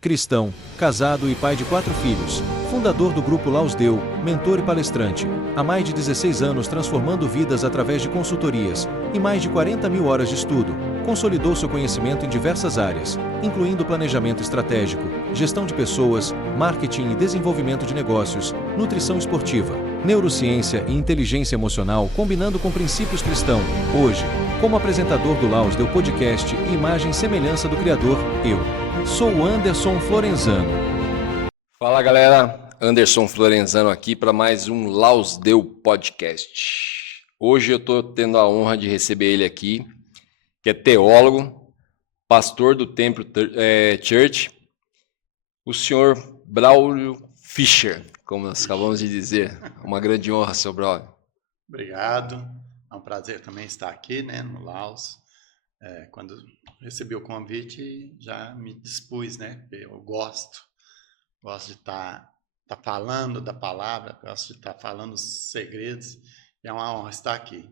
cristão, casado e pai de 4 filhos, fundador do Grupo Laus Deu, mentor e palestrante, há mais de 16 anos transformando vidas através de consultorias e mais de 40 mil horas de estudo, consolidou seu conhecimento em diversas áreas, incluindo planejamento estratégico, gestão de pessoas, marketing e desenvolvimento de negócios, nutrição esportiva, neurociência e inteligência emocional combinando com princípios cristãos. Hoje, como apresentador do Laus Deu Podcast e imagem e semelhança do Criador, eu sou o Anderson Florenzano. Fala galera, Anderson Florenzano aqui para mais um Laus Deu Podcast. Hoje eu estou tendo a honra de receber ele aqui, que é teólogo, pastor do Templo Church, o senhor Braulio Fischer, como nós acabamos de dizer. Uma grande honra, seu Braulio. Obrigado, é um prazer também estar aqui, no Laos. Quando recebi o convite, já me dispus, Eu gosto de estar falando da palavra, gosto de estar falando os segredos, e é uma honra estar aqui.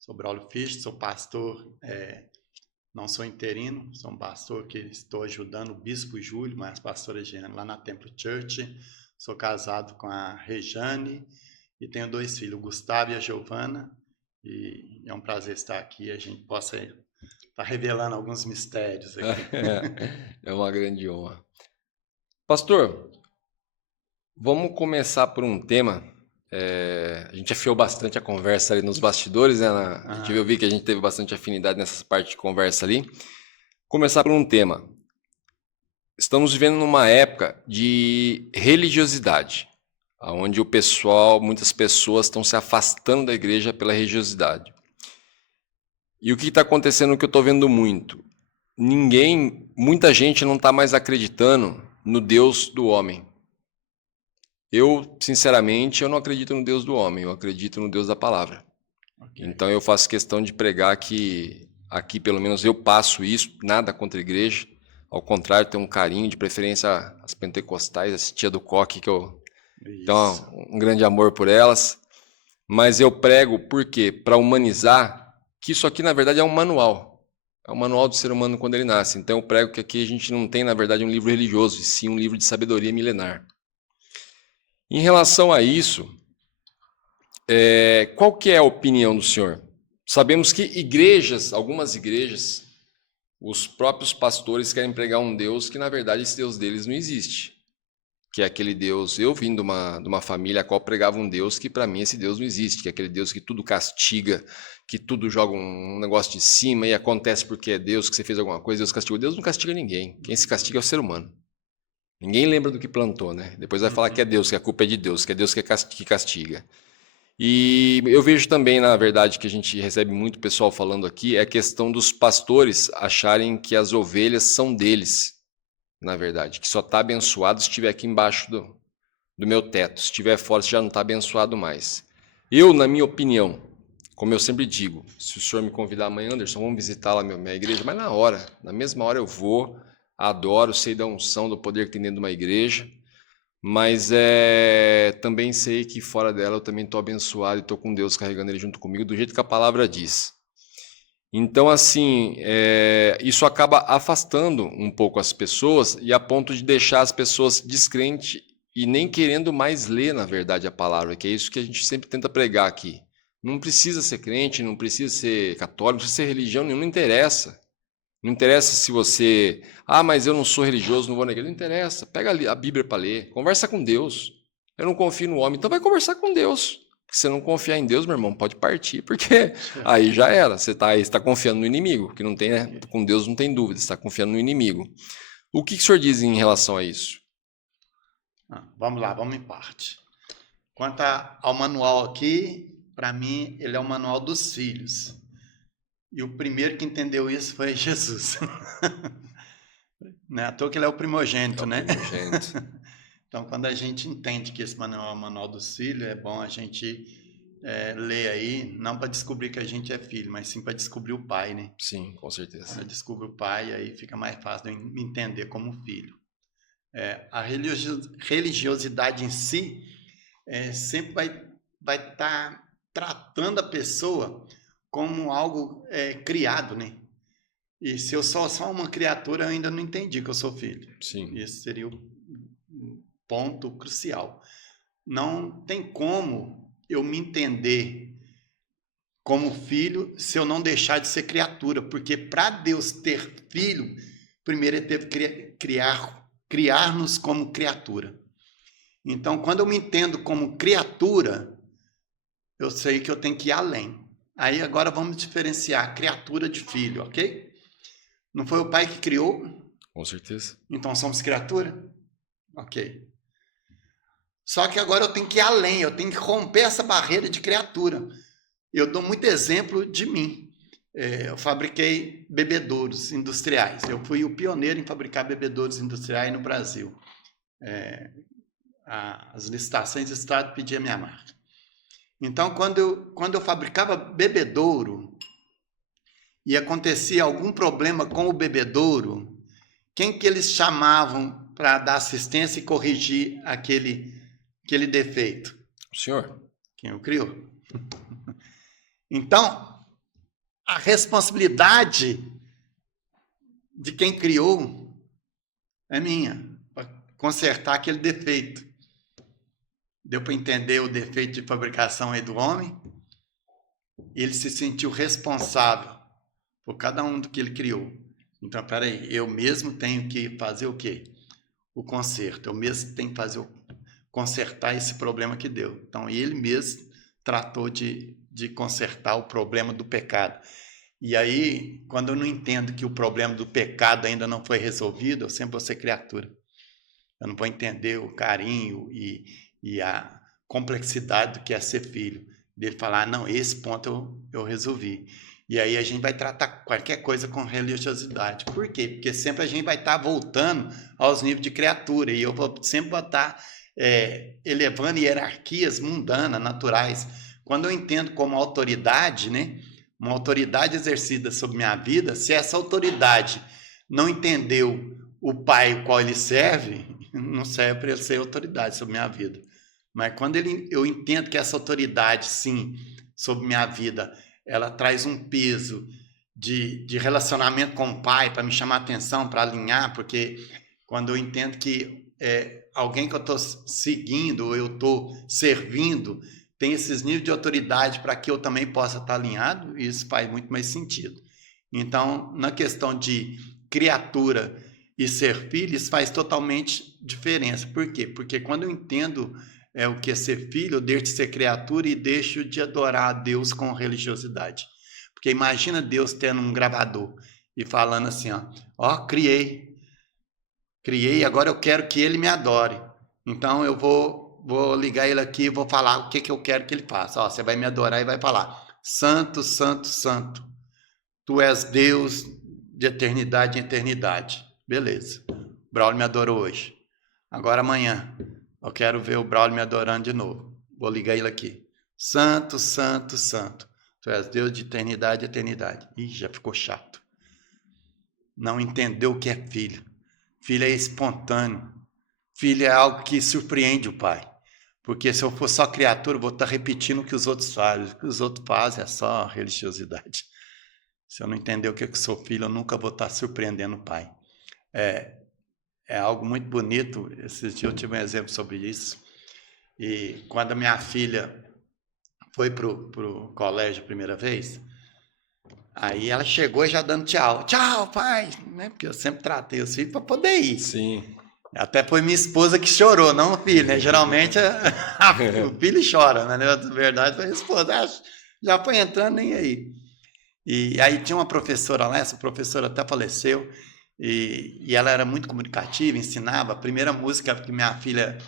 Sou Braulio Fischer, sou pastor, não sou interino, sou um pastor que estou ajudando o Bispo Júlio, mas a pastora Jeane, lá na Templo Church. Sou casado com a Rejane e tenho 2 filhos, o Gustavo e a Giovana, e é um prazer estar aqui, a gente possa estar revelando alguns mistérios aqui. É uma grande honra. Pastor, vamos começar por um tema. A gente afiou bastante a conversa ali nos bastidores, né? A gente viu que a gente teve bastante afinidade nessa parte de conversa ali. Começar por um tema. Estamos vivendo numa época de religiosidade, onde muitas pessoas estão se afastando da igreja pela religiosidade. E o que está acontecendo que eu estou vendo muito? Muita gente não está mais acreditando no Deus do homem. Eu, sinceramente, eu não acredito no Deus do homem, eu acredito no Deus da palavra. Okay. Então eu faço questão de pregar que aqui, pelo menos, eu passo isso, nada contra a igreja. Ao contrário, tenho um carinho, de preferência as pentecostais, as tia do coque, que eu tenho um grande amor por elas. Mas eu prego por quê? Para humanizar, que isso aqui, na verdade, é um manual. É um manual do ser humano quando ele nasce. Então eu prego que aqui a gente não tem, na verdade, um livro religioso, e sim um livro de sabedoria milenar. Em relação a isso, qual que é a opinião do senhor? Sabemos que algumas igrejas, os próprios pastores querem pregar um Deus que, na verdade, esse Deus deles não existe. Que é aquele Deus... Eu vim de uma família a qual pregava um Deus que, para mim, esse Deus não existe. Que é aquele Deus que tudo castiga, que tudo joga um negócio de cima e acontece porque é Deus, que você fez alguma coisa, Deus castigou. Deus não castiga ninguém. Quem se castiga é o ser humano. Ninguém lembra do que plantou, né? Depois vai falar que é Deus, que a culpa é de Deus, que é Deus que castiga. E eu vejo também, na verdade, que a gente recebe muito pessoal falando aqui, é a questão dos pastores acharem que as ovelhas são deles, na verdade. Que só está abençoado se estiver aqui embaixo do meu teto. Se estiver fora, você já não está abençoado mais. Eu, na minha opinião, como eu sempre digo, se o senhor me convidar amanhã, Anderson, vamos visitar lá minha igreja, mas na mesma hora eu vou, adoro, sei da unção, do poder que tem dentro de uma igreja, mas também sei que fora dela eu também estou abençoado e estou com Deus carregando ele junto comigo, do jeito que a palavra diz. Então, assim, isso acaba afastando um pouco as pessoas e a ponto de deixar as pessoas descrentes e nem querendo mais ler, na verdade, a palavra, que é isso que a gente sempre tenta pregar aqui. Não precisa ser crente, não precisa ser católico, não precisa ser religião nenhuma, não interessa. Não interessa se você... mas eu não sou religioso, não vou na igreja. Não interessa. Pega a Bíblia para ler. Conversa com Deus. Eu não confio no homem. Então vai conversar com Deus. Se você não confiar em Deus, meu irmão, pode partir, porque aí já era. Você está confiando no inimigo, que não tem, né? Com Deus não tem dúvida. Você está confiando no inimigo. O que o senhor diz em relação a isso? Vamos lá, vamos em parte. Quanto ao manual aqui, para mim, ele é o manual dos filhos. E o primeiro que entendeu isso foi Jesus. Não é à toa que ele é o primogênito, né? Então, quando a gente entende que esse manual é o manual dos filhos, é bom a gente ler aí, não para descobrir que a gente é filho, mas sim para descobrir o pai, né? Sim, com certeza. Quando eu descubro o pai, aí fica mais fácil de eu me entender como filho. A religiosidade em si sempre vai estar tratando a pessoa como algo criado, né? E se eu sou só uma criatura, eu ainda não entendi que eu sou filho. Sim. Esse seria o ponto crucial. Não tem como eu me entender como filho se eu não deixar de ser criatura, porque para Deus ter filho, primeiro ele teve que criar-nos como criatura. Então, quando eu me entendo como criatura, eu sei que eu tenho que ir além. Aí agora vamos diferenciar criatura de filho, ok? Não foi o pai que criou? Com certeza. Então somos criatura? Ok. Só que agora eu tenho que ir além, eu tenho que romper essa barreira de criatura. Eu dou muito exemplo de mim. Eu fabriquei bebedouros industriais. Eu fui o pioneiro em fabricar bebedouros industriais no Brasil. As licitações do Estado pediam a minha marca. Então, quando eu fabricava bebedouro e acontecia algum problema com o bebedouro, quem que eles chamavam para dar assistência e corrigir aquele defeito? O senhor. Quem o criou. Então, a responsabilidade de quem criou é minha, para consertar aquele defeito. Deu para entender o defeito de fabricação aí do homem? Ele se sentiu responsável por cada um do que ele criou. Então, peraí, eu mesmo tenho que fazer o quê? O conserto. Eu mesmo tenho que consertar esse problema que deu. Então, ele mesmo tratou de consertar o problema do pecado. E aí, quando eu não entendo que o problema do pecado ainda não foi resolvido, eu sempre vou ser criatura. Eu não vou entender o carinho e a complexidade do que é ser filho. Dele falar, não, esse ponto eu resolvi. E aí a gente vai tratar qualquer coisa com religiosidade. Por quê? Porque sempre a gente vai estar voltando aos níveis de criatura. E eu sempre vou estar elevando hierarquias mundanas, naturais. Quando eu entendo como autoridade, né, uma autoridade exercida sobre minha vida, se essa autoridade não entendeu o pai o qual ele serve, não serve para ele ser autoridade sobre minha vida. Mas quando eu entendo que essa autoridade, sim, sobre minha vida, ela traz um peso de relacionamento com o pai para me chamar a atenção, para alinhar, porque quando eu entendo que alguém que eu estou seguindo, ou eu estou servindo, tem esses níveis de autoridade para que eu também possa estar alinhado, isso faz muito mais sentido. Então, na questão de criatura e ser filho, isso faz totalmente diferença. Por quê? Porque quando eu entendo o que é ser filho, eu deixo de ser criatura e deixo de adorar a Deus com religiosidade. Porque imagina Deus tendo um gravador e falando assim, criei, agora eu quero que ele me adore. Então eu vou ligar ele aqui e vou falar o que eu quero que ele faça. Você vai me adorar e vai falar, santo, santo, santo, tu és Deus de eternidade em eternidade. Beleza, o Braulio me adorou hoje. Agora amanhã eu quero ver o Braulio me adorando de novo. Vou ligar ele aqui. Santo, santo, santo. Tu és Deus de eternidade em eternidade. Ih, já ficou chato. Não entendeu o que é filho. Filho é espontâneo. Filho é algo que surpreende o pai. Porque se eu for só criatura, eu vou estar repetindo o que os outros fazem. O que os outros fazem é só religiosidade. Se eu não entender o que eu sou filho, eu nunca vou estar surpreendendo o pai. É algo muito bonito. Esses dias eu tive um exemplo sobre isso. E quando a minha filha foi para o colégio a primeira vez, aí ela chegou já dando tchau. Tchau, pai! Né? Porque eu sempre tratei os filhos para poder ir. Sim. Até foi minha esposa que chorou, não o filho, né? Geralmente o filho chora, né? Na verdade foi a esposa. Já foi entrando, nem aí. E aí tinha uma professora lá, essa professora até faleceu, e ela era muito comunicativa, ensinava. A primeira música que minha filha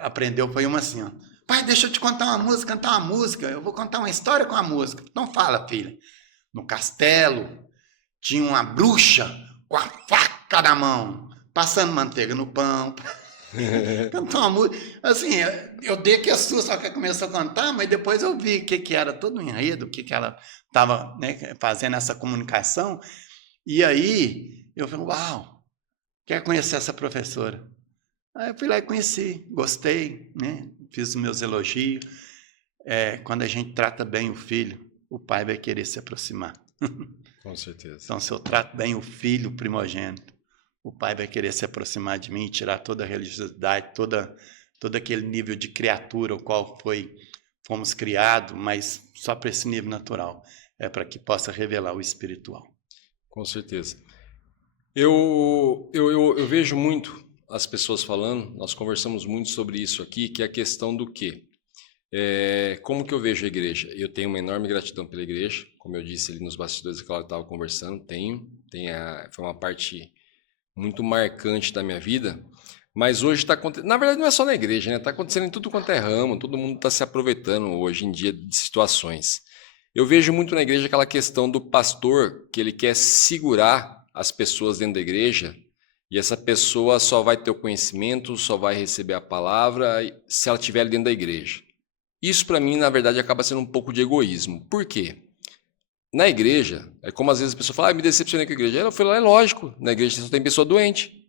aprendeu foi uma assim, pai, deixa eu te contar uma música, cantar uma música, eu vou contar uma história com a música. Não fala, filha. No castelo tinha uma bruxa com a faca na mão, passando manteiga no pão. Cantou uma música. Assim, eu dei que susto, só que ela começou a cantar, mas depois eu vi o que era todo o enredo, o que ela estava, né, fazendo essa comunicação. E aí eu falei, uau, quero conhecer essa professora. Aí eu fui lá e conheci, gostei, né? Fiz os meus elogios. Quando a gente trata bem o filho, o pai vai querer se aproximar. Com certeza. Então, se eu trato bem o filho primogênito, o pai vai querer se aproximar de mim, tirar toda a religiosidade, todo aquele nível de criatura o qual fomos criados, mas só para esse nível natural. É para que possa revelar o espiritual. Com certeza. Eu vejo muito as pessoas falando, nós conversamos muito sobre isso aqui, que é a questão do quê? Como que eu vejo a igreja? Eu tenho uma enorme gratidão pela igreja, como eu disse ali nos bastidores que ela estava conversando, foi uma parte muito marcante da minha vida, mas hoje está acontecendo, na verdade não é só na igreja, né? Está acontecendo em tudo quanto é ramo, todo mundo está se aproveitando hoje em dia de situações. Eu vejo muito na igreja aquela questão do pastor, que ele quer segurar as pessoas dentro da igreja, e essa pessoa só vai ter o conhecimento, só vai receber a palavra se ela estiver dentro da igreja. Isso, para mim, na verdade, acaba sendo um pouco de egoísmo. Por quê? Na igreja, é como às vezes a pessoa fala, me decepcionei com a igreja. Eu falei, é lógico, na igreja só tem pessoa doente.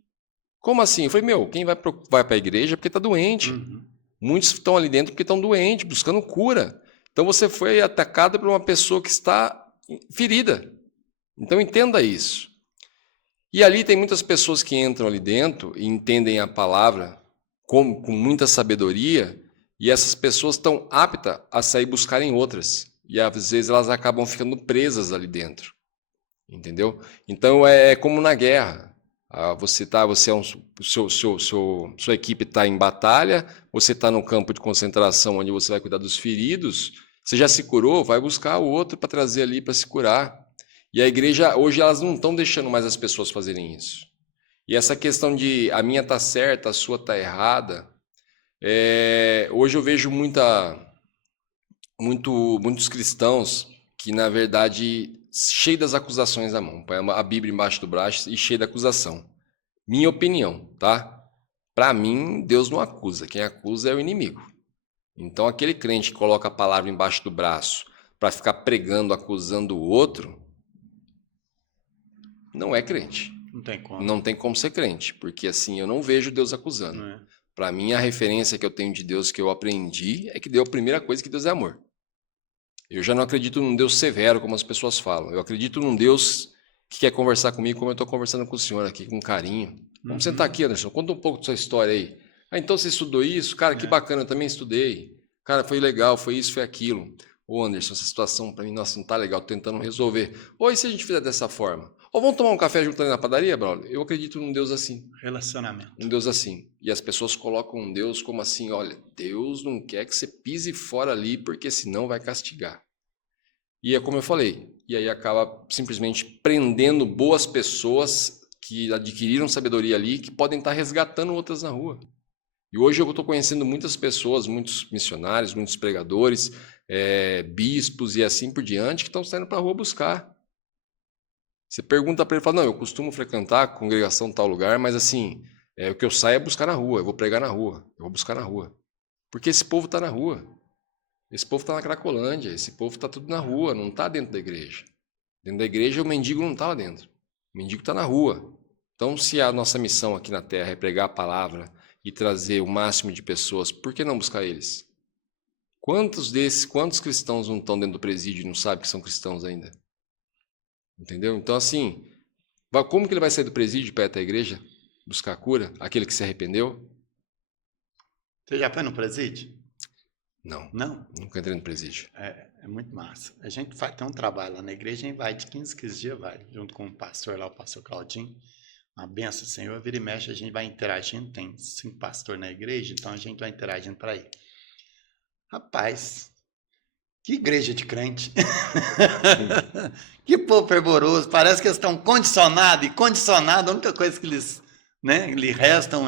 Como assim? Eu falei, quem vai para a igreja é porque está doente. Uhum. Muitos estão ali dentro porque estão doentes, buscando cura. Então você foi atacado por uma pessoa que está ferida. Então entenda isso. E ali tem muitas pessoas que entram ali dentro e entendem a palavra com muita sabedoria, e essas pessoas estão aptas a sair buscarem outras. E às vezes elas acabam ficando presas ali dentro. Entendeu? Então é como na guerra. Sua equipe está em batalha, você está no campo de concentração onde você vai cuidar dos feridos, você já se curou, vai buscar o outro para trazer ali para se curar. E a igreja, hoje, elas não estão deixando mais as pessoas fazerem isso. E essa questão de a minha está certa, a sua está errada, hoje eu vejo muitos cristãos que, na verdade, cheios das acusações à mão, põe a Bíblia embaixo do braço e cheio da acusação. Minha opinião, tá? Para mim, Deus não acusa, quem acusa é o inimigo. Então, aquele crente que coloca a palavra embaixo do braço para ficar pregando, acusando o outro, não é crente. Não tem como. Não tem como ser crente, porque assim, eu não vejo Deus acusando. Para mim, a referência que eu tenho de Deus que eu aprendi é que a primeira coisa que Deus é amor. Eu já não acredito num Deus severo, como as pessoas falam. Eu acredito num Deus que quer conversar comigo como eu estou conversando com o senhor aqui, com carinho. Vamos sentar aqui, Anderson, conta um pouco da sua história aí. Então você estudou isso? Cara, que bacana, eu também estudei. Cara, foi legal, foi isso, foi aquilo. Ô Anderson, essa situação para mim, nossa, não tá legal, tô tentando resolver. Ou e se a gente fizer dessa forma? Ou vamos tomar um café junto ali na padaria, brother? Eu acredito num Deus assim. Relacionamento. Um Deus assim. E as pessoas colocam um Deus como assim, olha, Deus não quer que você pise fora ali, porque senão vai castigar. E é como eu falei, e aí acaba simplesmente prendendo boas pessoas que adquiriram sabedoria ali, que podem estar resgatando outras na rua. E hoje eu estou conhecendo muitas pessoas, muitos missionários, muitos pregadores, bispos e assim por diante, que estão saindo para a rua buscar. Você pergunta para ele, fala, não, eu costumo frequentar a congregação em tal lugar, mas assim, o que eu saio é buscar na rua, eu vou pregar na rua, eu vou buscar na rua. Porque esse povo está na rua. Esse povo está na Cracolândia, esse povo está tudo na rua, não está dentro da igreja. Dentro da igreja o mendigo não está lá dentro, o mendigo está na rua. Então, se a nossa missão aqui na Terra é pregar a palavra e trazer o máximo de pessoas, por que não buscar eles? Quantos cristãos não estão dentro do presídio e não sabem que são cristãos ainda? Entendeu? Então, assim, como que ele vai sair do presídio para ir até a igreja buscar a cura? Aquele que se arrependeu? Você já foi no presídio? Não. Não? Nunca entrei no presídio. É muito massa. A gente tem um trabalho lá na igreja, a gente vai de 15 dias, junto com o pastor lá, o pastor Claudinho. Uma benção, Senhor. Vira e mexe, a gente vai interagindo. Tem 5 pastores na igreja, então a gente vai interagindo para ir. Rapaz, que igreja de crente. Que povo fervoroso. Parece que eles estão condicionados, e condicionado, a única coisa que lhes restam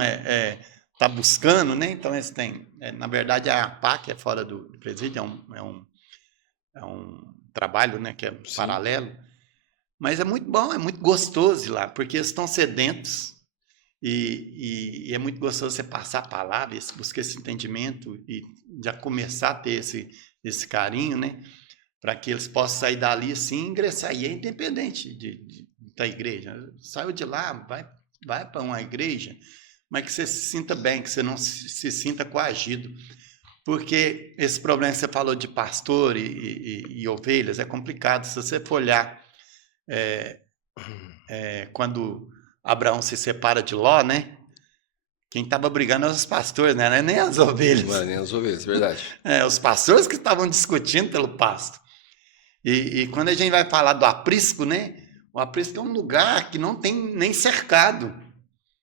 tá buscando, né? Então eles têm, na verdade a APA, que é fora do presídio, é um trabalho, né, que é paralelo, mas é muito bom, é muito gostoso ir lá, porque eles estão sedentos e é muito gostoso você passar a palavra, buscar esse entendimento e já começar a ter esse carinho, né, para que eles possam sair dali assim, ingressar, e é independente da igreja, saiu de lá, vai para uma igreja, mas que você se sinta bem, que você não se sinta coagido. Porque esse problema que você falou de pastor e ovelhas é complicado. Se você for olhar quando Abraão se separa de Ló, né? Quem estava brigando eram os pastores, né? Não é nem as ovelhas. Não é nem as ovelhas, verdade. Os pastores que estavam discutindo pelo pasto. E quando a gente vai falar do aprisco, né? O aprisco é um lugar que não tem nem cercado.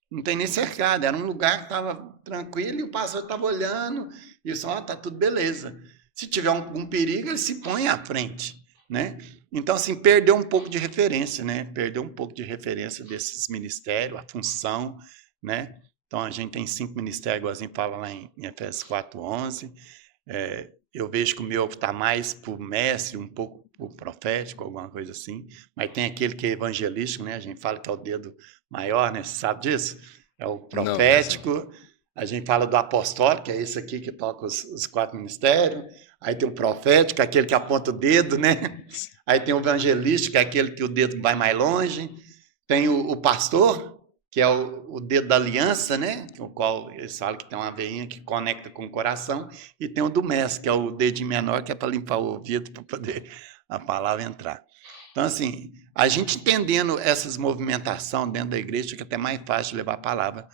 Não tem nem cercado. Era um lugar que estava tranquilo e o pastor estava olhando e disse, tá tudo beleza. Se tiver um perigo, ele se põe à frente, né? Então, assim, perdeu um pouco de referência, né? Perdeu um pouco de referência desses ministérios, a função, né? Então, a gente tem 5 ministérios, igual a gente fala lá em Efésios 4:11. Eu vejo que o meu está mais para o mestre, um pouco para o profético, alguma coisa assim. Mas tem aquele que é evangelístico, né? A gente fala que é o dedo maior, né? Você sabe disso? É o profético. Não, a gente fala do apostólico, que é esse aqui que toca os 4 ministérios. Aí tem o profético, aquele que aponta o dedo, né? Aí tem o evangelístico, que é aquele que o dedo vai mais longe. Tem o pastor, que é o dedo da aliança, né? O qual eles falam que tem uma veinha que conecta com o coração. E tem o do mestre, que é o dedinho menor, que é para limpar o ouvido, para poder a palavra entrar. Então, assim, a gente entendendo essas movimentações dentro da igreja, fica até mais fácil de levar a palavra.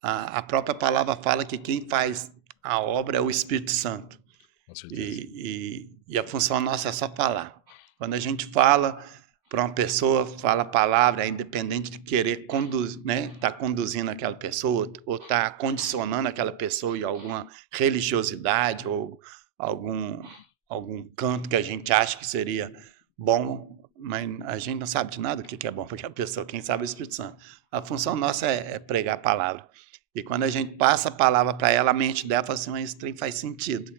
A própria palavra fala que quem faz a obra é o Espírito Santo. Com certeza. E a função nossa é só falar. Quando a gente fala para uma pessoa, fala a palavra, é independente de querer conduzir, né? Tá conduzindo aquela pessoa ou tá condicionando aquela pessoa em alguma religiosidade ou algum canto que a gente acha que seria bom, mas a gente não sabe de nada o que é bom, porque a pessoa, quem sabe é o Espírito Santo. A função nossa é pregar a palavra. E quando a gente passa a palavra para ela, a mente dela fala assim, mas esse trem faz sentido.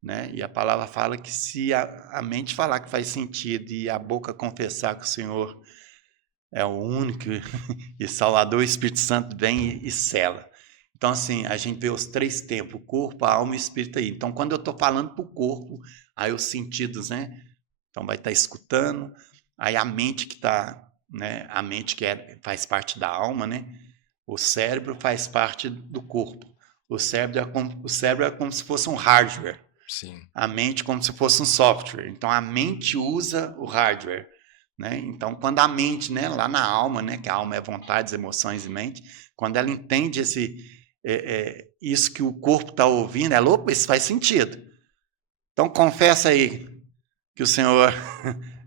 Né? E a palavra fala que se a mente falar que faz sentido e a boca confessar que o Senhor é o único e Salvador, o Espírito Santo vem e sela. Então, assim, a gente vê os 3 tempos, o corpo, a alma e o espírito aí. Então, quando eu estou falando para o corpo, aí os sentidos, né? Então, vai estar escutando. Aí a mente que está, né? A mente que faz parte da alma, né? O cérebro faz parte do corpo. O cérebro é como se fosse um hardware. Sim. A mente como se fosse um software. Então, a mente usa o hardware. Né? Então, quando a mente, né, lá na alma, né, que a alma é vontades, emoções e mente, quando ela entende isso que o corpo está ouvindo, ela, opa, isso faz sentido. Então, confessa aí que o Senhor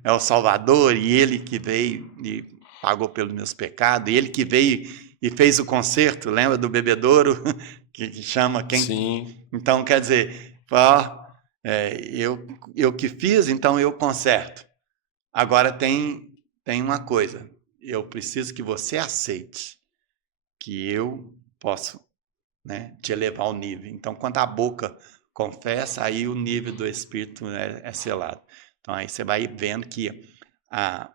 é o Salvador e Ele que veio e pagou pelos meus pecados, e Ele que veio e fez o conserto, lembra do bebedouro, que chama quem? Sim. Então, quer dizer, eu que fiz, então eu conserto. Agora tem uma coisa, eu preciso que você aceite que eu posso, né, te elevar ao nível. Então, quando a boca confessa, aí o nível do Espírito é selado. Então, aí você vai vendo que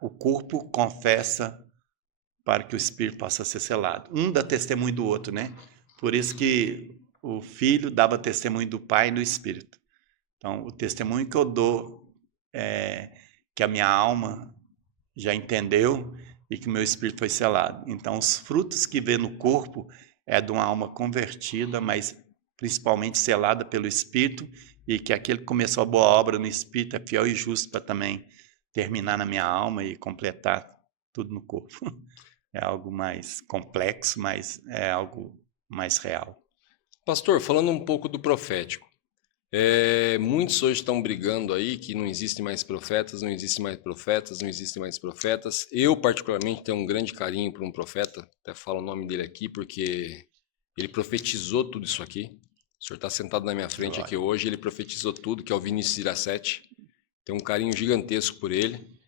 o corpo confessa para que o Espírito possa ser selado. Um dá testemunho do outro, né? Por isso que o Filho dava testemunho do Pai e do Espírito. Então, o testemunho que eu dou é que a minha alma já entendeu e que o meu espírito foi selado. Então, os frutos que vê no corpo é de uma alma convertida, mas principalmente selada pelo Espírito, e que aquele que começou a boa obra no Espírito é fiel e justo para também terminar na minha alma e completar tudo no corpo. É algo mais complexo, mas é algo mais real. Pastor, falando um pouco do profético, muitos hoje estão brigando aí que não existem mais profetas, não existem mais profetas, não existem mais profetas. Eu, particularmente, tenho um grande carinho por um profeta, até falo o nome dele aqui, porque ele profetizou tudo isso aqui. O senhor está sentado na minha frente aqui hoje, ele profetizou tudo, que é o Vinícius Iracete. Tenho um carinho gigantesco por ele.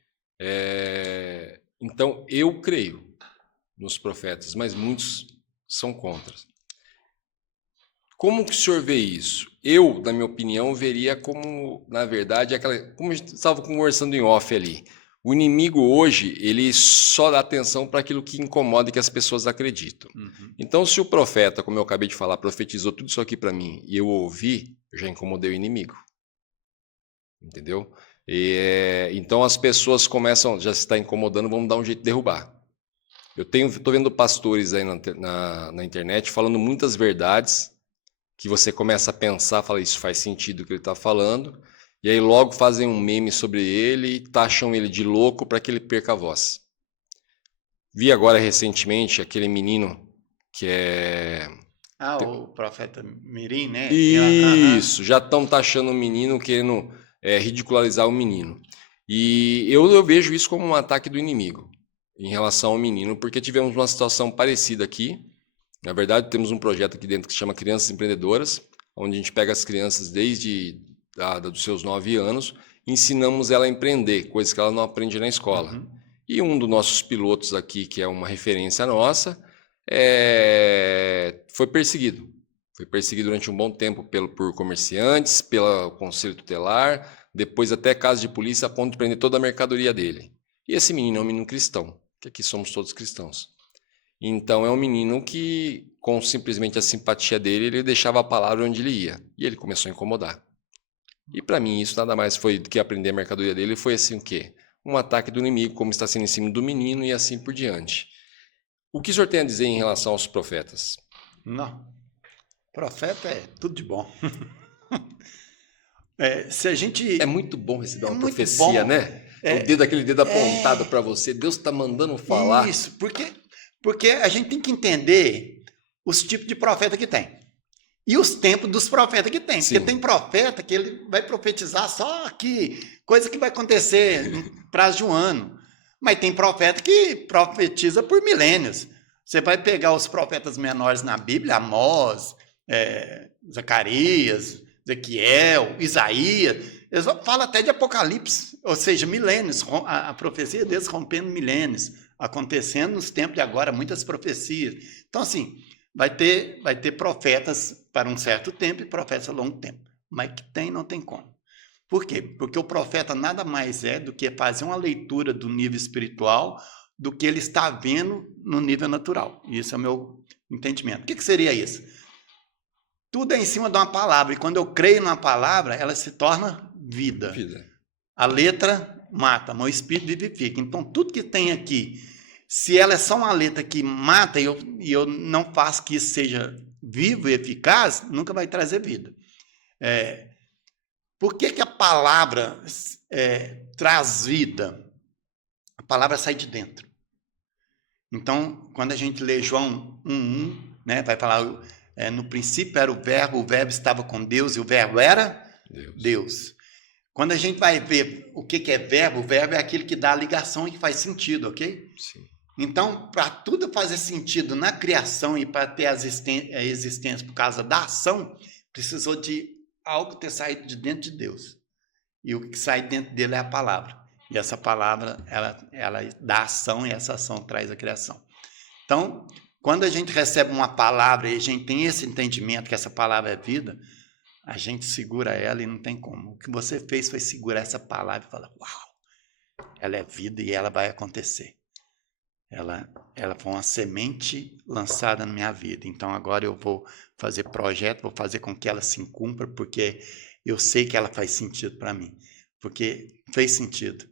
Então, eu creio nos profetas, mas muitos são contra. Como que o senhor vê isso? Eu, na minha opinião, veria como, na verdade, como a gente estava conversando em off ali, o inimigo hoje, ele só dá atenção para aquilo que incomoda e que as pessoas acreditam. Uhum. Então, se o profeta, como eu acabei de falar, profetizou tudo isso aqui para mim e eu ouvi, eu já incomodei o inimigo. Entendeu? Então, as pessoas começam, já se está incomodando, vamos dar um jeito de derrubar. Eu estou vendo pastores aí na internet falando muitas verdades, que você começa a pensar, fala, isso faz sentido o que ele está falando, E aí logo fazem um meme sobre ele e taxam ele de louco para que ele perca a voz. Vi agora recentemente aquele menino que é... O profeta Mirim, né? Isso, já estão taxando o menino, querendo ridicularizar o menino. E eu vejo isso como um ataque do inimigo em relação ao menino, porque tivemos uma situação parecida aqui. Na verdade, temos um projeto aqui dentro que se chama Crianças Empreendedoras, onde a gente pega as crianças desde dos seus 9 anos e ensinamos ela a empreender, coisas que ela não aprende na escola. Uhum. E um dos nossos pilotos aqui, que é uma referência nossa, foi perseguido. Foi perseguido durante um bom tempo por comerciantes, pelo conselho tutelar, depois até casa de polícia a ponto de prender toda a mercadoria dele. E esse menino é um menino cristão, que aqui somos todos cristãos. Então é um menino que, com simplesmente a simpatia dele, ele deixava a palavra onde ele ia. E ele começou a incomodar. E para mim isso nada mais foi do que aprender a mercadoria dele, foi assim o quê? Um ataque do inimigo, como está sendo em cima do menino e assim por diante. O que o senhor tem a dizer em relação aos profetas? Não. Profeta é tudo de bom. Se a gente... É muito bom receber uma muito profecia, bom. né? Aquele dedo apontado para você. Deus está mandando falar. Isso, porque a gente tem que entender os tipos de profeta que tem. E os tempos dos profetas que tem. Sim. Porque tem profeta que ele vai profetizar só aqui, coisa que vai acontecer no prazo de um ano. Mas tem profeta que profetiza por milênios. Você vai pegar os profetas menores na Bíblia, Amós, Zacarias, Ezequiel, Isaías, eles falam até de Apocalipse, ou seja, milênios, a profecia deles rompendo milênios, acontecendo nos tempos de agora, muitas profecias. Então, assim, vai ter profetas para um certo tempo e profetas a longo tempo, mas que tem, não tem como. Por quê? Porque o profeta nada mais é do que fazer uma leitura do nível espiritual do que ele está vendo no nível natural. Isso é o meu entendimento. O que seria isso? Tudo é em cima de uma palavra, e quando eu creio numa palavra, ela se torna vida. A letra mata, mas o espírito vivifica. Então, tudo que tem aqui, se ela é só uma letra que mata e eu não faço que isso seja vivo e eficaz, nunca vai trazer vida. Por que a palavra traz vida? A palavra sai de dentro. Então, quando a gente lê João 1:1, né, vai falar, no princípio era o verbo estava com Deus e o verbo era Deus. Quando a gente vai ver o que é verbo, o verbo é aquele que dá a ligação e que faz sentido, ok? Sim. Então, para tudo fazer sentido na criação e para ter a existência por causa da ação, precisou de algo ter saído de dentro de Deus. E o que sai dentro dele é a palavra. E essa palavra, ela dá ação e essa ação traz a criação. Então, quando a gente recebe uma palavra e a gente tem esse entendimento que essa palavra é vida, a gente segura ela e não tem como. O que você fez foi segurar essa palavra e falar, uau, ela é vida e ela vai acontecer. Ela foi uma semente lançada na minha vida. Então, agora eu vou fazer projeto, vou fazer com que ela se cumpra, porque eu sei que ela faz sentido para mim. Porque fez sentido.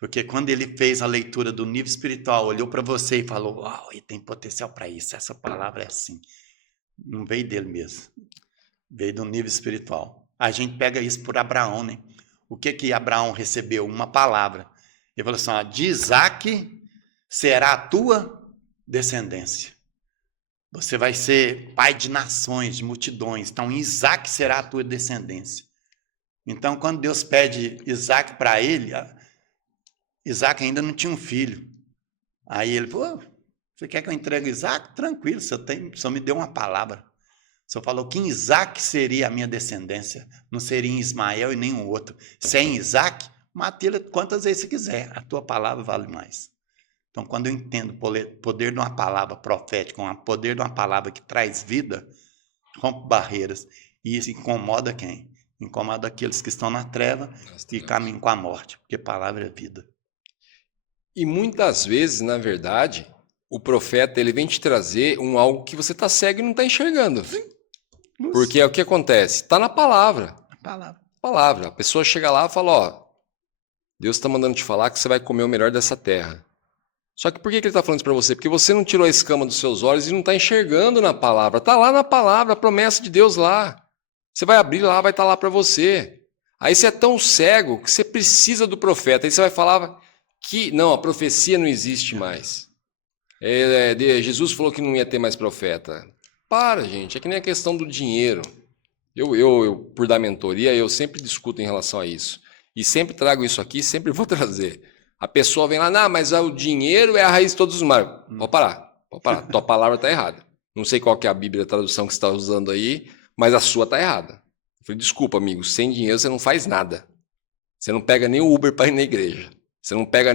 Porque quando ele fez a leitura do nível espiritual, olhou para você e falou, uau, ele tem potencial para isso, essa palavra é assim. Não veio dele mesmo. Veio do nível espiritual. A gente pega isso por Abraão, né? O que Abraão recebeu? Uma palavra. Ele falou assim, de Isaac será a tua descendência. Você vai ser pai de nações, de multidões. Então, Isaac será a tua descendência. Então, quando Deus pede Isaac para ele, Isaac ainda não tinha um filho. Aí ele falou, você quer que eu entregue Isaac? Tranquilo, só me deu uma palavra. Só falou que em Isaac seria a minha descendência. Não seria em Ismael e nenhum outro. Se é em Isaac, mate ele quantas vezes você quiser. A tua palavra vale mais. Então, quando eu entendo o poder de uma palavra profética, o poder de uma palavra que traz vida, rompe barreiras. E isso incomoda quem? Incomoda aqueles que estão na treva e caminham com a morte. Porque palavra é vida. E muitas vezes, na verdade, o profeta ele vem te trazer algo que você está cego e não está enxergando. Porque é o que acontece. Está na palavra. Palavra. A pessoa chega lá e fala, Deus está mandando te falar que você vai comer o melhor dessa terra. Só que por que ele está falando isso para você? Porque você não tirou a escama dos seus olhos e não está enxergando na palavra. Está lá na palavra, a promessa de Deus lá. Você vai abrir lá, vai estar lá para você. Aí você é tão cego que você precisa do profeta. Aí você vai falar que não, a profecia não existe mais. Jesus falou que não ia ter mais profeta. Para, gente, é que nem a questão do dinheiro. Eu, por dar mentoria, eu sempre discuto em relação a isso. E sempre trago isso aqui, sempre vou trazer. A pessoa vem lá, não, mas o dinheiro é a raiz de todos os males. Pode parar. Tua palavra está errada. Não sei qual que é a Bíblia, a tradução que você está usando aí, mas a sua está errada. Eu falei, desculpa, amigo, sem dinheiro você não faz nada. Você não pega nem o Uber para ir na igreja. Você não pega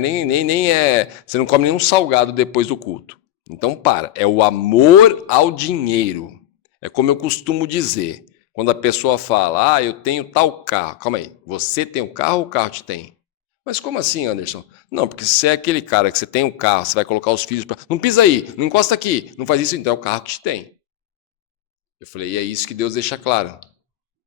você não come nenhum salgado depois do culto. Então para, é o amor ao dinheiro. É como eu costumo dizer, quando a pessoa fala, eu tenho tal carro. Calma aí, você tem o carro ou o carro te tem? Mas como assim, Anderson? Não, porque se você é aquele cara que você tem um carro, você vai colocar os filhos para... Não pisa aí, não encosta aqui, não faz isso, então é o carro que te tem. Eu falei, e é isso que Deus deixa claro.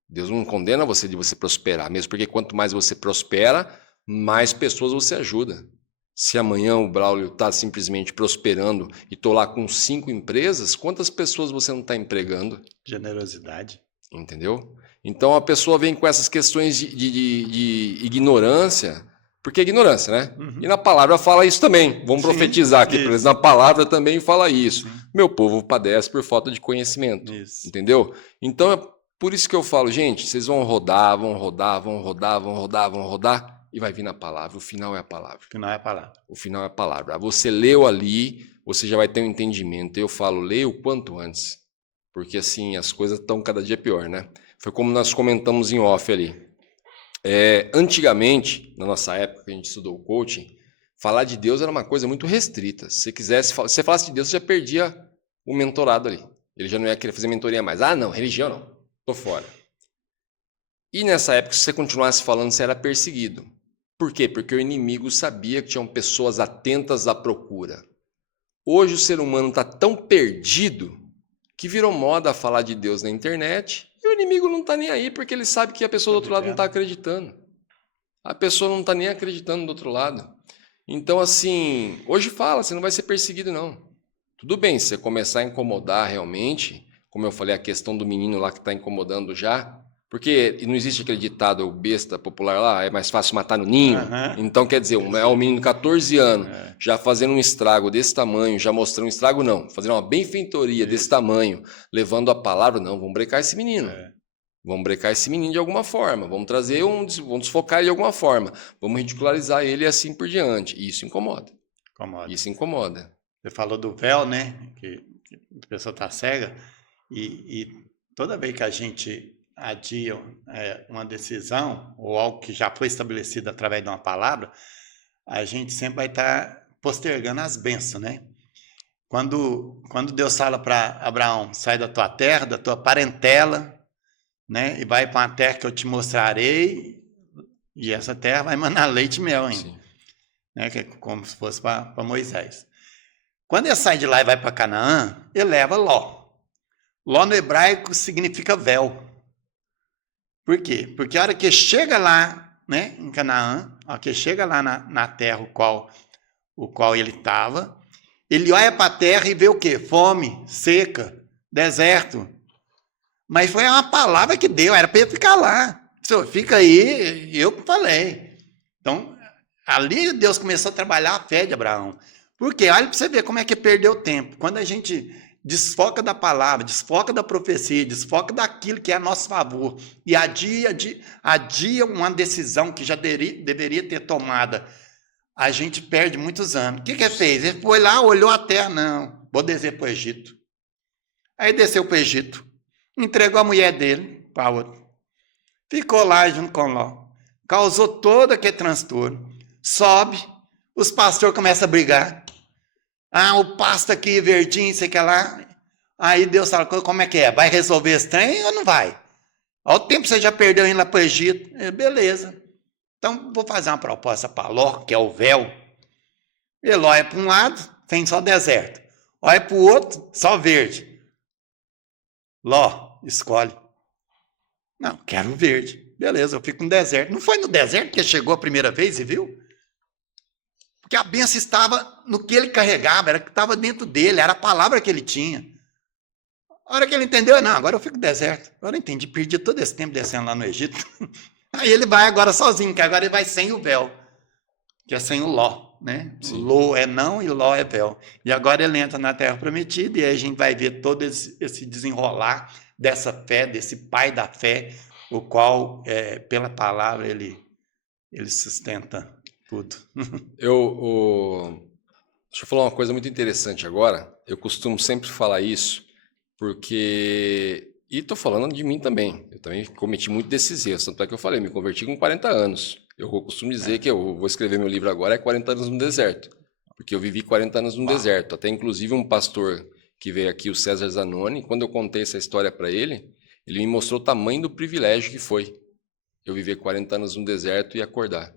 Deus não condena você de você prosperar, mesmo porque quanto mais você prospera, mais pessoas você ajuda. Se amanhã o Braulio está simplesmente prosperando e estou lá com 5 empresas, quantas pessoas você não está empregando? Generosidade. Entendeu? Então a pessoa vem com essas questões de ignorância, porque é ignorância, né? Uhum. E na palavra fala isso também. Vamos profetizar aqui, porque na palavra também fala isso. Sim. Meu povo padece por falta de conhecimento. Isso. Entendeu? Então é por isso que eu falo, gente, vocês vão rodar, e vai vir na palavra. O final é a palavra. O final é a palavra. O final é a palavra. Você leu ali, você já vai ter um entendimento. Eu falo, leia o quanto antes. Porque assim, as coisas estão cada dia pior, né? Foi como nós comentamos em off ali. Antigamente, na nossa época que a gente estudou o coaching, falar de Deus era uma coisa muito restrita. Se você falasse de Deus, você já perdia o mentorado ali. Ele já não ia querer fazer mentoria mais. Ah, não, religião não. Tô fora. E nessa época, se você continuasse falando, você era perseguido. Por quê? Porque o inimigo sabia que tinham pessoas atentas à procura. Hoje o ser humano está tão perdido que virou moda falar de Deus na internet e o inimigo não está nem aí porque ele sabe que a pessoa do outro lado não está acreditando. A pessoa não está nem acreditando do outro lado. Então, assim, hoje fala, você não vai ser perseguido, não. Tudo bem, se você começar a incomodar realmente, como eu falei, a questão do menino lá que está incomodando já, porque não existe aquele ditado besta popular lá, é mais fácil matar no ninho. Uhum. Então, quer dizer, é um menino de 14 anos, já fazendo um estrago desse tamanho, já mostrando um estrago, não, fazendo uma benfeitoria desse tamanho, levando a palavra, não, vamos brecar esse menino. Vamos brecar esse menino de alguma forma, vamos trazer vamos desfocar ele de alguma forma, vamos ridicularizar ele e assim por diante. E isso incomoda. Isso incomoda. Você falou do véu, né? Que a pessoa está cega, e toda vez que a gente adia uma decisão ou algo que já foi estabelecido através de uma palavra, a gente sempre vai estar postergando as bênçãos, né? Quando Deus fala para Abraão, sai da tua terra, da tua parentela, né? E vai para uma terra que eu te mostrarei, e essa terra vai mandar leite e mel ainda, né? Que é como se fosse para Moisés. Quando ele sai de lá e vai para Canaã, ele leva Ló. Ló no hebraico significa véu. Por quê? Porque a hora que chega lá, né, em Canaã, a hora que chega lá na terra o qual ele estava, ele olha para a terra e vê o quê? Fome, seca, deserto. Mas foi uma palavra que deu, era para ele ficar lá. Fica aí, eu falei. Então, ali Deus começou a trabalhar a fé de Abraão. Por quê? Olha para você ver como é que perdeu tempo. Quando a gente desfoca da palavra, desfoca da profecia, desfoca daquilo que é a nosso favor e adia uma decisão que já deveria ter tomada, a gente perde muitos anos. O que ele fez? Ele foi lá, olhou a terra, não, vou descer para o Egito. Aí desceu para o Egito, entregou a mulher dele para outra, ficou lá junto com Ló, causou todo aquele transtorno, sobe, os pastores começam a brigar. Ah, o pasto aqui, verdinho, sei que lá. Aí Deus fala, como é que é? Vai resolver esse trem ou não vai? Olha o tempo que você já perdeu indo lá para o Egito. Beleza. Então, vou fazer uma proposta para Ló, que é o véu. Ele olha para um lado, tem só deserto. Olha para o outro, só verde. Ló, escolhe. Não, quero verde. Beleza, eu fico no deserto. Não foi no deserto que ele chegou a primeira vez e viu? Porque a bênção estava no que ele carregava, era que estava dentro dele, era a palavra que ele tinha. A hora que ele entendeu, não, agora eu fico no deserto. Agora eu entendi, perdi todo esse tempo descendo lá no Egito. Aí ele vai agora sozinho, que agora ele vai sem o véu, que é sem o Ló, né? Sim. Ló é não e Ló é véu. E agora ele entra na Terra Prometida e aí a gente vai ver todo esse desenrolar dessa fé, desse pai da fé, o qual, pela palavra, ele sustenta tudo. Deixa eu falar uma coisa muito interessante agora. Eu costumo sempre falar isso, porque... E estou falando de mim também. Eu também cometi muito desses erros. Tanto é que eu falei, me converti com 40 anos. Eu costumo dizer que eu vou escrever meu livro agora, 40 anos no deserto. Porque eu vivi 40 anos no deserto. Até inclusive um pastor que veio aqui, o César Zanoni, quando eu contei essa história para ele me mostrou o tamanho do privilégio que foi eu viver 40 anos no deserto e acordar.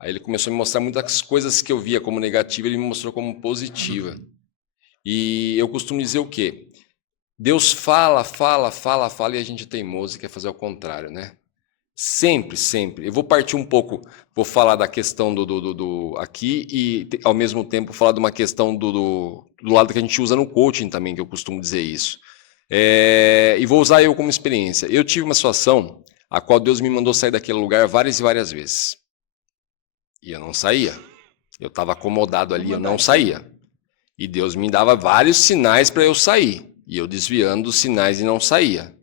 Aí ele começou a me mostrar muitas coisas que eu via como negativa, ele me mostrou como positiva. E eu costumo dizer o quê? Deus fala e a gente é teimoso e quer fazer o contrário, né? Sempre, sempre. Eu vou partir um pouco, vou falar da questão do aqui e ao mesmo tempo falar de uma questão do lado que a gente usa no coaching também, que eu costumo dizer isso. E vou usar eu como experiência. Eu tive uma situação a qual Deus me mandou sair daquele lugar várias e várias vezes. E eu não saía. Eu estava acomodado ali, eu não saía. E Deus me dava vários sinais para eu sair. E eu desviando os sinais e não saía.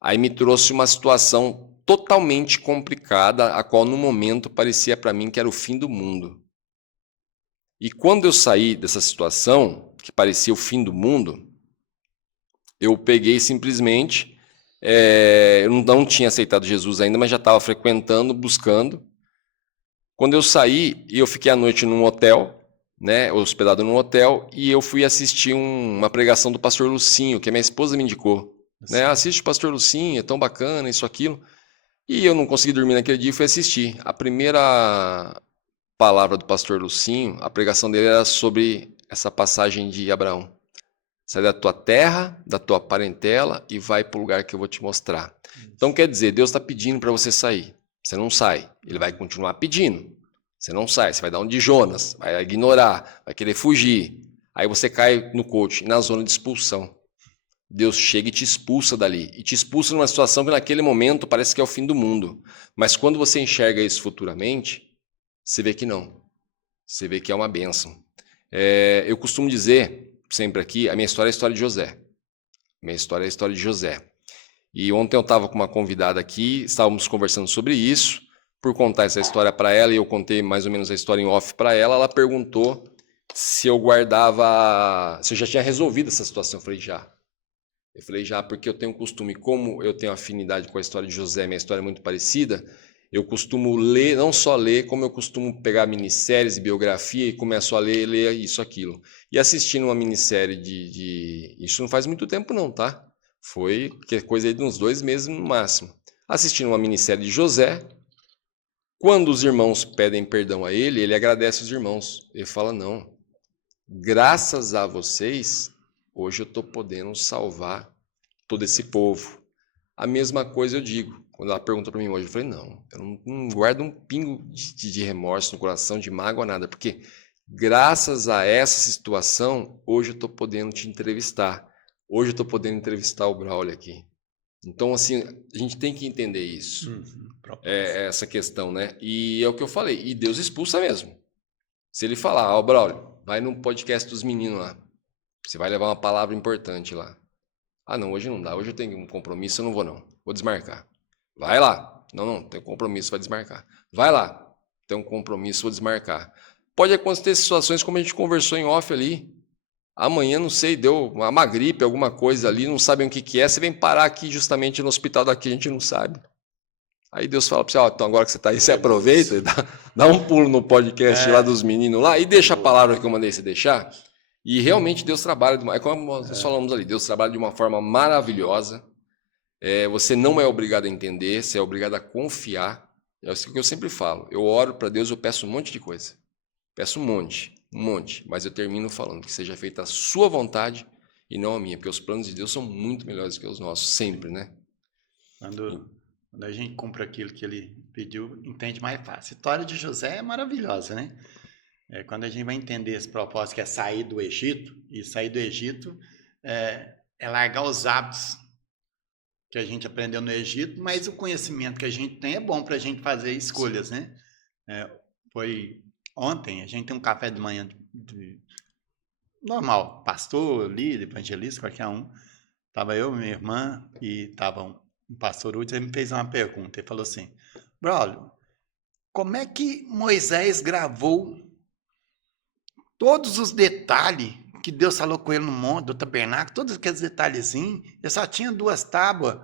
Aí me trouxe uma situação totalmente complicada, a qual no momento parecia para mim que era o fim do mundo. E quando eu saí dessa situação, que parecia o fim do mundo, eu peguei simplesmente, eu não tinha aceitado Jesus ainda, mas já estava frequentando, buscando. Quando eu saí, eu fiquei à noite num hotel, né, hospedado num hotel, e eu fui assistir uma pregação do pastor Lucinho, que a minha esposa me indicou. Né? Assiste o pastor Lucinho, é tão bacana, isso, aquilo. E eu não consegui dormir naquele dia e fui assistir. A primeira palavra do pastor Lucinho, a pregação dele era sobre essa passagem de Abraão. Sai da tua terra, da tua parentela e vai para o lugar que eu vou te mostrar. Então quer dizer, Deus está pedindo para você sair. Você não sai. Ele vai continuar pedindo. Você não sai. Você vai dar um de Jonas, vai ignorar, vai querer fugir. Aí você cai no coaching, na zona de expulsão. Deus chega e te expulsa dali. E te expulsa numa situação que naquele momento parece que é o fim do mundo. Mas quando você enxerga isso futuramente, você vê que não. Você vê que é uma bênção. Eu costumo dizer, sempre aqui, a minha história é a história de José. Minha história é a história de José. E ontem eu estava com uma convidada aqui, estávamos conversando sobre isso, por contar essa história para ela, e eu contei mais ou menos a história em off para ela, ela perguntou se eu guardava, se eu já tinha resolvido essa situação. Eu falei, já. Eu falei, já, porque eu tenho costume, como eu tenho afinidade com a história de José, minha história é muito parecida, eu costumo ler, não só ler, como eu costumo pegar minisséries e biografia e começo a ler isso, aquilo. E assistindo uma minissérie isso não faz muito tempo não, tá? Foi coisa aí de uns 2 meses no máximo. Assistindo uma minissérie de José, quando os irmãos pedem perdão a ele, ele agradece os irmãos. Ele fala, não, graças a vocês, hoje eu estou podendo salvar todo esse povo. A mesma coisa eu digo. Quando ela perguntou para mim hoje, eu falei, não, eu não guardo um pingo de remorso no coração, de mágoa, nada, porque graças a essa situação, hoje eu estou podendo te entrevistar. Hoje eu estou podendo entrevistar o Braulio aqui. Então, assim, a gente tem que entender isso. Essa questão, né? E é o que eu falei. E Deus expulsa mesmo. Se ele falar, Braulio, vai no podcast dos meninos lá. Você vai levar uma palavra importante lá. Ah, não, hoje não dá. Hoje eu tenho um compromisso, eu não vou não. Vou desmarcar. Vai lá. Não, tem compromisso, vai desmarcar. Vai lá. Tem um compromisso, vou desmarcar. Pode acontecer situações como a gente conversou em off ali. Amanhã, não sei, deu uma gripe, alguma coisa ali, não sabem o que é. Você vem parar aqui justamente no hospital daqui, a gente não sabe. Aí Deus fala para você, então agora que você está aí, você aproveita, dá um pulo no podcast lá dos meninos lá e deixa a palavra que eu mandei você deixar. E realmente Deus trabalha, é como nós falamos ali, Deus trabalha de uma forma maravilhosa. Você não é obrigado a entender, você é obrigado a confiar. É isso que eu sempre falo. Eu oro para Deus, eu peço um monte de coisa. Peço um monte. Mas eu termino falando que seja feita a sua vontade e não a minha, porque os planos de Deus são muito melhores que os nossos, sempre, né? Quando a gente cumpre aquilo que ele pediu, entende mais fácil. A história de José é maravilhosa, né? Quando a gente vai entender esse propósito que é sair do Egito, e sair do Egito é largar os hábitos que a gente aprendeu no Egito, mas o conhecimento que a gente tem é bom para a gente fazer escolhas, né? Foi ontem, a gente tem um café de manhã normal, pastor, líder, evangelista, qualquer um. Estava eu, minha irmã e estava um pastor Hudson, ele me fez uma pergunta, ele falou assim, Braulio, como é que Moisés gravou todos os detalhes que Deus falou com ele no monte do tabernáculo, todos aqueles detalhezinhos, ele só tinha 2 tábuas.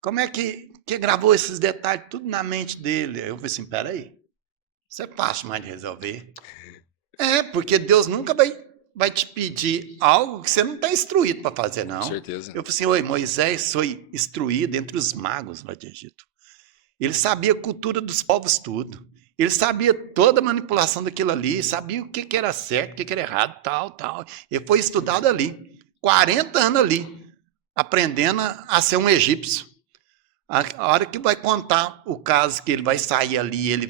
Como é que gravou esses detalhes tudo na mente dele? Eu falei assim, peraí, isso é fácil mais de resolver. Porque Deus nunca vai te pedir algo que você não está instruído para fazer, não. Com certeza. Eu falei assim, oi, Moisés foi instruído entre os magos lá de Egito. Ele sabia a cultura dos povos tudo. Ele sabia toda a manipulação daquilo ali, sabia o que era certo, o que era errado, tal. Ele foi estudado ali, 40 anos ali, aprendendo a ser um egípcio. A hora que vai contar o caso que ele vai sair ali, ele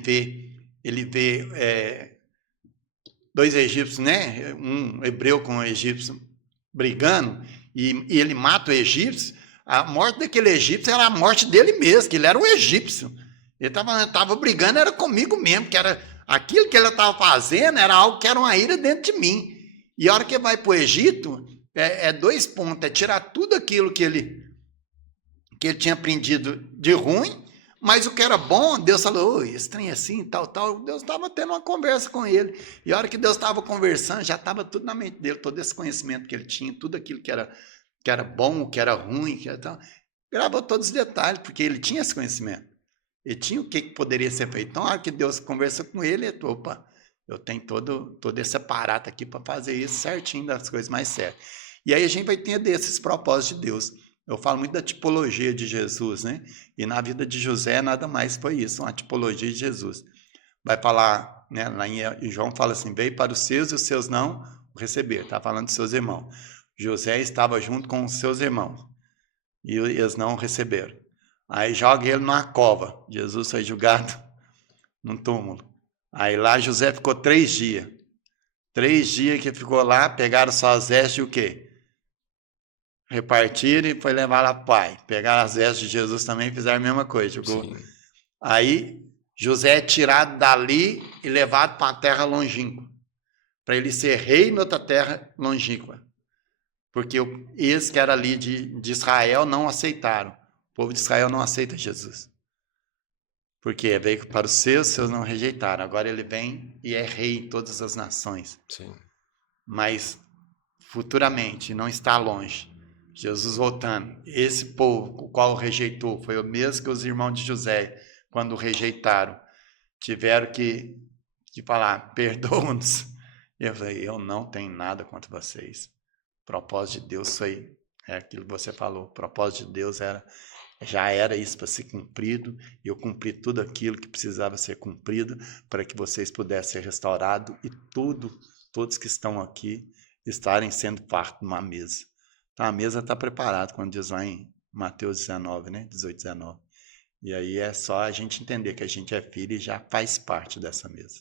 vê 2 egípcios, né? Um hebreu com um egípcio brigando, e ele mata o egípcio. A morte daquele egípcio era a morte dele mesmo, que ele era um egípcio. Ele estava brigando, era comigo mesmo, que era aquilo que ele estava fazendo, era algo que era uma ira dentro de mim. E a hora que ele vai para o Egito, 2 pontos, tirar tudo aquilo que ele tinha aprendido de ruim, mas o que era bom, Deus falou, esse trem assim, tal. Deus estava tendo uma conversa com ele. E a hora que Deus estava conversando, já estava tudo na mente dele, todo esse conhecimento que ele tinha, tudo aquilo que era bom, que era ruim, tal. Gravou todos os detalhes, porque ele tinha esse conhecimento. Ele tinha o que poderia ser feito. Então, a hora que Deus conversa com ele, opa, eu tenho todo esse aparato aqui para fazer isso certinho, das coisas mais certas. E aí a gente vai entender esses propósitos de Deus. Eu falo muito da tipologia de Jesus, né? E na vida de José nada mais foi isso, uma tipologia de Jesus. Vai falar, né? Lá em João fala assim, veio para os seus e os seus não o receberam. Está falando dos seus irmãos. José estava junto com os seus irmãos e eles não o receberam. Aí joga ele numa cova. Jesus foi julgado num túmulo. Aí lá José ficou 3 dias. 3 dias que ficou lá, pegaram suas vestes e o quê? Repartiram e foi levar lá para o pai. Pegaram as vestes de Jesus também e fizeram a mesma coisa. Jogou. Aí José é tirado dali e levado para uma terra longínqua. Para ele ser rei em outra terra longínqua. Porque eles que eram ali de Israel não aceitaram. O povo de Israel não aceita Jesus. Porque veio para os seus não rejeitaram. Agora ele vem e é rei em todas as nações. Sim. Mas futuramente, não está longe. Jesus voltando. Esse povo, o qual o rejeitou, foi o mesmo que os irmãos de José, quando o rejeitaram, tiveram que falar, perdoa-nos. Eu falei, eu não tenho nada contra vocês. O propósito de Deus foi aquilo que você falou. O propósito de Deus já era isso para ser cumprido, e eu cumpri tudo aquilo que precisava ser cumprido para que vocês pudessem ser restaurados e todos que estão aqui estarem sendo parte de uma mesa. Então, a mesa está preparada, quando diz lá em Mateus 19, né? 18, 19. E aí é só a gente entender que a gente é filho e já faz parte dessa mesa.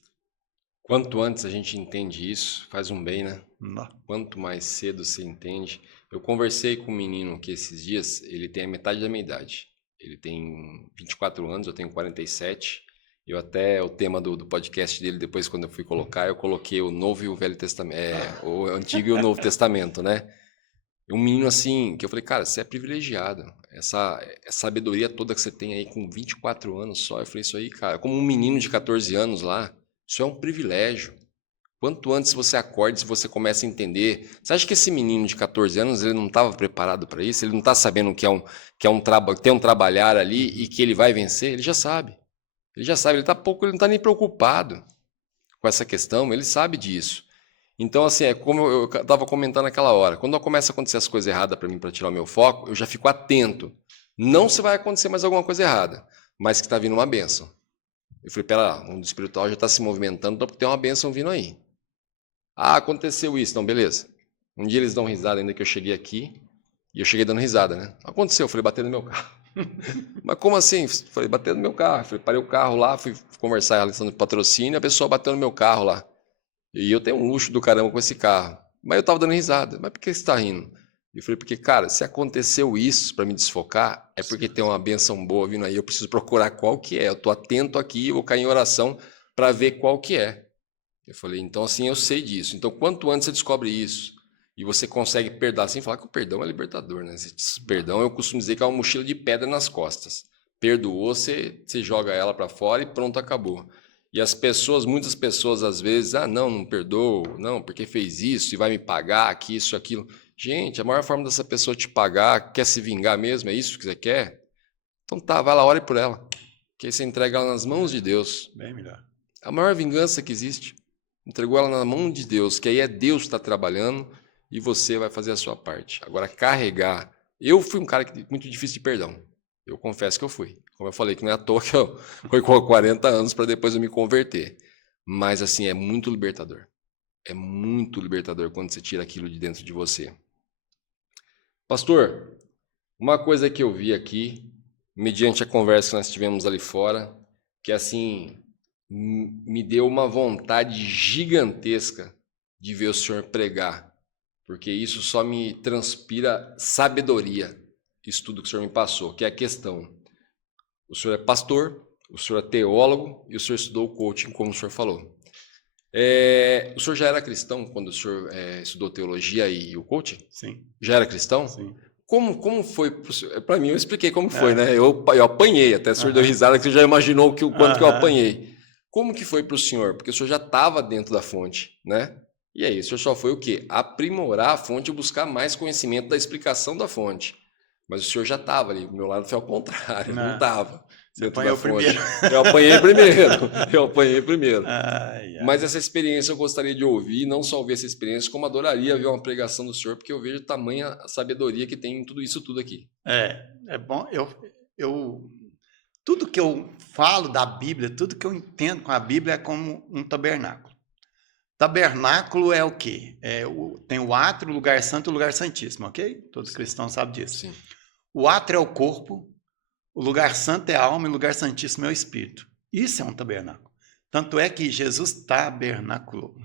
Quanto antes a gente entende isso, faz um bem, né? Não. Quanto mais cedo você entende. Eu conversei com um menino que esses dias, ele tem a metade da minha idade. Ele tem 24 anos, eu tenho 47. Eu até, o tema do podcast dele, depois quando eu fui colocar, eu coloquei o Novo e o Velho Testamento, o Antigo e o Novo Testamento, né? Um menino assim, que eu falei, cara, você é privilegiado. Essa sabedoria toda que você tem aí com 24 anos só, eu falei, isso aí, cara, como um menino de 14 anos lá, isso é um privilégio. Quanto antes você acorde, se você começa a entender. Você acha que esse menino de 14 anos ele não estava preparado para isso? Ele não está sabendo que tem um trabalhar ali e que ele vai vencer? Ele já sabe. Ele já sabe. Ele não está nem preocupado com essa questão. Ele sabe disso. Então, assim, é como eu estava comentando naquela hora. Quando começa a acontecer as coisas erradas para mim, para tirar o meu foco, eu já fico atento. Não se vai acontecer mais alguma coisa errada, mas que está vindo uma bênção. Eu falei, pera lá, o mundo espiritual já está se movimentando, porque tem uma bênção vindo aí. Ah, aconteceu isso. Então, beleza. Um dia eles dão risada ainda que eu cheguei aqui, e eu cheguei dando risada, né? Aconteceu, eu falei, bater no meu carro. Mas como assim? Falei, bater no meu carro. Falei, parei o carro lá, fui conversar em relação ao patrocínio, a pessoa bateu no meu carro lá. E eu tenho um luxo do caramba com esse carro. Mas eu tava dando risada. Mas por que você tá rindo? E eu falei, porque, cara, se aconteceu isso para me desfocar, é porque tem uma benção boa vindo aí, eu preciso procurar qual que é. Eu tô atento aqui, eu vou cair em oração para ver qual que é. Eu falei, então assim, eu sei disso. Então, quanto antes você descobre isso e você consegue perdoar, sem falar que o perdão é libertador, né? Perdão, eu costumo dizer que é uma mochila de pedra nas costas. Perdoou, você joga ela para fora e pronto, acabou. E as pessoas, muitas pessoas às vezes, não perdoo, não, porque fez isso e vai me pagar aqui, isso, aquilo. Gente, a maior forma dessa pessoa te pagar, quer se vingar mesmo, é isso que você quer? Então tá, vai lá, ore por ela. Que aí você entrega ela nas mãos de Deus. Bem melhor. A maior vingança que existe. Entregou ela na mão de Deus, que aí é Deus que está trabalhando e você vai fazer a sua parte. Agora, carregar... Eu fui um cara muito difícil de perdão. Eu confesso que eu fui. Como eu falei, que não é à toa que eu fui com 40 anos para depois eu me converter. Mas, assim, é muito libertador. É muito libertador quando você tira aquilo de dentro de você. Pastor, uma coisa que eu vi aqui, mediante a conversa que nós tivemos ali fora, que, assim, me deu uma vontade gigantesca de ver o senhor pregar, porque isso só me transpira sabedoria, isso tudo que o senhor me passou, que é a questão. O senhor é pastor, o senhor é teólogo e o senhor estudou coaching, como o senhor falou. O senhor já era cristão quando o senhor estudou teologia e o coaching? Sim. Já era cristão? Sim. Como foi para mim? Eu expliquei como foi, né? Eu apanhei, até o senhor deu risada, que você já imaginou o quanto que eu apanhei. Como que foi para o senhor? Porque o senhor já estava dentro da fonte, né? E aí, o senhor só foi o quê? Aprimorar a fonte e buscar mais conhecimento da explicação da fonte. Mas o senhor já estava ali, do meu lado foi ao contrário, não estava. Você apanhou primeiro. Eu apanhei primeiro. Mas essa experiência eu gostaria de ouvir, não só ouvir essa experiência, como adoraria ver uma pregação do senhor, porque eu vejo tamanha sabedoria que tem em tudo isso tudo aqui. É bom, tudo que eu falo da Bíblia, tudo que eu entendo com a Bíblia é como um tabernáculo. Tabernáculo é o quê? Tem o átrio, o lugar santo e o lugar santíssimo, ok? Todos os cristãos sabem disso. Sim. O átrio é o corpo, o lugar santo é a alma e o lugar santíssimo é o espírito. Isso é um tabernáculo. Tanto é que Jesus tabernaculou,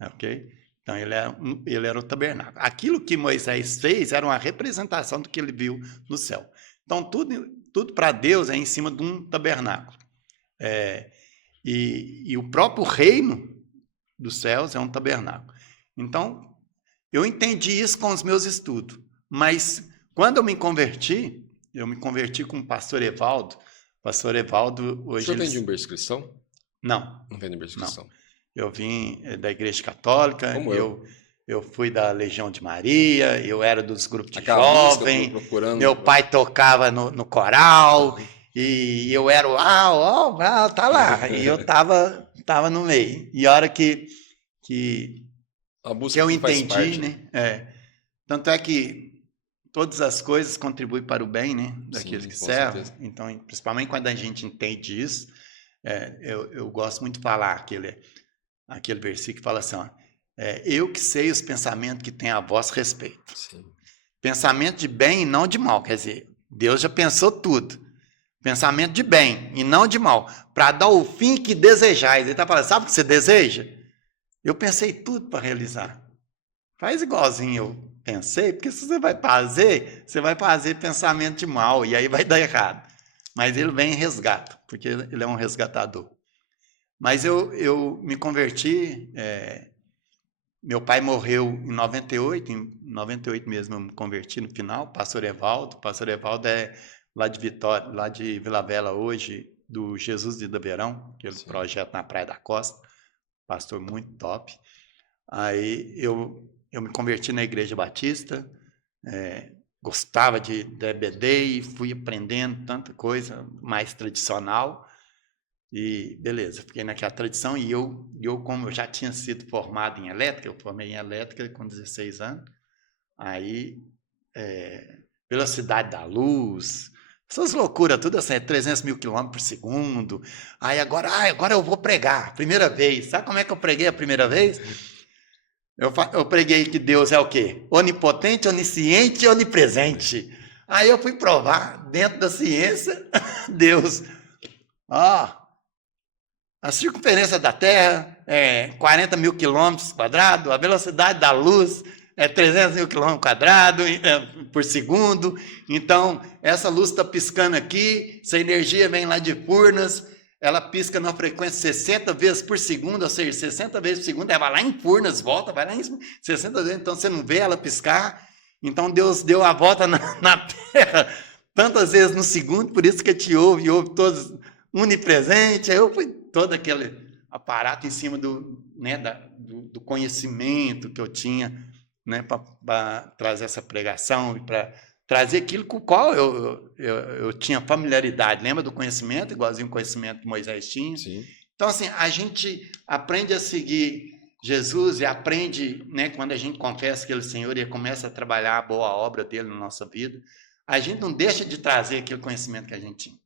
ok? Então ele era o tabernáculo. Aquilo que Moisés fez era uma representação do que ele viu no céu. Então tudo para Deus é em cima de um tabernáculo. E o próprio reino dos céus é um tabernáculo. Então, eu entendi isso com os meus estudos. Mas, quando eu me converti com o pastor Evaldo. O pastor Evaldo, hoje... O senhor vem de um berço cristão? Não. Não vem de um berço cristão? Eu vim da Igreja Católica. Como eu fui da Legião de Maria, eu era dos grupos de jovem. Meu pai tocava no coral. E eu era tá lá. E eu tava no meio. E a hora que eu entendi, né? Tanto é que todas as coisas contribuem para o bem, né? Daqueles que servem. Então, principalmente quando a gente entende isso, eu gosto muito de falar aquele versículo que fala assim, eu que sei os pensamentos que tem a vosso respeito. Sim. Pensamento de bem e não de mal. Quer dizer, Deus já pensou tudo. Pensamento de bem e não de mal, para dar o fim que desejais. Ele está falando, sabe o que você deseja? Eu pensei tudo para realizar. Faz igualzinho eu pensei, porque se você vai fazer pensamento de mal, e aí vai dar errado. Mas ele vem e resgata, porque ele é um resgatador. Mas eu me converti, meu pai morreu em 98 mesmo eu me converti no final, pastor Evaldo é lá de Vitória, lá de Vila Bela hoje, do Jesus de Verão, aquele projeto na Praia da Costa, pastor muito top. Aí eu me converti na Igreja Batista, gostava de EBD e fui aprendendo tanta coisa mais tradicional. E beleza, fiquei naquela tradição e eu como eu já tinha sido formado em elétrica, eu formei em elétrica com 16 anos, aí velocidade da luz, essas loucuras, tudo assim, 300 mil quilômetros por segundo. Aí agora eu vou pregar, primeira vez. Sabe como é que eu preguei a primeira vez? Eu preguei que Deus é o quê? Onipotente, onisciente e onipresente. Aí eu fui provar, dentro da ciência, Deus. A circunferência da Terra é 40 mil quilômetros quadrados, a velocidade da luz 300 mil quilômetros quadrados por segundo. Então, essa luz está piscando aqui, essa energia vem lá de Furnas, ela pisca numa frequência 60 vezes por segundo, ou seja, 60 vezes por segundo, ela vai lá em Furnas, volta, vai lá em 60 vezes, então você não vê ela piscar. Então, Deus deu a volta na Terra tantas vezes no segundo, por isso que te ouve todos onipresente. Aí eu fui todo aquele aparato em cima do conhecimento que eu tinha, né, para trazer essa pregação e para trazer aquilo com o qual eu tinha familiaridade. Lembra do conhecimento, igualzinho o conhecimento que Moisés tinha? Sim. Então, assim, a gente aprende a seguir Jesus e aprende, né, quando a gente confessa que Ele é Senhor e começa a trabalhar a boa obra dele na nossa vida, a gente não deixa de trazer aquele conhecimento que a gente tinha.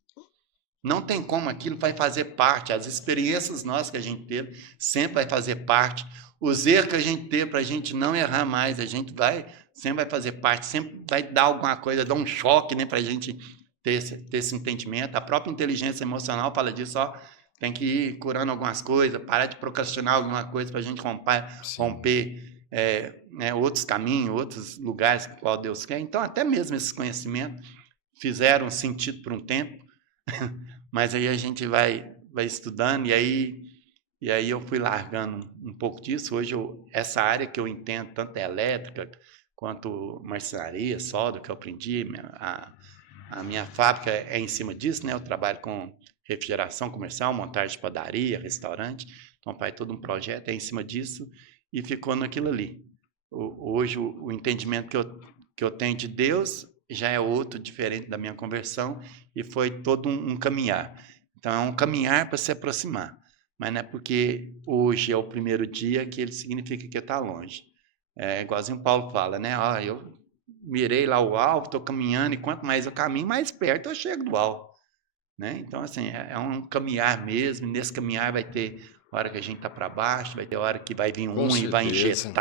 Não tem como, aquilo vai fazer parte, as experiências nossas que a gente teve sempre vai fazer parte, os erros que a gente teve para a gente não errar mais, a gente sempre vai fazer parte, sempre vai dar alguma coisa, dar um choque, né, para a gente ter esse entendimento. A própria inteligência emocional fala disso, tem que ir curando algumas coisas, parar de procrastinar alguma coisa para a gente romper outros caminhos, outros lugares que qual Deus quer. Então, até mesmo esses conhecimentos fizeram sentido por um tempo, mas aí a gente vai estudando, e aí eu fui largando um pouco disso. Hoje, essa área que eu entendo, tanto é elétrica, quanto marcenaria, solda, que eu aprendi, a minha fábrica é em cima disso, né? Eu trabalho com refrigeração comercial, montagem de padaria, restaurante, então faz todo um projeto, é em cima disso, e ficou naquilo ali. Hoje, o entendimento que eu tenho de Deus já é outro, diferente da minha conversão, e foi todo um caminhar. Então, é um caminhar para se aproximar, mas não é porque hoje é o primeiro dia que ele significa que está longe. É igualzinho Paulo fala, né? Eu mirei lá o alvo, estou caminhando, e quanto mais eu caminho, mais perto eu chego do alvo. Né? Então, assim, é um caminhar mesmo, e nesse caminhar vai ter hora que a gente está para baixo, vai ter hora que vai vir Com e certeza.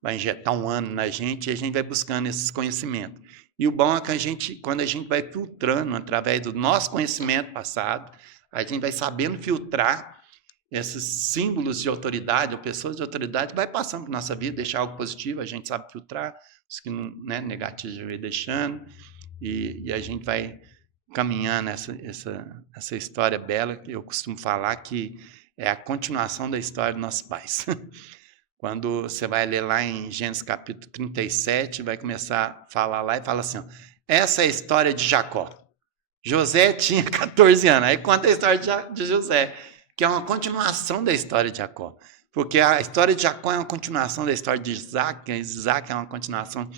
vai injetar um ano na gente, e a gente vai buscando esses conhecimentos. E o bom é que quando a gente vai filtrando através do nosso conhecimento passado, a gente vai sabendo filtrar esses símbolos de autoridade, ou pessoas de autoridade, vai passando por nossa vida, deixar algo positivo, a gente sabe filtrar, os que não, né, negativos vai deixando, e a gente vai caminhando essa história bela, que eu costumo falar que é a continuação da história dos nossos pais. Quando você vai ler lá em Gênesis capítulo 37, vai começar a falar lá e fala assim, essa é a história de Jacó. José tinha 14 anos, aí conta a história de José, que é uma continuação da história de Jacó. Porque a história de Jacó é uma continuação da história de Isaac é uma continuação.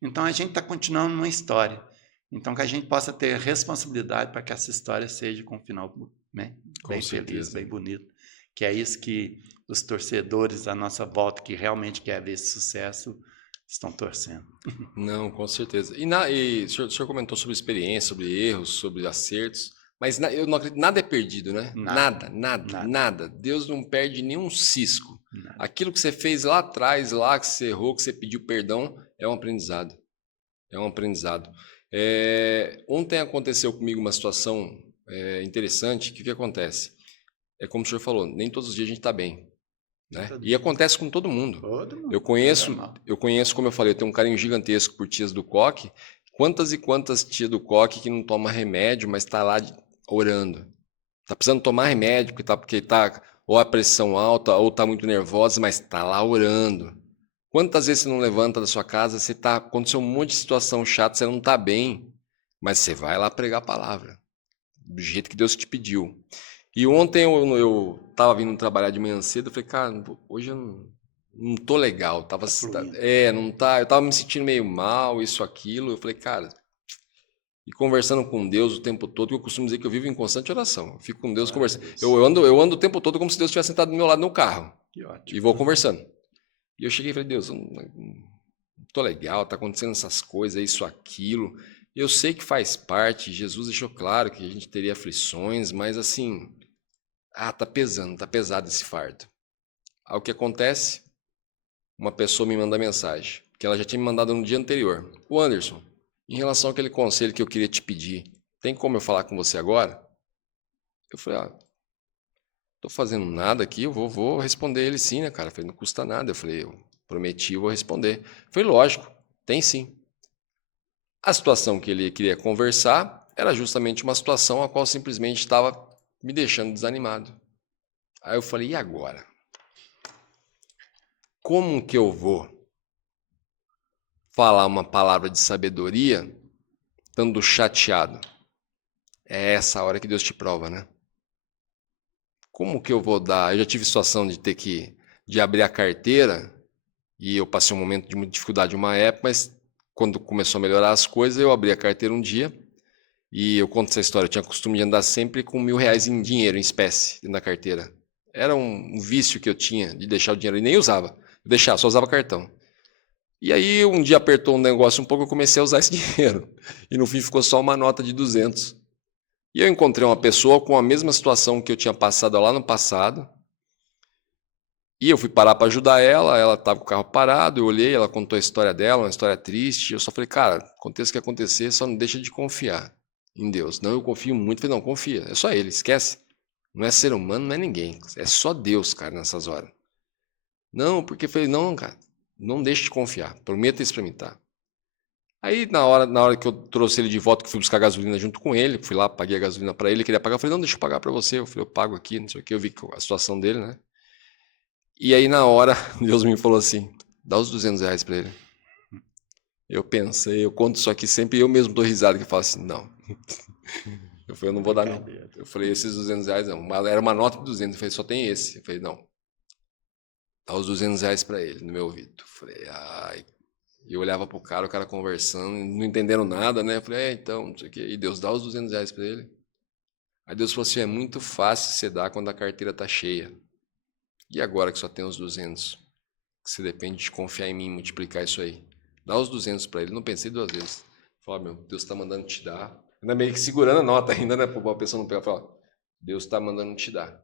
Então, a gente está continuando uma história. Então, que a gente possa ter responsabilidade para que essa história seja com um final, né, bem feliz, bem bonito. Que é isso que os torcedores à nossa volta, que realmente querem ver esse sucesso, estão torcendo. Não, com certeza. E o senhor comentou sobre experiência, sobre erros, sobre acertos, mas eu não acredito, nada é perdido, né? Nada. Deus não perde nenhum cisco. Nada. Aquilo que você fez lá atrás, lá que você errou, que você pediu perdão, é um aprendizado. É um aprendizado. Ontem aconteceu comigo uma situação interessante. O que acontece? É como o senhor falou, nem todos os dias a gente está bem. Né? E acontece com todo mundo. Eu conheço, como eu falei, eu tenho um carinho gigantesco por tias do coque. Quantas e quantas tias do coque que não toma remédio, mas está lá orando. Está precisando tomar remédio porque está ou a pressão alta ou está muito nervosa, mas está lá orando. Quantas vezes você não levanta da sua casa, aconteceu um monte de situação chata, você não está bem, mas você vai lá pregar a palavra, do jeito que Deus te pediu. E ontem eu estava vindo trabalhar de manhã cedo, eu falei, cara, hoje eu não tô legal, eu estava me sentindo meio mal, isso, aquilo, eu falei, cara, e conversando com Deus o tempo todo, que eu costumo dizer que eu vivo em constante oração, eu fico com Deus conversando, eu ando o tempo todo como se Deus estivesse sentado do meu lado no carro, e vou conversando. E eu cheguei e falei, Deus, eu não tô legal, tá acontecendo essas coisas, isso, aquilo, eu sei que faz parte, Jesus deixou claro que a gente teria aflições, mas assim, tá pesado esse fardo. Aí o que acontece? Uma pessoa me manda mensagem, que ela já tinha me mandado no dia anterior. O Anderson, em relação àquele conselho que eu queria te pedir, tem como eu falar com você agora? Eu falei, tô fazendo nada aqui, eu vou responder ele sim, né, cara? Eu falei, não custa nada. Eu falei, Prometi, vou responder. Foi lógico, tem sim. A situação que ele queria conversar era justamente uma situação a qual simplesmente estava me deixando desanimado. Aí eu falei, e agora? Como que eu vou falar uma palavra de sabedoria estando chateado? É essa a hora que Deus te prova, né? Como que eu vou dar? Eu já tive situação de abrir a carteira e eu passei um momento de muita dificuldade uma época, mas quando começou a melhorar as coisas, eu abri a carteira um dia e eu conto essa história. Eu tinha costume de andar sempre com R$1.000 em dinheiro, em espécie, dentro da carteira. Era um vício que eu tinha de deixar o dinheiro e nem usava. Só usava cartão. E aí um dia apertou um negócio um pouco, eu comecei a usar esse dinheiro. E no fim ficou só uma nota de 200. E eu encontrei uma pessoa com a mesma situação que eu tinha passado lá no passado. E eu fui parar para ajudar ela estava com o carro parado, eu olhei, ela contou a história dela, uma história triste. Eu só falei, cara, aconteça o que acontecer, só não deixa de confiar em Deus. Não, eu confio muito. Eu falei, não, confia, é só Ele, esquece. Não é ser humano, não é ninguém. É só Deus, cara, nessas horas. Não, porque eu falei, não, cara, não deixe de confiar, prometa experimentar. Aí, na hora que eu trouxe ele de volta, que fui buscar gasolina junto com ele, fui lá, paguei a gasolina para ele, queria pagar, eu falei, não, deixa eu pagar para você. Eu falei, eu pago aqui, não sei o que, eu vi a situação dele, né? E aí, na hora, Deus me falou assim, dá os R$200 para ele. Eu pensei, eu conto isso aqui sempre, e eu mesmo dou risada, que eu falo assim, não. Eu falei, eu não vou dar não. Eu falei, esses R$200 não. Era uma nota de 200, eu falei, só tem esse. Eu falei, não. Dá os R$200 para ele, no meu ouvido. Eu falei, ai... E eu olhava pro cara, o cara conversando, não entendendo nada, né? Eu falei, então, não sei o quê. E Deus dá os R$200 para ele. Aí Deus falou assim, é muito fácil você dar quando a carteira tá cheia. E agora que só tem os 200? Que você depende de confiar em mim e multiplicar isso aí. Dá os 200 para ele. Não pensei 2 vezes. Falei, meu, Deus tá mandando te dar. Ainda meio que segurando a nota ainda, né? Pra a pessoa não pegar. Falei, Deus tá mandando te dar.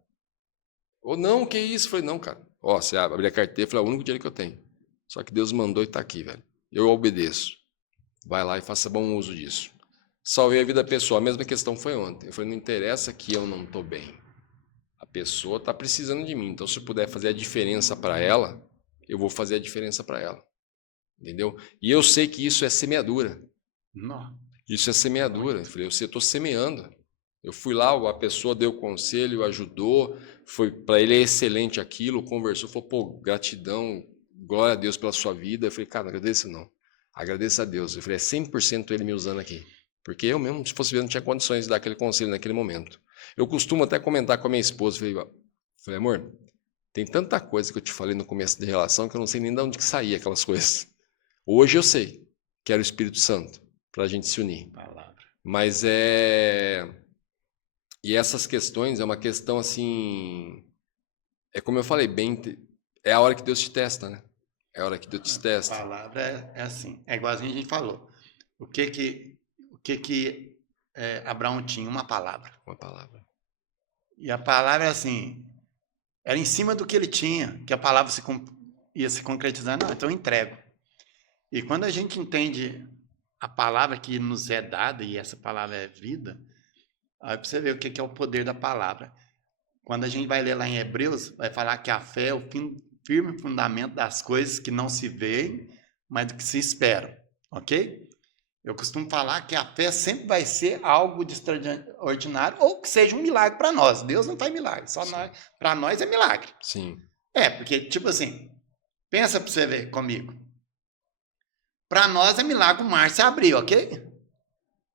Ou não, que isso? Falei, não, cara. Ó, você abre a carteira, falei, é o único dinheiro que eu tenho. Só que Deus mandou e tá aqui, velho. Eu obedeço. Vai lá e faça bom uso disso. Salvei a vida da pessoa. A mesma questão foi ontem. Eu falei, não interessa que eu não tô bem. A pessoa tá precisando de mim. Então, se eu puder fazer a diferença para ela, eu vou fazer a diferença para ela. Entendeu? E eu sei que isso é semeadura. Não. Isso é semeadura. Eu falei, eu estou semeando. Eu fui lá, a pessoa deu conselho, ajudou, foi para ele é excelente aquilo, conversou, falou, pô, gratidão, glória a Deus pela sua vida. Eu falei, cara, não agradeço não. Agradeço a Deus. Eu falei, é 100% ele me usando aqui. Porque eu mesmo, se fosse ver, não tinha condições de dar aquele conselho naquele momento. Eu costumo até comentar com a minha esposa, falei, amor, tem tanta coisa que eu te falei no começo de relação que eu não sei nem de onde que saía aquelas coisas. Hoje eu sei que era o Espírito Santo para a gente se unir. Palavra. Mas E essas questões é uma questão assim... É como eu falei, é a hora que Deus te testa, né? É a hora que Deus te testa. A palavra é assim, é igualzinho a gente falou. O que Abraão tinha? Uma palavra. Uma palavra. E a palavra, assim, era em cima do que ele tinha, que a palavra ia se concretizar. Não, então eu entrego. E quando a gente entende a palavra que nos é dada, e essa palavra é vida, aí você vê o que é o poder da palavra. Quando a gente vai ler lá em Hebreus, vai falar que a fé é o firme fundamento das coisas que não se veem, mas do que se esperam. Ok? Eu costumo falar que a fé sempre vai ser algo de extraordinário ou que seja um milagre para nós. Deus não faz milagre, só para nós é milagre. Sim. Porque, tipo assim, pensa para você ver comigo. Para nós é milagre o mar se abrir, ok?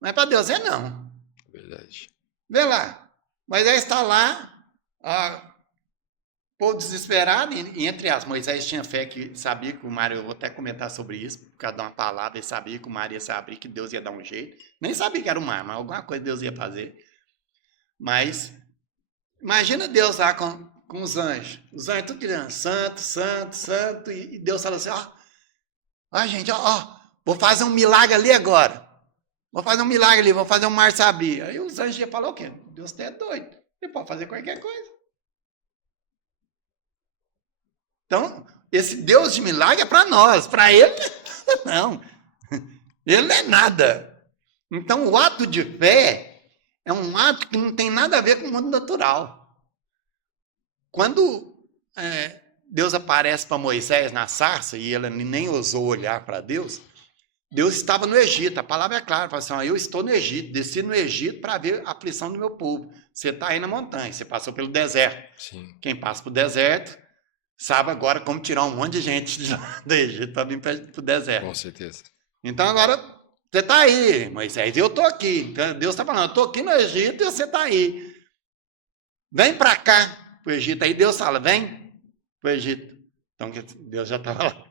Mas para Deus é não. Verdade. Vê lá. Moisés está lá, povo desesperado, e entre as Moisés tinha fé que sabia que o mar, eu vou até comentar sobre isso, por causa de uma palavra, ele sabia que o mar ia se abrir, que Deus ia dar um jeito. Nem sabia que era o mar, mas alguma coisa Deus ia fazer. Mas, imagina Deus lá com os anjos tudo gritando, santo, santo, santo, e Deus falou assim, gente, vou fazer um milagre ali agora. Vou fazer um milagre ali, vou fazer um mar se abrir. Aí os anjos iam falar o quê? Deus é doido, ele pode fazer qualquer coisa. Então, esse Deus de milagre é para nós, para ele, não. Ele não é nada. Então, o ato de fé é um ato que não tem nada a ver com o mundo natural. Quando Deus aparece para Moisés na sarça, e ele nem ousou olhar para Deus, Deus estava no Egito, a palavra é clara, fala assim, ó, eu estou no Egito, desci no Egito para ver a aflição do meu povo. Você está aí na montanha, você passou pelo deserto. Sim. Quem passa para o deserto sabe agora como tirar um monte de gente do Egito para vir para o deserto. Com certeza. Então agora, você está aí, Moisés, eu estou aqui. Então, Deus está falando, eu estou aqui no Egito e você está aí. Vem para cá, para o Egito. Aí Deus fala, vem para o Egito. Então Deus já estava lá.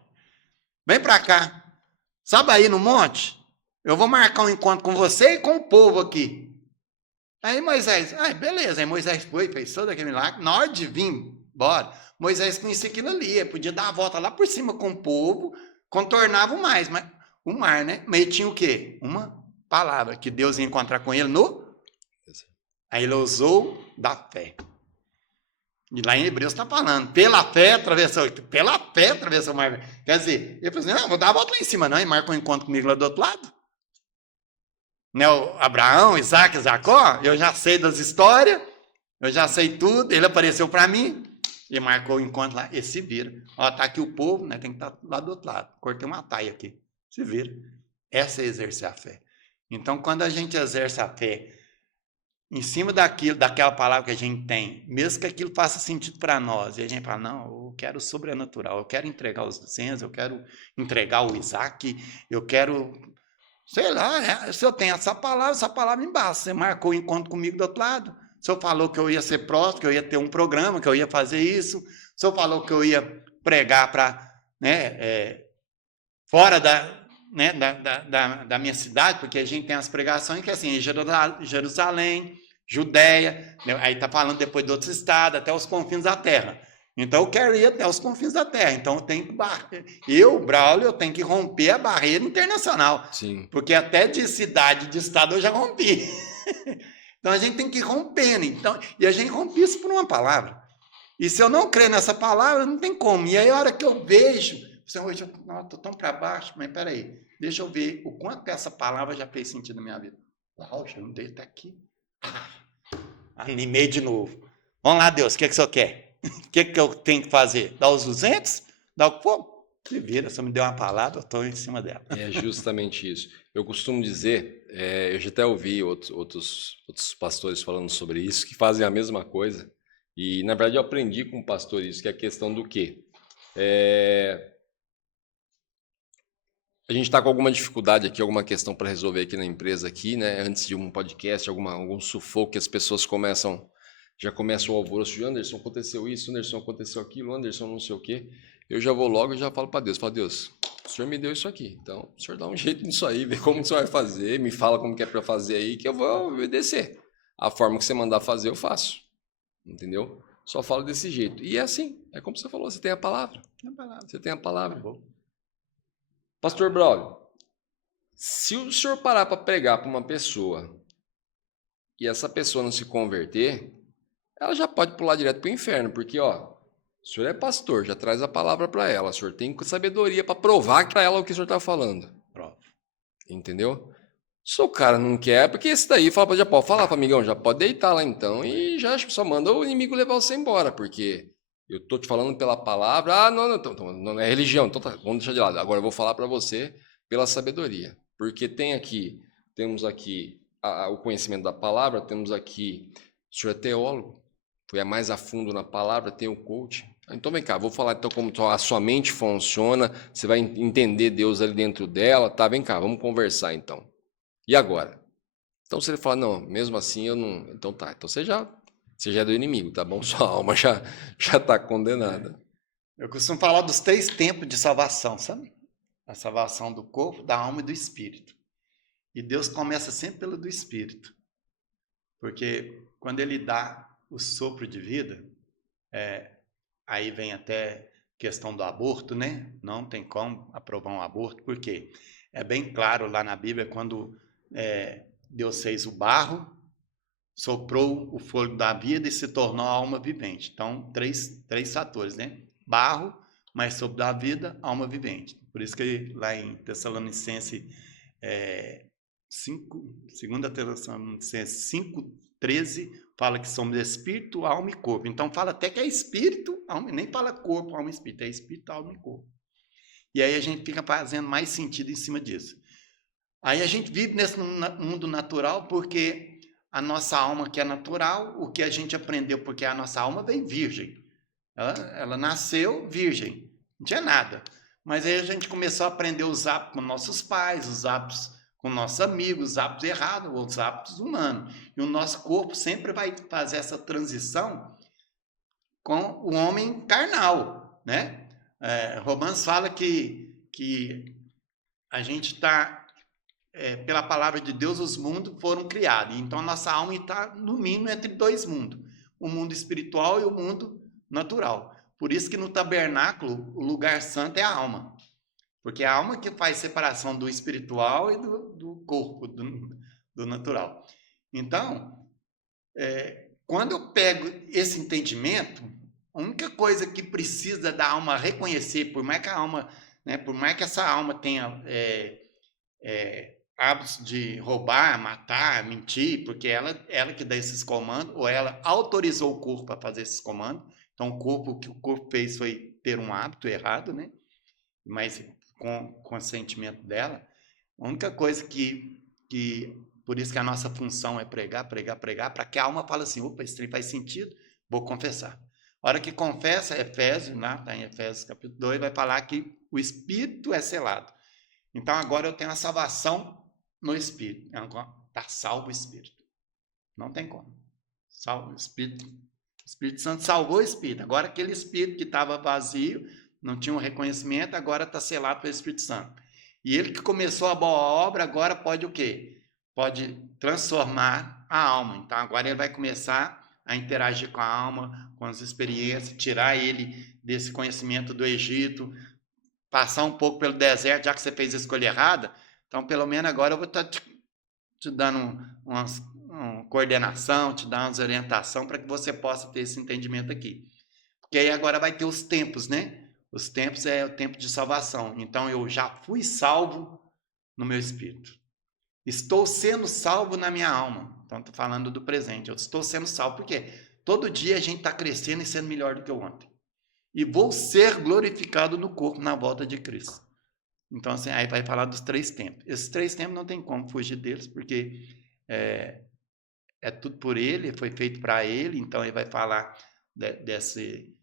Vem para cá. Sabe aí no monte? Eu vou marcar um encontro com você e com o povo aqui. Aí Moisés, beleza. Aí Moisés foi, fez todo aquele milagre. Na hora de vir, bora. Moisés conhecia aquilo ali. Podia dar a volta lá por cima com o povo, contornava o mar, né? Mas ele tinha o quê? Uma palavra, que Deus ia encontrar com ele no... Aí ele usou da fé. E lá em Hebreus está falando, pela fé atravessou o mar. Quer dizer, ele falou assim, não, vou dar a volta lá em cima, não, e marca um encontro comigo lá do outro lado. Né, o Abraão, Isaac, Jacó, eu já sei das histórias, eu já sei tudo, ele apareceu para mim, e marcou o encontro lá, e se vira. Ó, tá aqui o povo, né, tem que estar lá do outro lado. Cortei uma taia aqui, se vira. Essa é exercer a fé. Então, quando a gente exerce a fé, em cima daquela palavra que a gente tem, mesmo que aquilo faça sentido para nós, e a gente fala, não, eu quero o sobrenatural, eu quero entregar os licenças, eu quero entregar o Isaac, eu quero, sei lá, se eu tenho essa palavra me basta. Você marcou o encontro comigo do outro lado, o senhor falou que eu ia ser próximo, que eu ia ter um programa, que eu ia fazer isso, o senhor falou que eu ia pregar para, fora da minha cidade, porque a gente tem as pregações que assim, Jerusalém, Judéia, aí está falando depois de outros estados, até os confins da terra. Então eu quero ir até os confins da terra. Então Braulio, eu tenho que romper a barreira internacional. Sim. Porque até de cidade, de estado eu já rompi. Então a gente tem que ir rompendo. Então, e a gente rompe isso por uma palavra. E se eu não crer nessa palavra, não tem como. E aí a hora que eu vejo, hoje eu estou tão para baixo, mas peraí, deixa eu ver o quanto que essa palavra já fez sentido na minha vida. Poxa, eu não dei até aqui. Animei de novo. Vamos lá, Deus, o que o senhor quer? O que eu tenho que fazer? Dar os 200? Dar o que for? Se vira, se eu me deu uma palavra, eu estou em cima dela. É justamente isso. Eu costumo dizer, eu já até ouvi outros pastores falando sobre isso, que fazem a mesma coisa. E, na verdade, eu aprendi com o pastor isso, que é a questão do quê? A gente está com alguma dificuldade aqui, alguma questão para resolver aqui na empresa, aqui, né? Antes de um podcast, algum sufoco que as pessoas já começam o alvoroço de Anderson, aconteceu isso, Anderson, aconteceu aquilo, Anderson, não sei o quê. Eu já vou logo e já falo para Deus, Deus, o Senhor me deu isso aqui, então o Senhor dá um jeito nisso aí, vê como o Senhor vai fazer, me fala como que é para fazer aí, que eu vou obedecer. A forma que você mandar fazer, eu faço. Entendeu? Só falo desse jeito. E é assim, é como você falou, você tem a palavra. Você tem a palavra. Pastor Braulio, se o senhor parar para pregar para uma pessoa e essa pessoa não se converter, ela já pode pular direto para o inferno, porque, o senhor é pastor, já traz a palavra para ela, o senhor tem sabedoria para provar para ela o que o senhor está falando. Prova. Entendeu? Se o cara não quer, porque esse daí fala para já pode falar para amigão, já pode deitar lá então e já só manda o inimigo levar você embora, porque eu tô te falando pela palavra, não é religião, então tá, vamos deixar de lado. Agora eu vou falar para você pela sabedoria, porque temos aqui o conhecimento da palavra, temos aqui, o senhor é teólogo, foi mais a fundo na palavra, tem o coach. Então vem cá, vou falar então como a sua mente funciona, você vai entender Deus ali dentro dela, tá? Vem cá, vamos conversar então. E agora? Então se ele falar, não, mesmo assim eu não... Então tá, então você já é do inimigo, tá bom? Sua alma já está condenada. Eu costumo falar dos 3 tempos de salvação, sabe? A salvação do corpo, da alma e do espírito. E Deus começa sempre pelo do espírito. Porque quando ele dá o sopro de vida, aí vem até questão do aborto, né? Não tem como aprovar um aborto, porque é bem claro lá na Bíblia, quando Deus fez o barro, soprou o fôlego da vida e se tornou a alma vivente. Então, três fatores, né? Barro, mais sopro da vida, alma vivente. Por isso que lá em Tessalonicenses 5, 2 Tessalonicenses 5, 13 fala que somos espírito, alma e corpo. Então fala até que é espírito, alma, nem fala corpo, alma e espírito, é espírito, alma e corpo. E aí a gente fica fazendo mais sentido em cima disso. Aí a gente vive nesse mundo natural porque a nossa alma que é natural, o que a gente aprendeu, porque a nossa alma veio virgem. Ela nasceu virgem, não tinha nada. Mas aí a gente começou a aprender os hábitos com nossos pais, os hábitos com nossos amigos, os hábitos errados, os hábitos humanos. E o nosso corpo sempre vai fazer essa transição com o homem carnal, né? Romanos fala que a gente está, pela palavra de Deus, os mundos foram criados. Então a nossa alma está, no mínimo, entre dois mundos. O mundo espiritual e o mundo natural. Por isso que no tabernáculo, o lugar santo é a alma. Porque é a alma que faz separação do espiritual e do corpo, do natural. Então, quando eu pego esse entendimento, a única coisa que precisa da alma reconhecer, por mais que a alma, né, por mais que essa alma tenha hábitos de roubar, matar, mentir, porque ela que dá esses comandos, ou ela autorizou o corpo a fazer esses comandos. Então, o que o corpo fez foi ter um hábito errado, né? Mas com o consentimento dela. A única coisa por isso que a nossa função é pregar, para que a alma fale assim, opa, esse trem faz sentido, vou confessar. A hora que confessa, Efésios, está em Efésios capítulo 2, vai falar que o Espírito é selado. Então, agora eu tenho a salvação no Espírito. Está salvo o Espírito. Não tem como. Salvo o Espírito. O Espírito Santo salvou o Espírito. Agora, aquele Espírito que estava vazio, não tinha um reconhecimento, agora está selado pelo Espírito Santo. E ele que começou a boa obra, agora pode o quê? Pode transformar a alma. Então, agora ele vai começar a interagir com a alma, com as experiências, tirar ele desse conhecimento do Egito, passar um pouco pelo deserto, já que você fez a escolha errada. Então, pelo menos agora eu vou estar te dando uma coordenação, te dando umas orientação para que você possa ter esse entendimento aqui. Porque aí agora vai ter os tempos, né? Os tempos é o tempo de salvação. Então, eu já fui salvo no meu espírito. Estou sendo salvo na minha alma. Então, estou falando do presente. Eu estou sendo salvo. Por quê? Todo dia a gente está crescendo e sendo melhor do que o ontem. E vou ser glorificado no corpo na volta de Cristo. Então, assim, aí vai falar dos 3 tempos. Esses 3 tempos não tem como fugir deles, porque é tudo por Ele, foi feito para Ele. Então, ele vai falar desse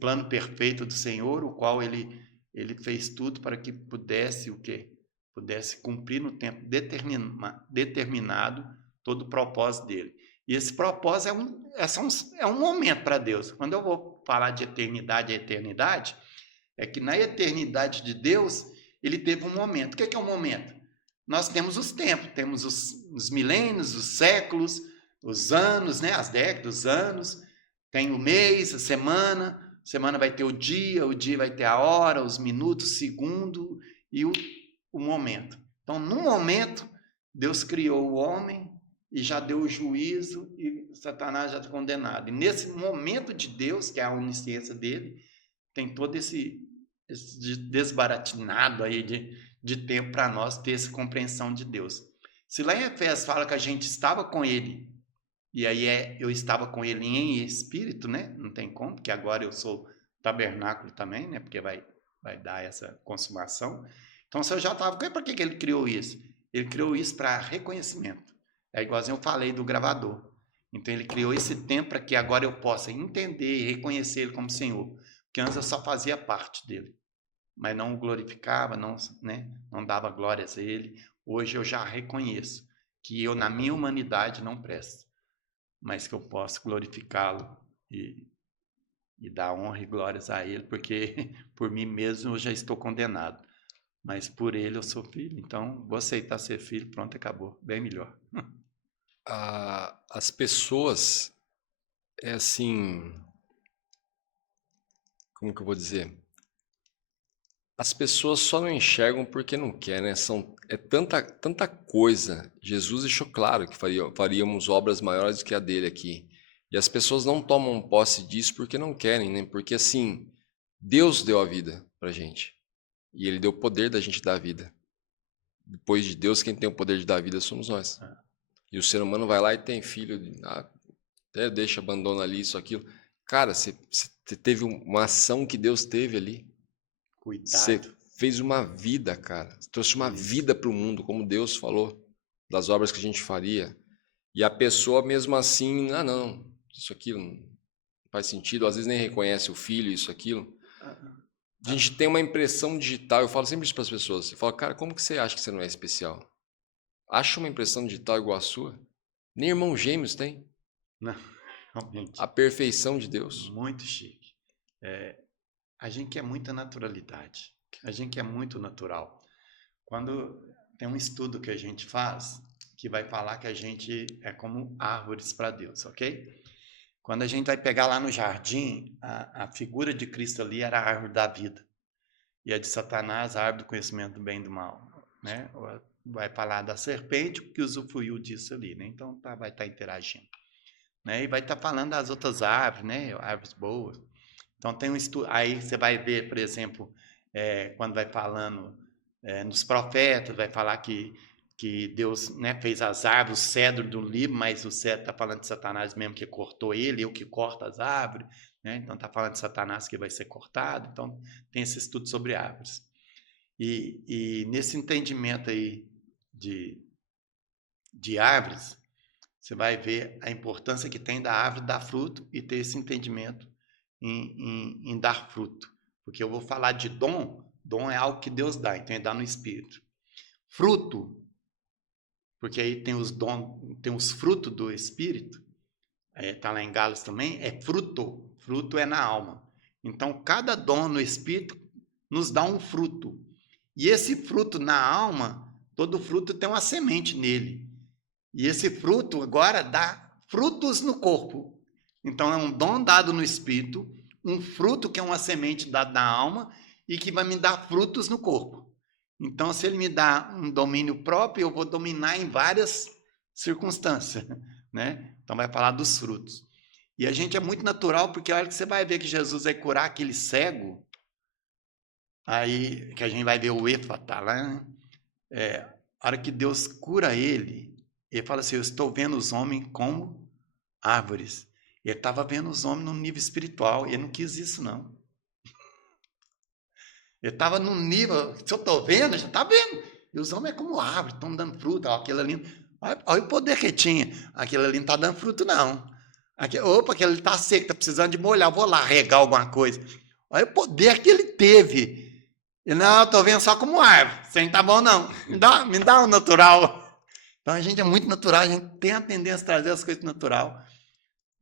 plano perfeito do Senhor, o qual ele fez tudo para que pudesse pudesse cumprir no tempo determinado todo o propósito dele. E esse propósito é um momento para Deus. Quando eu vou falar de eternidade, é que na eternidade de Deus, ele teve um momento. O que é um momento? Nós temos os tempos, temos os milênios, os séculos, os anos, né? As décadas, os anos, tem o mês, a semana vai ter o dia vai ter a hora, os minutos, o segundo e o momento. Então, no momento, Deus criou o homem e já deu o juízo e Satanás já está condenado. E nesse momento de Deus, que é a onisciência dele, tem todo esse desbaratinado aí de tempo para nós ter essa compreensão de Deus. Se lá em Efésios fala que a gente estava com ele, e aí eu estava com ele em espírito, né? Não tem como, porque agora eu sou tabernáculo também, né? Porque vai dar essa consumação. Então, se eu já estava... Para que ele criou isso? Ele criou isso para reconhecimento. É igualzinho eu falei do gravador. Então, ele criou esse tempo para que agora eu possa entender e reconhecer ele como Senhor. Porque antes eu só fazia parte dele. Mas não o glorificava, não dava glórias a ele. Hoje eu já reconheço que eu, na minha humanidade, não presto. Mas que eu posso glorificá-lo e dar honra e glórias a ele, porque por mim mesmo eu já estou condenado. Mas por ele eu sou filho, então vou aceitar ser filho, pronto, acabou, bem melhor. As pessoas, assim, como que eu vou dizer? As pessoas só não enxergam porque não querem, né? É tanta coisa. Jesus deixou claro que faríamos obras maiores do que a dele aqui. E as pessoas não tomam posse disso porque não querem, né? Porque, assim, Deus deu a vida pra gente. E ele deu o poder da gente dar a vida. Depois de Deus, quem tem o poder de dar a vida somos nós. E o ser humano vai lá e tem filho, até deixa, abandona ali, isso, aquilo. Cara, você teve uma ação que Deus teve ali. Você Cuidado. fez uma vida, cara. Você trouxe uma Isso. vida para o mundo, como Deus falou, das obras que a gente faria. E a pessoa, mesmo assim, não, isso aqui não faz sentido. Às vezes nem reconhece o filho, isso, aquilo. A gente tem uma impressão digital. Eu falo sempre isso para as pessoas. Você fala, cara, como que você acha que você não é especial? Acha uma impressão digital igual a sua? Nem irmãos gêmeos tem. Não, realmente. A perfeição de Deus. Muito chique. A gente quer muita naturalidade. A gente quer muito natural. Quando tem um estudo que a gente faz que vai falar que a gente é como árvores para Deus, ok? Quando a gente vai pegar lá no jardim, a figura de Cristo ali era a árvore da vida. E a de Satanás, a árvore do conhecimento do bem e do mal. Né? Vai falar da serpente, que usufruiu disso ali. Né? Então vai estar interagindo. Né? E vai estar falando das outras árvores, né? Árvores boas. Então tem um estudo. Aí você vai ver, por exemplo, quando vai falando nos profetas, vai falar que Deus, né, fez as árvores, o cedro do livro, mas o cedro está falando de Satanás mesmo que cortou ele, eu que corto as árvores, né? Então está falando de Satanás que vai ser cortado. Então tem esse estudo sobre árvores. E nesse entendimento aí de árvores, você vai ver a importância que tem da árvore dar fruto e ter esse entendimento em dar fruto. Porque eu vou falar de dom é algo que Deus dá, então ele dá no Espírito. Fruto, porque aí tem os dons, tem os frutos do Espírito, está lá em Gálatas também, é fruto é na alma. Então, cada dom no Espírito nos dá um fruto. E esse fruto na alma, todo fruto tem uma semente nele. E esse fruto agora dá frutos no corpo. Então, é um dom dado no Espírito, um fruto que é uma semente dada na alma e que vai me dar frutos no corpo. Então, se ele me dá um domínio próprio, eu vou dominar em várias circunstâncias, né? Então, vai falar dos frutos. E a gente é muito natural, porque a hora que você vai ver que Jesus vai curar aquele cego, aí que a gente vai ver o Éfata lá, né? A hora que Deus cura ele fala assim, eu estou vendo os homens como árvores. Ele estava vendo os homens no nível espiritual, e ele não quis isso, não. Ele estava num nível, se eu estou vendo, já está vendo. E os homens é como árvore, estão dando fruto. Ó, aquele ali, olha o poder que tinha. Aquele ali não está dando fruto, não. Aquele ali está seco, está precisando de molhar. Vou lá regar alguma coisa. Olha o poder que ele teve. E não, eu estou vendo só como árvore. Isso aí não está bom, não. Me dá o natural. Então a gente é muito natural, a gente tem a tendência a trazer as coisas natural.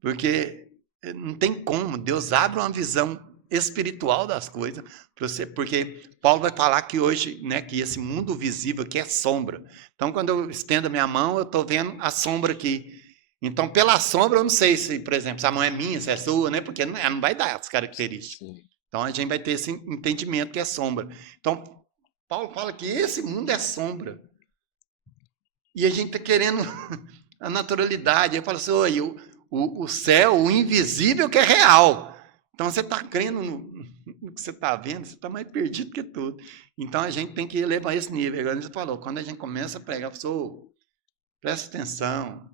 Porque não tem como. Deus abre uma visão espiritual das coisas para você, porque Paulo vai falar que hoje, né, que esse mundo visível aqui é sombra. Então, quando eu estendo a minha mão, eu estou vendo a sombra aqui. Então, pela sombra, eu não sei se, por exemplo, se a mão é minha, se é sua, né? Porque não vai dar as características. Então, a gente vai ter esse entendimento que é sombra. Então, Paulo fala que esse mundo é sombra. E a gente está querendo a naturalidade. Ele fala assim, oi, o céu, o invisível que é real. Então, você está crendo no que você está vendo, você está mais perdido que tudo. Então, a gente tem que levar esse nível. Agora, você falou, quando a gente começa a pregar, presta atenção.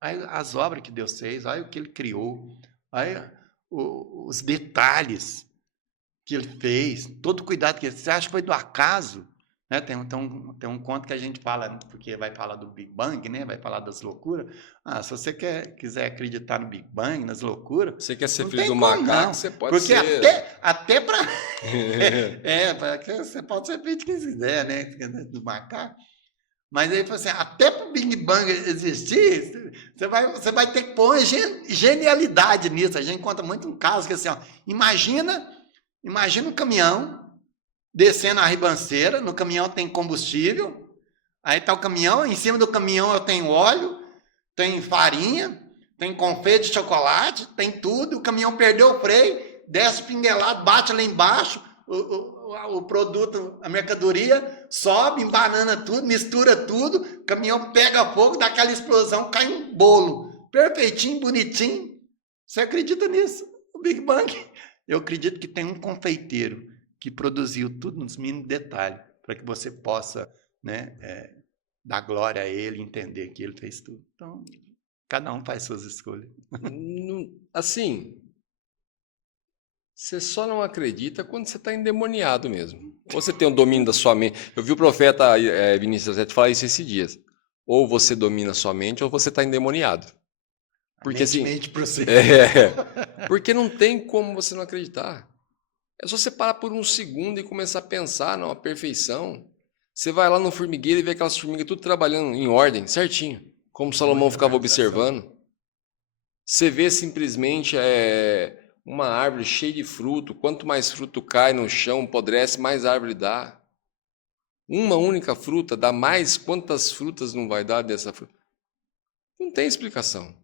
Aí, as obras que Deus fez, olha o que Ele criou, olha os detalhes que Ele fez, todo o cuidado que Ele fez. Você acha que foi do acaso? Né? Tem um conto que a gente fala, porque vai falar do Big Bang, né? Vai falar das loucuras. Se você quiser acreditar no Big Bang, nas loucuras... Você quer ser filho do macaco, você pode porque ser. Porque até para... você pode ser filho de quem quiser, né? Do macaco. Mas aí, assim, até para o Big Bang existir, você vai ter que pôr genialidade nisso. A gente conta muito um caso que assim, ó, imagina um caminhão descendo a ribanceira, no caminhão tem combustível, aí está o caminhão, em cima do caminhão eu tenho óleo, tem farinha, tem confeito de chocolate, tem tudo, o caminhão perdeu o freio, desce pinguelado, bate lá embaixo, o produto, a mercadoria, sobe, embanana tudo, mistura tudo, o caminhão pega fogo, dá aquela explosão, cai um bolo, perfeitinho, bonitinho. Você acredita nisso? O Big Bang? Eu acredito que tem um confeiteiro que produziu tudo nos mínimos detalhes, para que você possa, né, dar glória a Ele, entender que Ele fez tudo. Então, cada um faz suas escolhas. Assim, você só não acredita quando você está endemoniado mesmo. Ou você tem o domínio da sua mente. Eu vi o profeta Vinícius Zete falar isso esses dias. Ou você domina a sua mente, ou você está endemoniado. Porque assim, porque não tem como você não acreditar. É só você parar por um segundo e começar a pensar na perfeição. Você vai lá no formigueiro e vê aquelas formigas tudo trabalhando em ordem, certinho, como Salomão ficava observando. Você vê simplesmente uma árvore cheia de fruto. Quanto mais fruto cai no chão, apodrece, mais árvore dá. Uma única fruta dá mais. Quantas frutas não vai dar dessa fruta? Não tem explicação.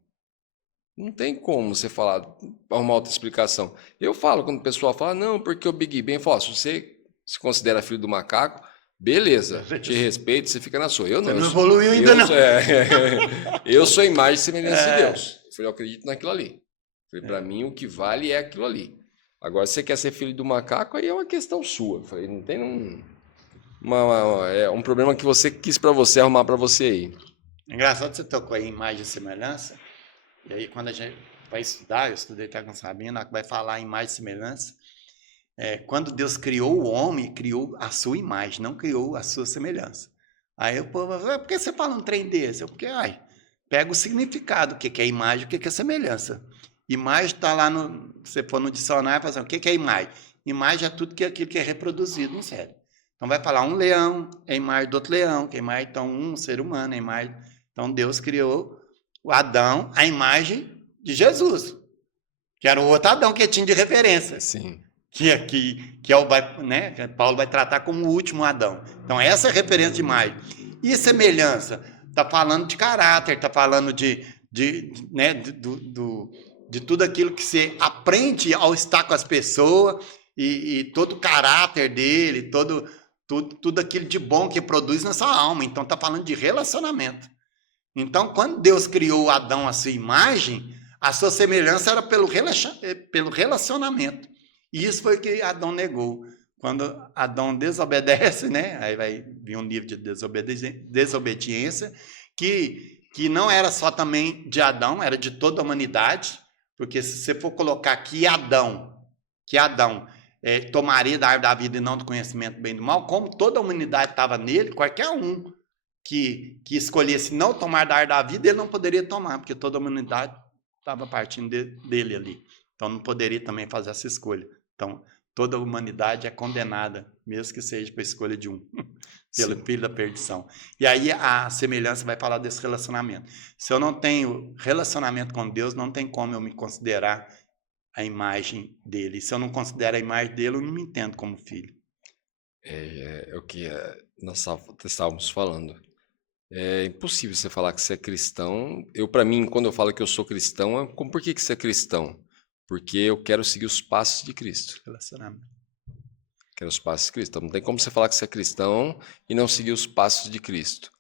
Não tem como você falar, arrumar outra explicação. Eu falo, quando o pessoal fala, não, porque o Big Ben, eu falo, se você se considera filho do macaco, beleza, te respeito, você fica na sua. Eu não. Você não evoluiu ainda, não. Eu sou a imagem e semelhança de Deus. Eu falei, eu acredito naquilo ali. Falei, para mim, o que vale é aquilo ali. Agora, se você quer ser filho do macaco, aí é uma questão sua. Eu falei, não tem é um problema que você quis para você arrumar para você aí. Engraçado, você tocou aí imagem e semelhança. E aí, quando a gente vai estudar, eu estudei até com Sabina, vai falar imagem e semelhança. Quando Deus criou o homem, criou a sua imagem, não criou a sua semelhança. Aí o povo fala, por que você fala um trem desse? Porque, pega o significado, o que é imagem, o que é semelhança. Imagem está lá, se você for no dicionário, fala assim, o que é imagem? Imagem é tudo aquilo que é reproduzido no cérebro. Então vai falar um leão, é a imagem do outro leão, que é a imagem, então um ser humano, é a imagem. Então Deus criou o Adão, a imagem de Jesus, que era o outro Adão que tinha de referência. Sim. Que Paulo vai tratar como o último Adão. Então, essa é a referência de imagem. E semelhança? Está falando de caráter, está falando de tudo aquilo que você aprende ao estar com as pessoas e todo o caráter dele, tudo aquilo de bom que produz na sua alma. Então, está falando de relacionamento. Então, quando Deus criou Adão à sua imagem, a sua semelhança era pelo relacionamento. E isso foi o que Adão negou. Quando Adão desobedece, aí vai vir um nível de desobediência, que não era só também de Adão, era de toda a humanidade, porque se você for colocar que Adão tomaria da árvore da vida e não do conhecimento do bem e do mal, como toda a humanidade estava nele, qualquer um que escolhesse não tomar da árvore da vida, ele não poderia tomar, porque toda a humanidade estava partindo dele ali. Então não poderia também fazer essa escolha. Então toda a humanidade é condenada, mesmo que seja para a escolha de um, pelo filho da perdição. E aí a semelhança vai falar desse relacionamento. Se eu não tenho relacionamento com Deus, não tem como eu me considerar a imagem dele. Se eu não considero a imagem dele, eu não me entendo como filho. É o que nós estávamos falando. É impossível você falar que você é cristão. Para mim, quando eu falo que eu sou cristão, por que você é cristão? Porque eu quero seguir os passos de Cristo. Relacionamento. Quero os passos de Cristo. Então, não tem como você falar que você é cristão e não seguir os passos de Cristo.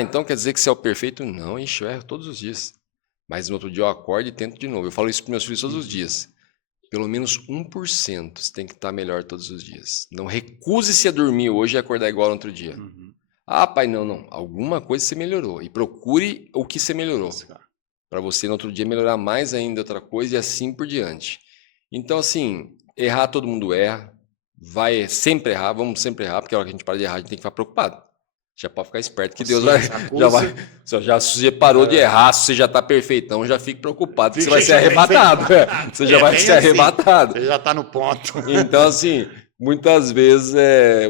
Então quer dizer que você é o perfeito? Não, eu erro todos os dias. Mas no outro dia eu acordo e tento de novo. Eu falo isso para meus filhos todos os dias. Pelo menos 1% você tem que estar melhor todos os dias. Não recuse-se a dormir hoje e acordar igual no outro dia. Pai, não. Alguma coisa você melhorou. E procure o que você melhorou. Para você no outro dia melhorar mais ainda outra coisa e assim por diante. Então, assim, errar todo mundo erra. Vai sempre errar, vamos sempre errar, porque a hora que a gente para de errar, a gente tem que ficar preocupado. Já pode ficar esperto que Deus você parou de errar, se você já está perfeitão, já fique preocupado, que você vai ser arrebatado. Você já vai ser arrebatado. Você já está no ponto. Então, assim, muitas vezes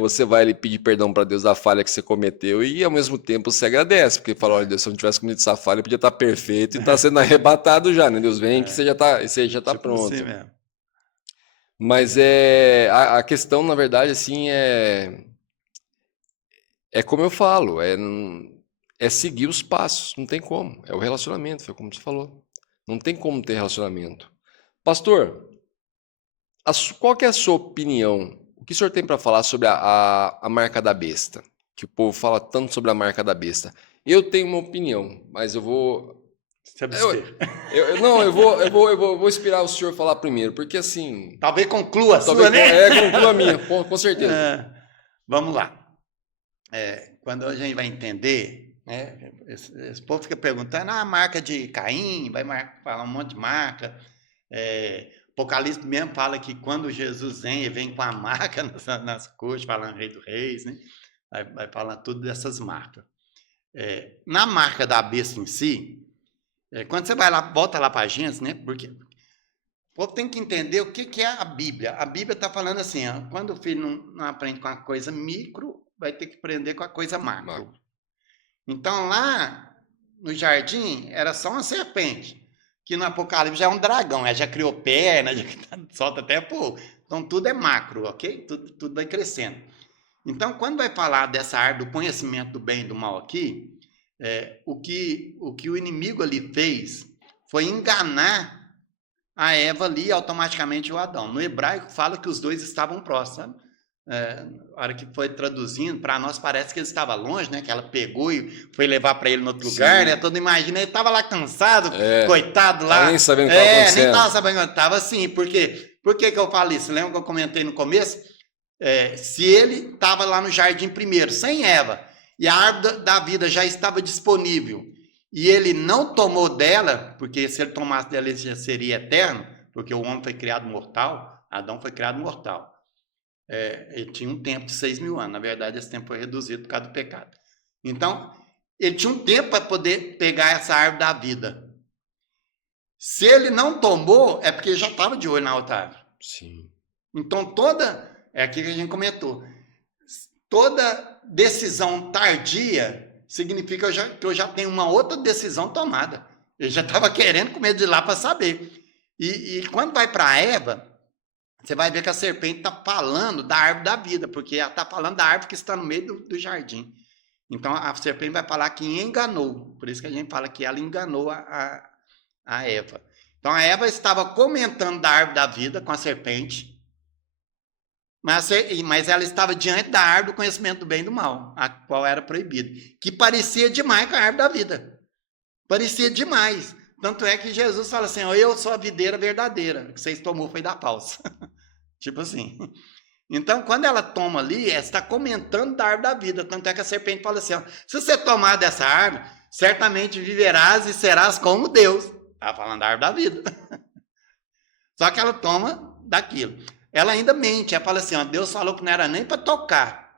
você vai ali pedir perdão para Deus da falha que você cometeu e, ao mesmo tempo, você agradece, porque fala, olha, Deus, se eu não tivesse cometido essa falha, eu podia estar perfeito e está sendo arrebatado já, né? Deus vem que você já está pronto. Assim mesmo. Mas a questão, na verdade, assim, como eu falo, é seguir os passos, não tem como. É o relacionamento, foi como você falou. Não tem como ter relacionamento. Pastor, qual que é a sua opinião? O que o senhor tem para falar sobre a marca da besta? Que o povo fala tanto sobre a marca da besta. Eu tenho uma opinião, mas eu vou... Eu vou inspirar o senhor a falar primeiro, porque assim... Talvez conclua a sua, né? Conclua a minha, com certeza. Vamos lá. quando a gente vai entender, né, esse povo fica perguntando, a marca de Caim, vai falar um monte de marca. Apocalipse mesmo fala que quando Jesus vem, ele vem com a marca nas coxas, falando Rei dos Reis, né? Vai falar tudo dessas marcas. Na marca da besta em si, quando você vai lá, volta lá para a Gênesis, né? Porque o povo tem que entender o que é a Bíblia. A Bíblia está falando assim, ó, quando o filho não aprende com a coisa micro, vai ter que aprender com a coisa macro. Então lá no jardim era só uma serpente, que no Apocalipse já é um dragão, já criou perna, já solta até fogo. Então tudo é macro, ok? Tudo vai crescendo. Então quando vai falar dessa árvore do conhecimento do bem e do mal aqui, o que o inimigo ali fez foi enganar a Eva ali e automaticamente o Adão. No hebraico fala que os dois estavam próximos, sabe? A hora que foi traduzindo, para nós parece que ele estava longe, né? Que ela pegou e foi levar para ele em outro lugar, né? Todo imagina, ele estava lá cansado, coitado lá. Nem sabendo o que estava acontecendo. Nem estava sabendo o que estava assim, porque por que eu falo isso? Lembra que eu comentei no começo? Se ele estava lá no jardim primeiro, sem Eva, e a árvore da vida já estava disponível, e ele não tomou dela, porque se ele tomasse dela ele já seria eterno, porque o homem foi criado mortal, Adão foi criado mortal. Ele tinha um tempo de 6.000 anos. Na verdade, esse tempo foi reduzido por causa do pecado. Então, ele tinha um tempo para poder pegar essa árvore da vida. Se ele não tomou, é porque ele já estava de olho na outra árvore. Sim. Então, é aquilo que a gente comentou, toda decisão tardia significa que eu já tenho uma outra decisão tomada. Ele já estava querendo comer de lá para saber. E quando vai para Eva, você vai ver que a serpente está falando da árvore da vida, porque ela está falando da árvore que está no meio do jardim. Então, a serpente vai falar que enganou. Por isso que a gente fala que ela enganou a Eva. Então, a Eva estava comentando da árvore da vida com a serpente, mas ela estava diante da árvore do conhecimento do bem e do mal, a qual era proibida, que parecia demais com a árvore da vida. Parecia demais. Tanto é que Jesus fala assim, eu sou a videira verdadeira, o que vocês tomou foi da falsa. Tipo assim. Então, quando ela toma ali, ela está comentando da árvore da vida. Tanto é que a serpente fala assim, se você tomar dessa árvore, certamente viverás e serás como Deus. Estava falando da árvore da vida. Só que ela toma daquilo. Ela ainda mente, ela fala assim, Deus falou que não era nem para tocar.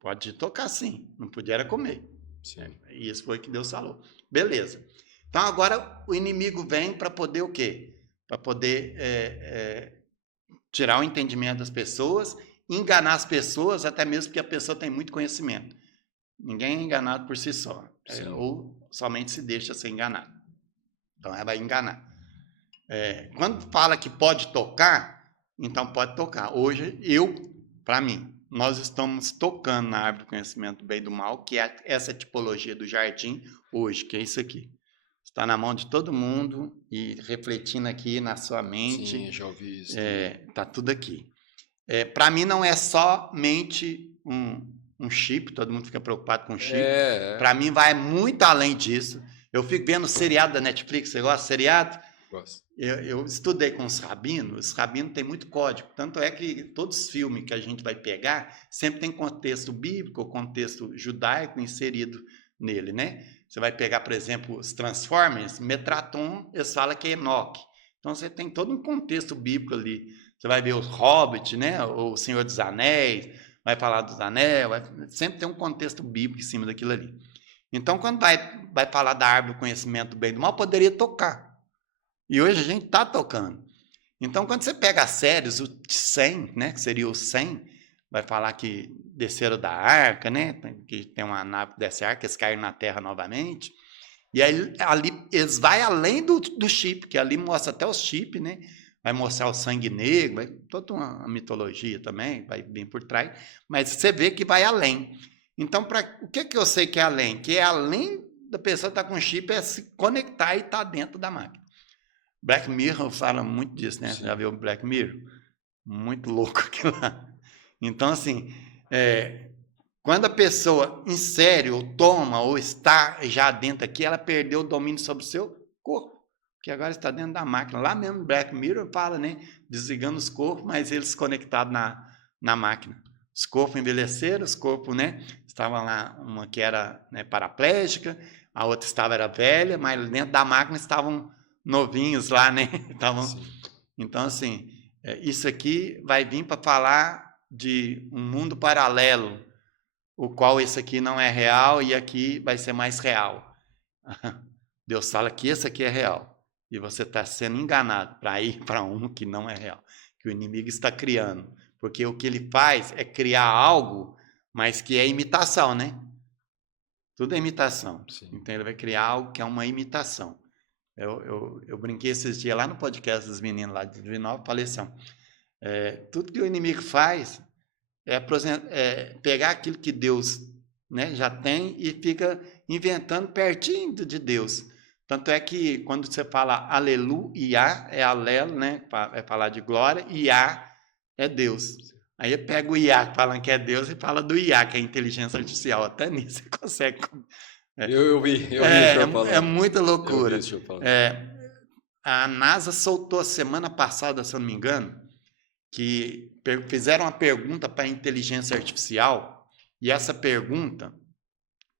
Pode tocar sim, não podia era comer. Sim. E isso foi o que Deus falou. Beleza. Então, agora o inimigo vem para poder o quê? Para poder tirar o entendimento das pessoas, enganar as pessoas, até mesmo porque a pessoa tem muito conhecimento. Ninguém é enganado por si só. Ou somente se deixa ser enganado. Então, ela vai enganar. Quando fala que pode tocar, então pode tocar. Hoje, para mim, nós estamos tocando na árvore do conhecimento do bem e do mal, que é essa tipologia do jardim hoje, que é isso aqui. Está na mão de todo mundo e refletindo aqui na sua mente. Sim, já ouvi isso. Está tudo aqui. Para mim não é somente um chip, todo mundo fica preocupado com chip. Para mim vai muito além disso. Eu fico vendo seriado da Netflix, você gosta de seriado? Gosto. Eu estudei com os rabinos tem muito código. Tanto é que todos os filmes que a gente vai pegar sempre tem contexto bíblico, contexto judaico inserido nele, né? Você vai pegar, por exemplo, os Transformers, Metatron, eles falam que é Enoque. Então, você tem todo um contexto bíblico ali. Você vai ver os Hobbit, né? O Senhor dos Anéis, vai falar dos Anéis, sempre tem um contexto bíblico em cima daquilo ali. Então, quando vai falar da árvore do conhecimento do bem e do mal, poderia tocar. E hoje a gente está tocando. Então, quando você pega as séries, o 100, né? Que seria o 100, vai falar que desceram da arca, né? Que tem uma nave que desce a arca, eles caíram na terra novamente. E aí ali eles vão além do chip, que ali mostra até os chips, né? Vai mostrar o sangue negro, toda uma mitologia também, vai bem por trás. Mas você vê que vai além. Então, o que eu sei que é além? Que é além da pessoa estar com chip, é se conectar e estar dentro da máquina. Black Mirror fala muito disso, né? Sim. Já viu o Black Mirror? Muito louco aquilo lá. Então, assim, quando a pessoa insere ou toma ou está já dentro aqui, ela perdeu o domínio sobre o seu corpo, que agora está dentro da máquina. Lá mesmo no Black Mirror fala, né? Desligando os corpos, mas eles conectados na máquina. Os corpos envelheceram, os corpos, né? Estava lá uma que era, né, paraplégica, a outra era velha, mas dentro da máquina estavam novinhos lá, né? Então, assim, isso aqui vai vir para falar de um mundo paralelo, o qual esse aqui não é real e aqui vai ser mais real. Deus fala que esse aqui é real. E você está sendo enganado para ir para um que não é real, que o inimigo está criando. Porque o que ele faz é criar algo, mas que é imitação, né? Tudo é imitação. Sim. Então ele vai criar algo que é uma imitação. Eu brinquei esses dias lá no podcast dos meninos lá de Divinópolis, falei assim, tudo que o inimigo faz é pegar aquilo que Deus, né, já tem e fica inventando pertinho de Deus. Tanto é que quando você fala aleluia, é alelo, né, é falar de glória, e Iá é Deus. Aí eu pego o Iá, falando que é Deus, e fala do Iá, que é inteligência artificial. Até nisso você consegue. Eu vi o senhor falando. É muita loucura. Eu vi o senhor falando. A NASA soltou semana passada, se eu não me engano, que fizeram uma pergunta para a inteligência artificial, e essa pergunta,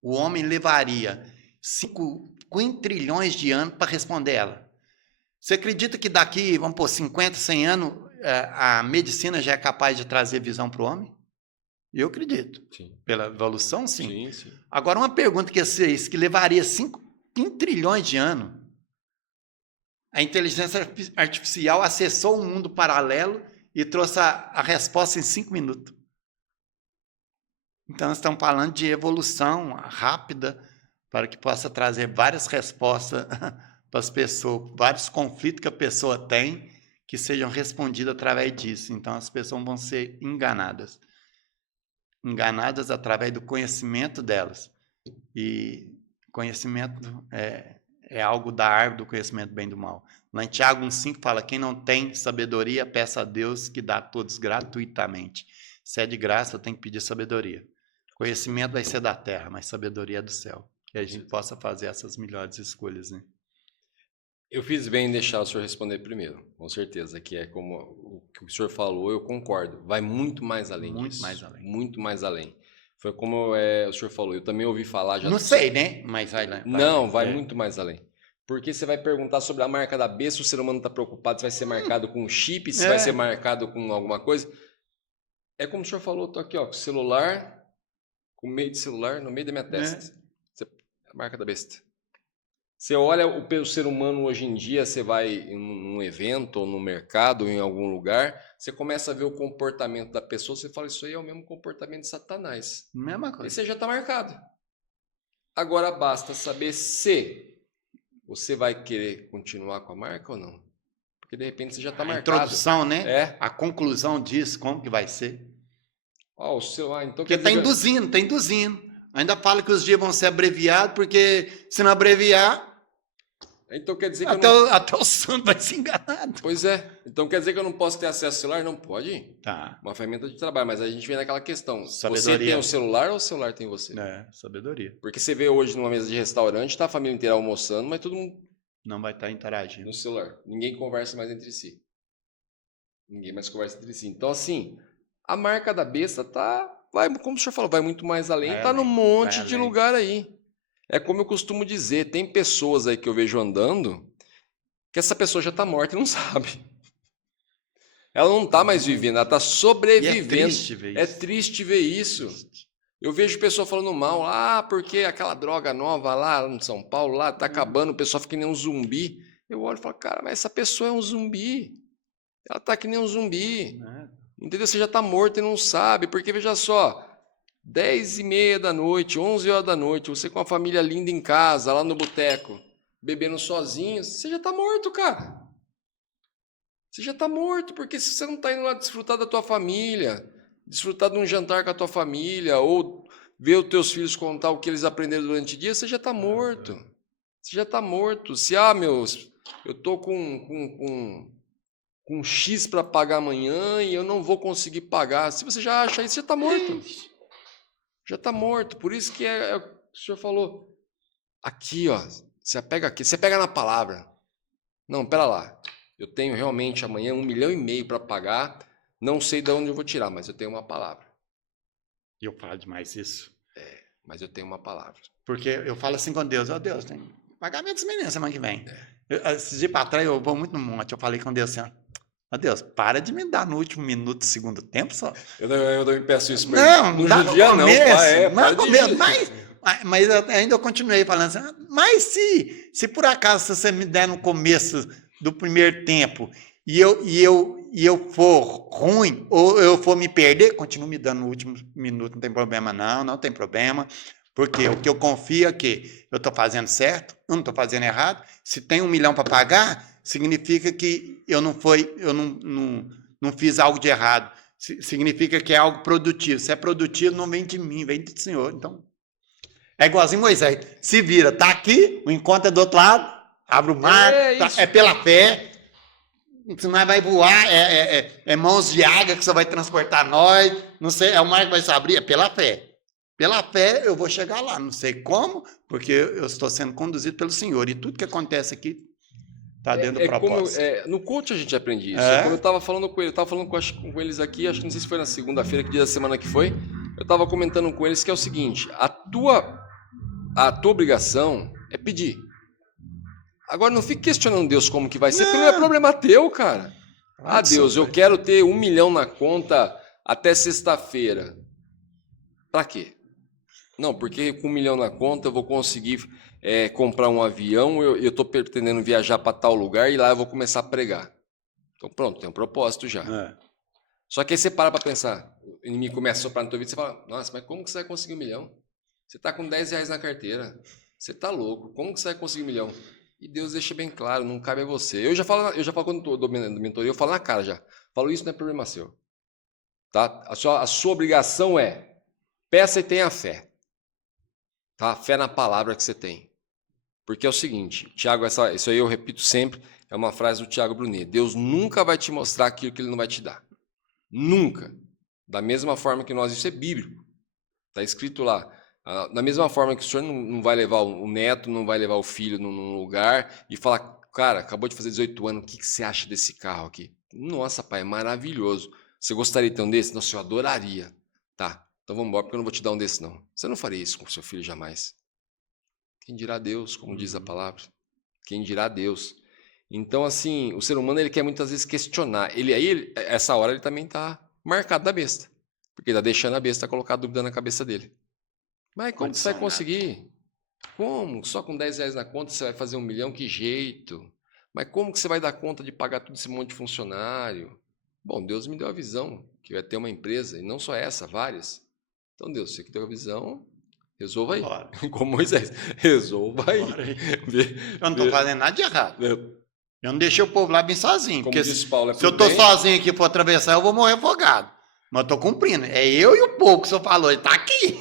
o homem levaria 5 trilhões de anos para responder ela. Você acredita que daqui, vamos pôr, 50, 100 anos, a medicina já é capaz de trazer visão para o homem? Eu acredito. Sim. Pela evolução, sim. Sim. Agora, uma pergunta que levaria 5 trilhões de anos, a inteligência artificial acessou um mundo paralelo e trouxe a resposta em 5 minutos. Então, estamos falando de evolução rápida para que possa trazer várias respostas para as pessoas, vários conflitos que a pessoa tem que sejam respondidos através disso. Então, as pessoas vão ser enganadas. Enganadas através do conhecimento delas. E conhecimento é algo da árvore do conhecimento do bem e do mal. Lá em Tiago 1,5 fala, quem não tem sabedoria, peça a Deus que dá a todos gratuitamente. Se é de graça, tem que pedir sabedoria. Conhecimento vai ser da terra, mas sabedoria é do céu. Que a gente possa fazer essas melhores escolhas, né? Eu fiz bem em deixar o senhor responder primeiro, com certeza, que é como o que o senhor falou, eu concordo. Vai muito mais além disso. Muito mais além. Muito mais além. Foi como o senhor falou, eu também ouvi falar já. Não sei, né? Mas vai lá. Vai muito mais além. Porque você vai perguntar sobre a marca da besta, o ser humano está preocupado se vai ser marcado com um chip, se vai ser marcado com alguma coisa. É como o senhor falou, tô aqui, ó, com o celular, com meio de celular no meio da minha testa. A marca da besta. Você olha o ser humano hoje em dia, você vai em um evento, ou no mercado, ou em algum lugar, você começa a ver o comportamento da pessoa, você fala, isso aí é o mesmo comportamento de Satanás. Mesma coisa. E você já está marcado. Agora basta saber se você vai querer continuar com a marca ou não. Porque de repente você já está marcado. A introdução, né? A conclusão disso, como que vai ser? Então porque está induzindo. Ainda fala que os dias vão ser abreviados, porque se não abreviar, então quer dizer que até o santo vai se enganar. Pois é. Então quer dizer que eu não posso ter acesso ao celular? Não pode. Tá. Uma ferramenta de trabalho, mas a gente vem naquela questão. Sabedoria. Você tem o celular ou o celular tem você? Sabedoria. Porque você vê hoje numa mesa de restaurante, está a família inteira almoçando, mas todo mundo não vai estar interagindo no celular. Ninguém conversa mais entre si. Então assim, a marca da besta como o senhor falou, vai muito mais além, está num monte de lugar aí. É como eu costumo dizer, tem pessoas aí que eu vejo andando, que essa pessoa já está morta e não sabe. Ela não está mais vivendo, ela está sobrevivendo. É triste ver isso. Eu vejo pessoa falando mal, porque aquela droga nova lá em São Paulo, lá está acabando, o pessoal fica que nem um zumbi. Eu olho e falo, cara, mas essa pessoa é um zumbi. Ela está que nem um zumbi. Entendeu? Você já está morto e não sabe, porque veja só, 10h30 da noite, 11 horas da noite, você com a família linda em casa, lá no boteco, bebendo sozinho, você já está morto, cara. Você já está morto, porque se você não está indo lá desfrutar da tua família, desfrutar de um jantar com a tua família, ou ver os teus filhos contar o que eles aprenderam durante o dia, você já está morto. Você já está morto. Se, eu estou com X para pagar amanhã e eu não vou conseguir pagar. Se você já acha isso, já está morto. Já está morto. Por isso que é o que o senhor falou. Aqui, você pega aqui, você pega na palavra. Não, pera lá. Eu tenho realmente amanhã 1,5 milhão para pagar. Não sei de onde eu vou tirar, mas eu tenho uma palavra. E eu falo demais isso. mas eu tenho uma palavra. Porque eu falo assim com Deus, ó Deus, tem pagamento dos meninos semana que vem. Esse dia para trás, eu vou muito no monte, eu falei com Deus assim, ó Deus, para de me dar no último minuto do segundo tempo só. Eu também peço isso para Não, ele. Não dá no judia começo, para no começo, mas ainda eu continuei falando assim, mas se por acaso você me der no começo do primeiro tempo e eu for ruim, ou eu for me perder, continua me dando no último minuto, não tem problema não tem problema, porque o que eu confio é que eu estou fazendo certo, eu não estou fazendo errado, se tem 1 milhão para pagar, significa que eu não fiz algo de errado, significa que é algo produtivo, se é produtivo não vem de mim, vem do Senhor, então é igualzinho Moisés, se vira, tá aqui, o encontro é do outro lado, abre o mar, é pela fé, se nós vai voar, é mãos de águia que você vai transportar nós, não sei, é o mar que vai se abrir, é pela fé. Pela fé eu vou chegar lá, não sei como, porque eu estou sendo conduzido pelo Senhor, e tudo que acontece aqui está dentro do propósito. No coach a gente aprende isso. Como eu estava falando com ele, eu estava falando com eles aqui, acho que não sei se foi na segunda-feira, que dia da semana que foi, eu estava comentando com eles que é o seguinte, a tua obrigação é pedir. Agora não fique questionando Deus como que vai ser, porque não é problema teu, cara. Deus, eu quero ter 1 milhão na conta até sexta-feira. Pra quê? Não, porque com 1 milhão na conta eu vou conseguir comprar um avião, eu estou pretendendo viajar para tal lugar e lá eu vou começar a pregar. Então pronto, tem um propósito já. Só que aí você para pensar, o inimigo começa a soprar na tua vida e você fala, nossa, mas como que você vai conseguir 1 milhão? Você está com 10 reais na carteira, você está louco, como que você vai conseguir 1 milhão? E Deus deixa bem claro, não cabe a você. Eu já falo quando estou do mentoria, eu falo na cara já. Falo, isso não é problema seu. Tá? A sua obrigação é, peça e tenha fé. Tá? Fé na palavra que você tem. Porque é o seguinte, Tiago, isso aí eu repito sempre, é uma frase do Tiago Brunet. Deus nunca vai te mostrar aquilo que ele não vai te dar. Nunca. Da mesma forma que nós, isso é bíblico. Está escrito lá. Da mesma forma que o senhor não vai levar o neto, não vai levar o filho num lugar e falar, cara, acabou de fazer 18 anos, o que você acha desse carro aqui? Nossa, pai, é maravilhoso. Você gostaria de ter um desse? Nossa, eu adoraria. Tá, então vamos embora, porque eu não vou te dar um desse, não. Você não faria isso com o seu filho jamais. Quem dirá Deus, como diz a palavra? Quem dirá Deus? Então, assim, o ser humano ele quer muitas vezes questionar. Essa hora ele também está marcado da besta. Porque está deixando a besta colocar dúvida na cabeça dele. Mas como você vai conseguir? Como? Só com 10 reais na conta você vai fazer 1 milhão? Que jeito? Mas como que você vai dar conta de pagar todo esse monte de funcionário? Bom, Deus me deu a visão que vai ter uma empresa, e não só essa, várias. Então, Deus, você que deu a visão, resolva aí. Bora. Como Moisés, resolva aí. Eu não estou fazendo nada de errado. Eu não deixei o povo lá bem sozinho. Como porque diz Paulo, se eu estou sozinho aqui e for atravessar, eu vou morrer afogado. Mas eu estou cumprindo. É eu e o povo que o senhor falou, ele está aqui.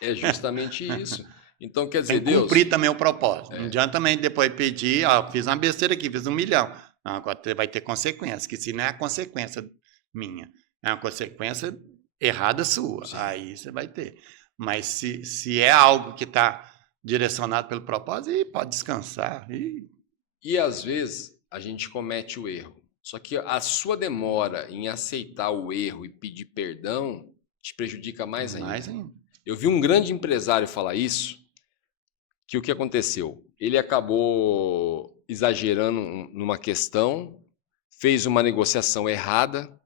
É justamente isso. Então, quer dizer, Tem que cumprir também o propósito. Não adianta também depois pedir, fiz uma besteira aqui, fiz 1 milhão. Não, agora vai ter consequência, que se não é a consequência minha, é uma consequência errada sua. Sim. Aí você vai ter. Mas se é algo que está direcionado pelo propósito, aí pode descansar. E às vezes a gente comete o erro. Só que a sua demora em aceitar o erro e pedir perdão te prejudica mais ainda. Eu vi um grande empresário falar isso, que o que aconteceu? Ele acabou exagerando numa questão, fez uma negociação errada,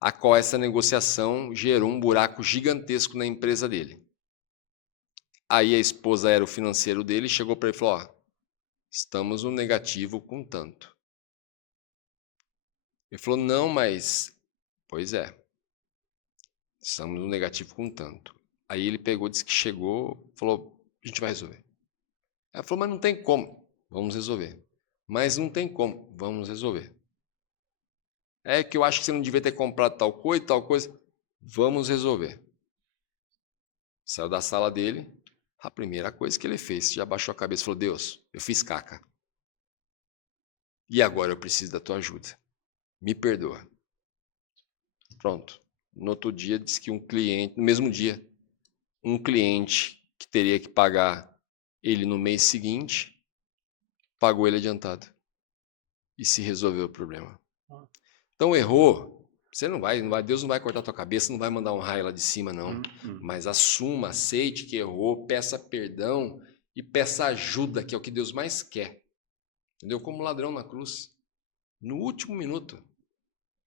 a qual essa negociação gerou um buraco gigantesco na empresa dele. Aí a esposa era o financeiro dele, chegou para ele e falou, estamos no negativo com tanto. Ele falou, não, mas... Pois é, estamos no negativo com tanto. Aí ele pegou, disse que chegou, falou, a gente vai resolver. Ela falou, mas não tem como. Vamos resolver. Mas não tem como. Vamos resolver. É que eu acho que você não devia ter comprado tal coisa. Vamos resolver. Saiu da sala dele. A primeira coisa que ele fez, já baixou a cabeça e falou, Deus, eu fiz caca. E agora eu preciso da tua ajuda. Me perdoa. Pronto. No outro dia, disse que no mesmo dia, um cliente que teria que pagar ele no mês seguinte, pagou ele adiantado. E se resolveu o problema. Então, errou, Você não vai, Deus não vai cortar a tua cabeça, não vai mandar um raio lá de cima, não. Mas assuma, aceite que errou, peça perdão e peça ajuda, que é o que Deus mais quer. Entendeu? Como o ladrão na cruz. No último minuto.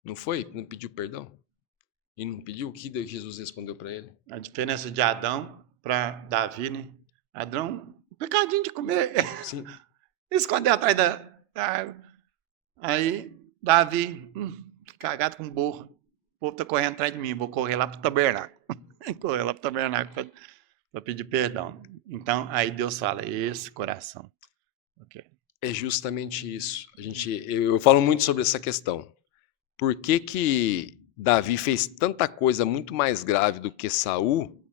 Não foi? Não pediu perdão? E não pediu? O que Jesus respondeu para ele? A diferença de Adão para Davi, né? Adão, um pecadinho de comer. Sim. Esconder atrás da árvore. Aí, Davi, cagado com burro. O povo tá correndo atrás de mim, vou correr lá pro tabernáculo. Correr lá pro tabernáculo para pedir perdão. Então, aí Deus fala, esse coração. Okay. É justamente isso. Eu falo muito sobre essa questão. Por que Davi fez tanta coisa muito mais grave do que Saul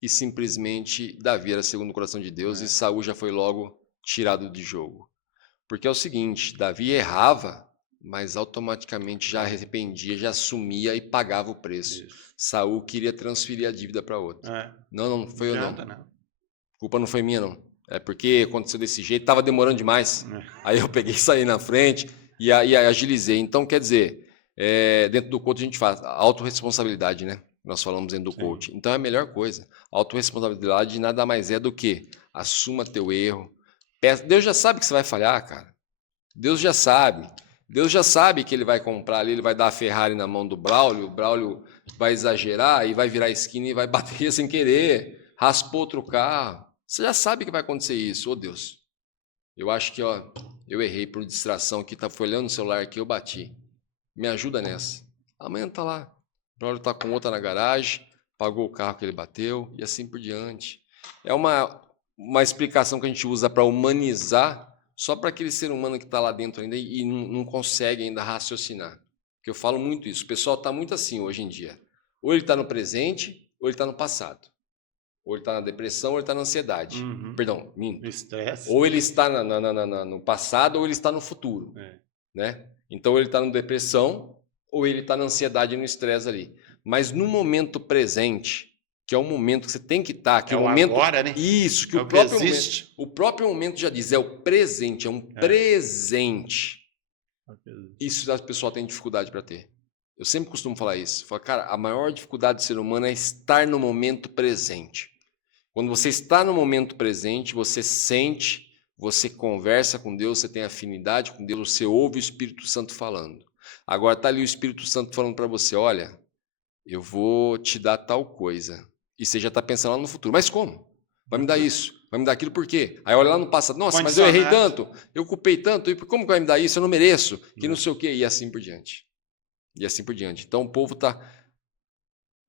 e simplesmente Davi era segundo o coração de Deus e Saul já foi logo tirado de jogo? Porque é o seguinte, Davi errava, mas automaticamente já arrependia, já assumia e pagava o preço. Isso. Saul queria transferir a dívida para outro. Não foi eu não. A culpa não foi minha não. É porque aconteceu desse jeito, estava demorando demais. Aí eu peguei e saí na frente e agilizei. Então, quer dizer, dentro do coaching a gente faz autorresponsabilidade, né? Nós falamos dentro do coaching. Então é a melhor coisa. Autorresponsabilidade nada mais é do que assuma teu erro. Deus já sabe que você vai falhar, cara. Deus já sabe. Deus já sabe que ele vai comprar ali, ele vai dar a Ferrari na mão do Braulio, o Braulio vai exagerar e vai virar esquina e vai bater sem querer, raspou outro carro. Você já sabe que vai acontecer isso. Ô Deus, eu acho que eu errei por distração aqui, foi olhando no celular aqui, eu bati. Me ajuda nessa. Amanhã tá lá. O Braulio tá com outra na garagem, pagou o carro que ele bateu e assim por diante. É uma explicação que a gente usa para humanizar só para aquele ser humano que está lá dentro ainda e não consegue ainda raciocinar. Porque eu falo muito isso. O pessoal está muito assim hoje em dia. Ou ele está no presente, ou ele está no passado. Ou ele está na depressão, ou ele está na ansiedade. Perdão, minto. Estresse. Ou ele está no passado, ou ele está no futuro. Né? Então, ele está na depressão, ou ele está na ansiedade e no estresse ali. Mas no momento presente, que é o momento que você tem que estar, que é o momento agora, né? Isso, que o próprio momento já diz, é o presente, é um presente. Isso as pessoas têm dificuldade para ter. Eu sempre costumo falar isso. Falo, cara, a maior dificuldade do ser humano é estar no momento presente. Quando você está no momento presente, você sente, você conversa com Deus, você tem afinidade com Deus, você ouve o Espírito Santo falando. Agora está ali o Espírito Santo falando para você, olha, eu vou te dar tal coisa. E você já está pensando lá no futuro. Mas como? Vai me dar isso? Vai me dar aquilo por quê? Aí olha lá no passado. Nossa, mas eu errei tanto, eu culpei tanto. E como que vai me dar isso? Eu não mereço. Que não sei o quê. E assim por diante. E assim por diante. Então o povo está...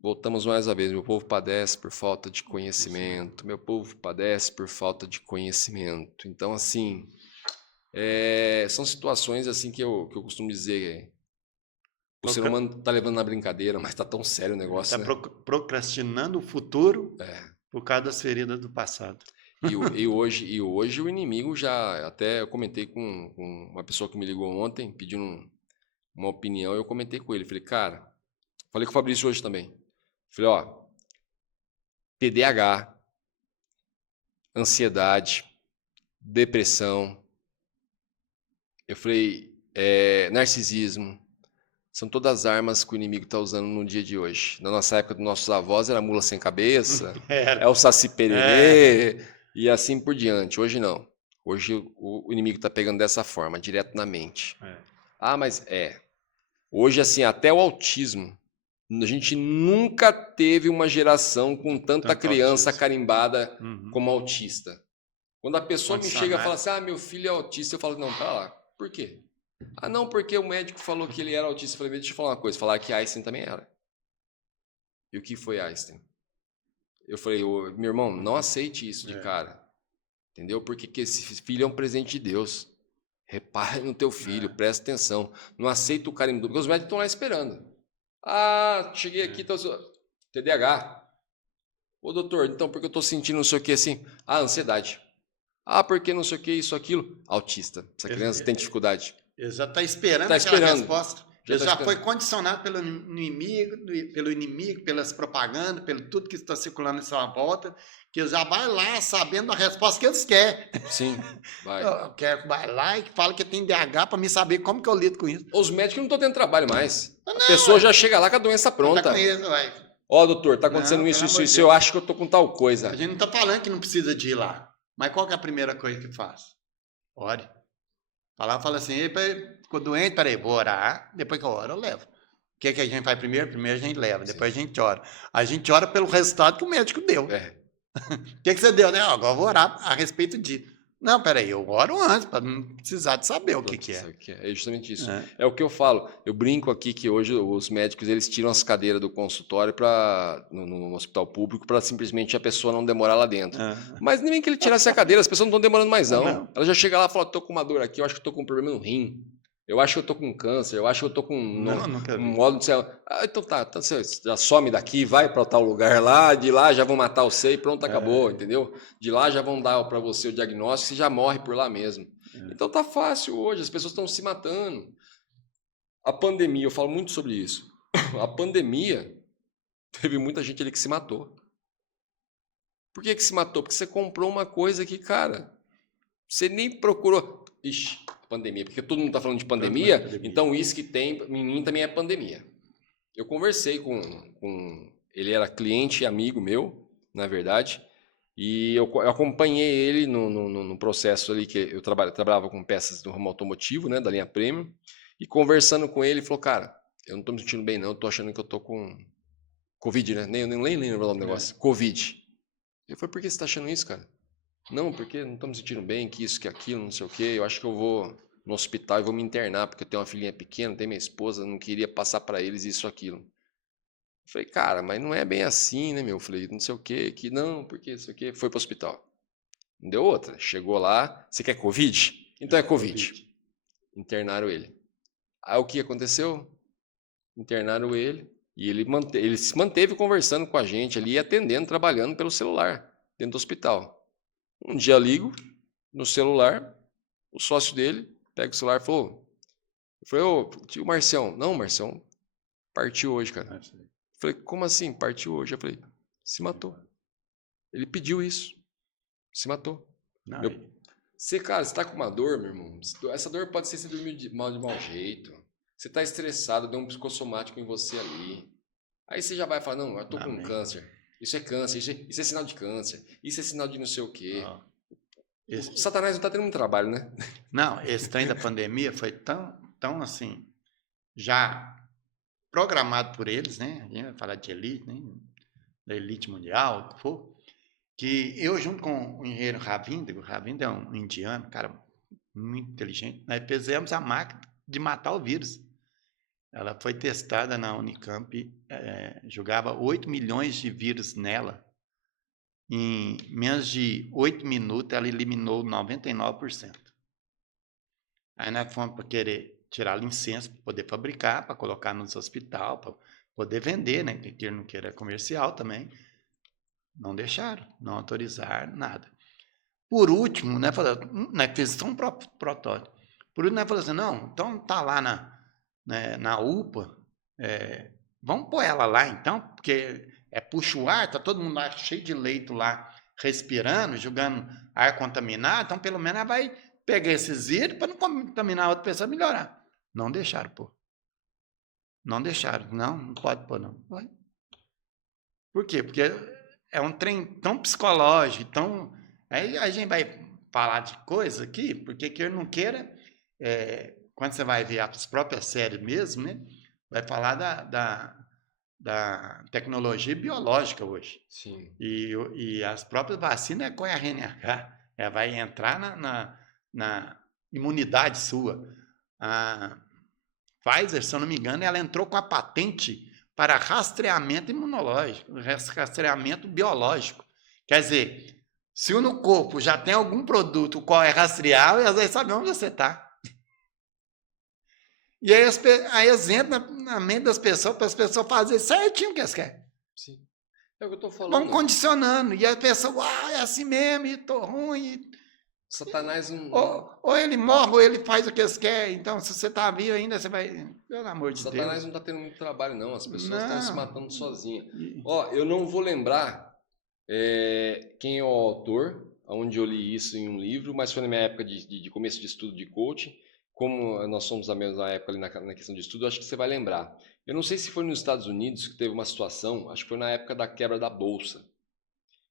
Voltamos mais uma vez. Meu povo padece por falta de conhecimento. Meu povo padece por falta de conhecimento. Então, assim... são situações assim que eu costumo dizer... O ser humano está levando na brincadeira, mas está tão sério o negócio. Está procrastinando o futuro por causa das feridas do passado. E hoje o inimigo já... Até eu comentei com uma pessoa que me ligou ontem, pedindo uma opinião, eu comentei com ele. Falei, cara... Falei com o Fabrício hoje também. Falei, ó... TDAH, ansiedade, depressão... Eu falei, narcisismo... São todas armas que o inimigo está usando no dia de hoje. Na nossa época, dos nossos avós, era mula sem cabeça, é o saci pererê, e assim por diante. Hoje não. Hoje o inimigo está pegando dessa forma, direto na mente. Mas Hoje, assim, até o autismo. A gente nunca teve uma geração com tanta criança carimbada como autista. Quando a pessoa me chega e fala assim, meu filho é autista, eu falo, não, pera lá, por quê? Não, porque o médico falou que ele era autista. Eu falei, deixa eu falar uma coisa. Falar que Einstein também era. E o que foi Einstein? Eu falei, meu irmão, não aceite isso de cara. Entendeu? Porque esse filho é um presente de Deus. Repare no teu filho, presta atenção. Não aceita o carimbo. Porque os médicos estão lá esperando. Cheguei aqui, TDAH. Ô, doutor, então, porque eu estou sentindo não sei o que assim? Ansiedade. Porque não sei o que, isso, aquilo. Autista. Essa criança tem dificuldade. Ele já está esperando aquela resposta. Ele já foi condicionado pelo inimigo, pelas propagandas, pelo tudo que está circulando em sua volta, que ele já vai lá sabendo a resposta que eles querem. Sim, vai. Vai lá e fala que tem DH para me saber como que eu lido com isso. Os médicos não estão tendo trabalho mais. A pessoa já chega lá com a doença pronta. Tá com isso, vai. Ó, doutor, tá acontecendo isso, eu acho que eu tô com tal coisa. A gente não tá falando que não precisa de ir lá. Mas qual que é a primeira coisa que faz? Ore. Fala assim, ficou doente, peraí, vou orar, depois que eu oro, eu levo. O que a gente faz primeiro? Primeiro a gente leva, depois a gente ora. A gente ora pelo resultado que o médico deu. O que você deu? Né? Agora eu vou orar a respeito disso. Não, peraí, eu oro antes, para não precisar de saber o que é. É justamente isso. É o que eu falo. Eu brinco aqui que hoje os médicos eles tiram as cadeiras do consultório no hospital público para simplesmente a pessoa não demorar lá dentro. Mas nem que ele tirasse a cadeira, as pessoas não estão demorando mais não. Ela já chega lá e fala, tô com uma dor aqui, eu acho que tô com um problema no rim. Eu acho que eu tô com câncer, eu acho que eu tô com um modo de céu. Então tá, você já some daqui, vai para tal lugar lá, de lá já vão matar você e pronto, acabou, entendeu? De lá já vão dar para você o diagnóstico, você já morre por lá mesmo. Então tá fácil hoje, as pessoas estão se matando. A pandemia, eu falo muito sobre isso. A pandemia, teve muita gente ali que se matou. Por que se matou? Porque você comprou uma coisa que, cara, você nem procurou. Ixi, pandemia, porque todo mundo está falando de pandemia, então isso que tem em mim também é pandemia. Eu conversei com ele, era cliente e amigo meu, na verdade, e eu acompanhei ele no processo ali, que eu trabalhava com peças do ramo automotivo, né, da linha Premium, e conversando com ele, ele falou, cara, eu não estou me sentindo bem não, eu tô achando que eu tô com Covid, né, nem lembro o nome do negócio, Covid. Ele falou, por que você está achando isso, cara? Não, porque não estou me sentindo bem, que isso, que aquilo, não sei o quê. Eu acho que eu vou no hospital e vou me internar, porque eu tenho uma filhinha pequena, tenho minha esposa, não queria passar para eles isso, aquilo. Eu falei, cara, mas não é bem assim, né, meu? Eu falei, não sei o quê, que não, porque não sei o quê. Foi para o hospital. Não deu outra. Chegou lá, você quer Covid? Então é Covid. Internaram ele. Aí o que aconteceu? Internaram ele e ele se manteve conversando com a gente ali, atendendo, trabalhando pelo celular, dentro do hospital. Um dia ligo no celular, o sócio dele pega o celular e falou, ô, tio Marcião. Não, Marcião partiu hoje, cara. Eu falei, como assim partiu hoje? Eu falei, se matou. Ele pediu isso, se matou. Cara, você tá com uma dor, meu irmão, essa dor pode ser você dormiu de mau jeito, você tá estressado, deu um psicossomático em você ali. Aí você já vai falar, não, eu tô com câncer. Isso é câncer, isso é sinal de câncer, isso é sinal de não sei o quê. O Satanás não está tendo muito trabalho, né? Não, esse trem da pandemia foi tão assim, já programado por eles, né? A gente vai falar de elite, né? Da elite mundial, o que for, que eu junto com o engenheiro Ravinder, o Ravinder é um indiano, cara muito inteligente, nós fizemos a máquina de matar o vírus. Ela foi testada na Unicamp, jogava 8 milhões de vírus nela. Em menos de 8 minutos, ela eliminou 99%. Aí nós fomos para querer tirar licença para poder fabricar, para colocar nos hospitais, para poder vender, né? Que não queira comercial também. Não deixaram, não autorizaram, nada. Por último, nós fizemos um protótipo. Por último, nós falamos assim, não, então tá lá na UPA, vamos pôr ela lá então, porque puxa o ar, tá todo mundo lá cheio de leito lá, respirando, jogando ar contaminado, então pelo menos ela vai pegar esses vírus para não contaminar a outra pessoa e melhorar. Não deixaram pôr. Não deixaram, não pode pôr não. Por quê? Porque é um trem tão psicológico, aí a gente vai falar de coisa aqui, porque que eu não queira, quando você vai ver as próprias séries mesmo, né? Vai falar da tecnologia biológica hoje. Sim. E as próprias vacinas com a RNA, ela vai entrar na imunidade sua. A Pfizer, se eu não me engano, ela entrou com a patente para rastreamento imunológico, rastreamento biológico. Quer dizer, se no corpo já tem algum produto qual é rastreável, às vezes sabe onde você está. E aí eles entram na mente das pessoas, para as pessoas fazerem certinho o que eles querem. Sim. É o que eu estou falando. Vão condicionando. E a pessoa, é assim mesmo, e tô ruim. Satanás não... Ou ele morre, ou ele faz o que eles querem. Então, se você está vivo ainda, você vai... Pelo amor de Deus. Satanás não está tendo muito trabalho, não. As pessoas estão se matando sozinhas. Eu não vou lembrar quem é o autor, onde eu li isso em um livro, mas foi na minha época de começo de estudo de coaching, como nós somos da mesma época ali na questão de estudo, acho que você vai lembrar. Eu não sei se foi nos Estados Unidos que teve uma situação, acho que foi na época da quebra da Bolsa,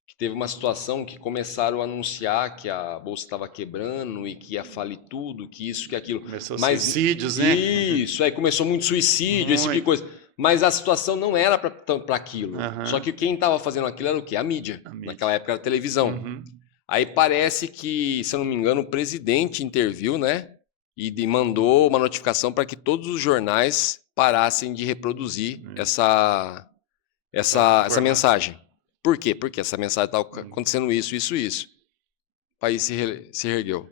que teve uma situação que começaram a anunciar que a Bolsa estava quebrando e que ia falir tudo, que isso, que aquilo. Começou Mas suicídios, né? isso, aí começou muito suicídio, esse tipo de coisa. Mas a situação não era para aquilo. Só que quem estava fazendo aquilo era o quê? A mídia. Naquela época era a televisão. Aí parece que, se eu não me engano, o presidente interviu, né? E mandou uma notificação para que todos os jornais parassem de reproduzir essa mensagem. Por quê? Porque essa mensagem estava acontecendo isso. O país se reergueu.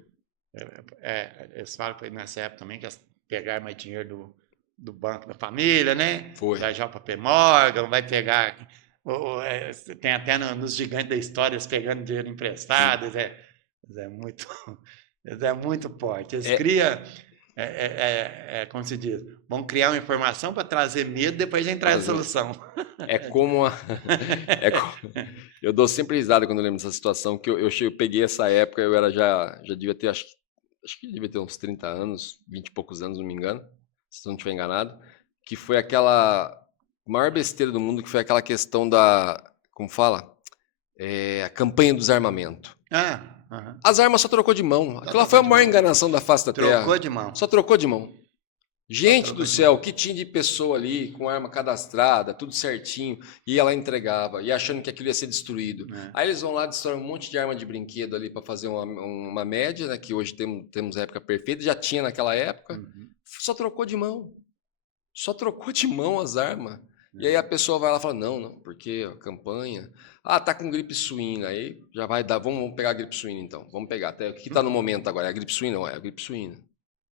Eles falam que foi nessa época também que pegaram mais dinheiro do Banco da Família, né? Foi. Da JP Morgan, vai pegar... tem até nos gigantes da história eles pegando dinheiro emprestado. Eles é muito forte. Eles criam... como se diz, vão criar uma informação para trazer medo, depois já entrar na solução. Eu dou sempre risada quando eu lembro dessa situação, que eu peguei essa época, eu era já devia ter, acho que devia ter uns 30 anos, 20 e poucos anos, não me engano, se não estiver enganado, que foi aquela maior besteira do mundo, que foi aquela questão como fala? A campanha do desarmamento. As armas só trocou de mão. Aquela foi a maior enganação da face da Terra. Trocou de mão. Só trocou de mão. Gente do céu, que tinha de pessoa ali com arma cadastrada, tudo certinho, e ela entregava, e achando que aquilo ia ser destruído. Aí eles vão lá, destroem um monte de arma de brinquedo ali para fazer uma média, né, que hoje temos a época perfeita, já tinha naquela época. Só trocou de mão. Só trocou de mão as armas. E aí a pessoa vai lá e fala, não, porque a campanha... tá com gripe suína, aí já vai dar, vamos pegar a gripe suína então, vamos pegar, até o que está no momento agora, é a gripe suína? Não, é a gripe suína,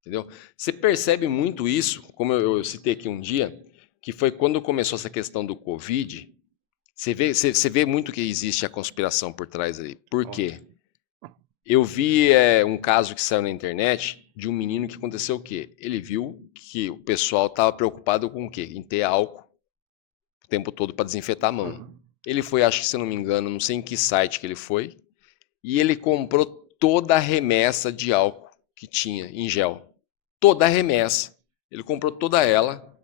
entendeu? Você percebe muito isso, como eu citei aqui um dia, que foi quando começou essa questão do Covid, você vê muito que existe a conspiração por trás ali. Por quê? Eu vi um caso que saiu na internet de um menino que aconteceu o quê? Ele viu que o pessoal estava preocupado com o quê? Em ter álcool o tempo todo para desinfetar a mão. Ele foi, acho que se eu não me engano, não sei em que site que ele foi, e ele comprou toda a remessa de álcool que tinha em gel. Toda a remessa. Ele comprou toda ela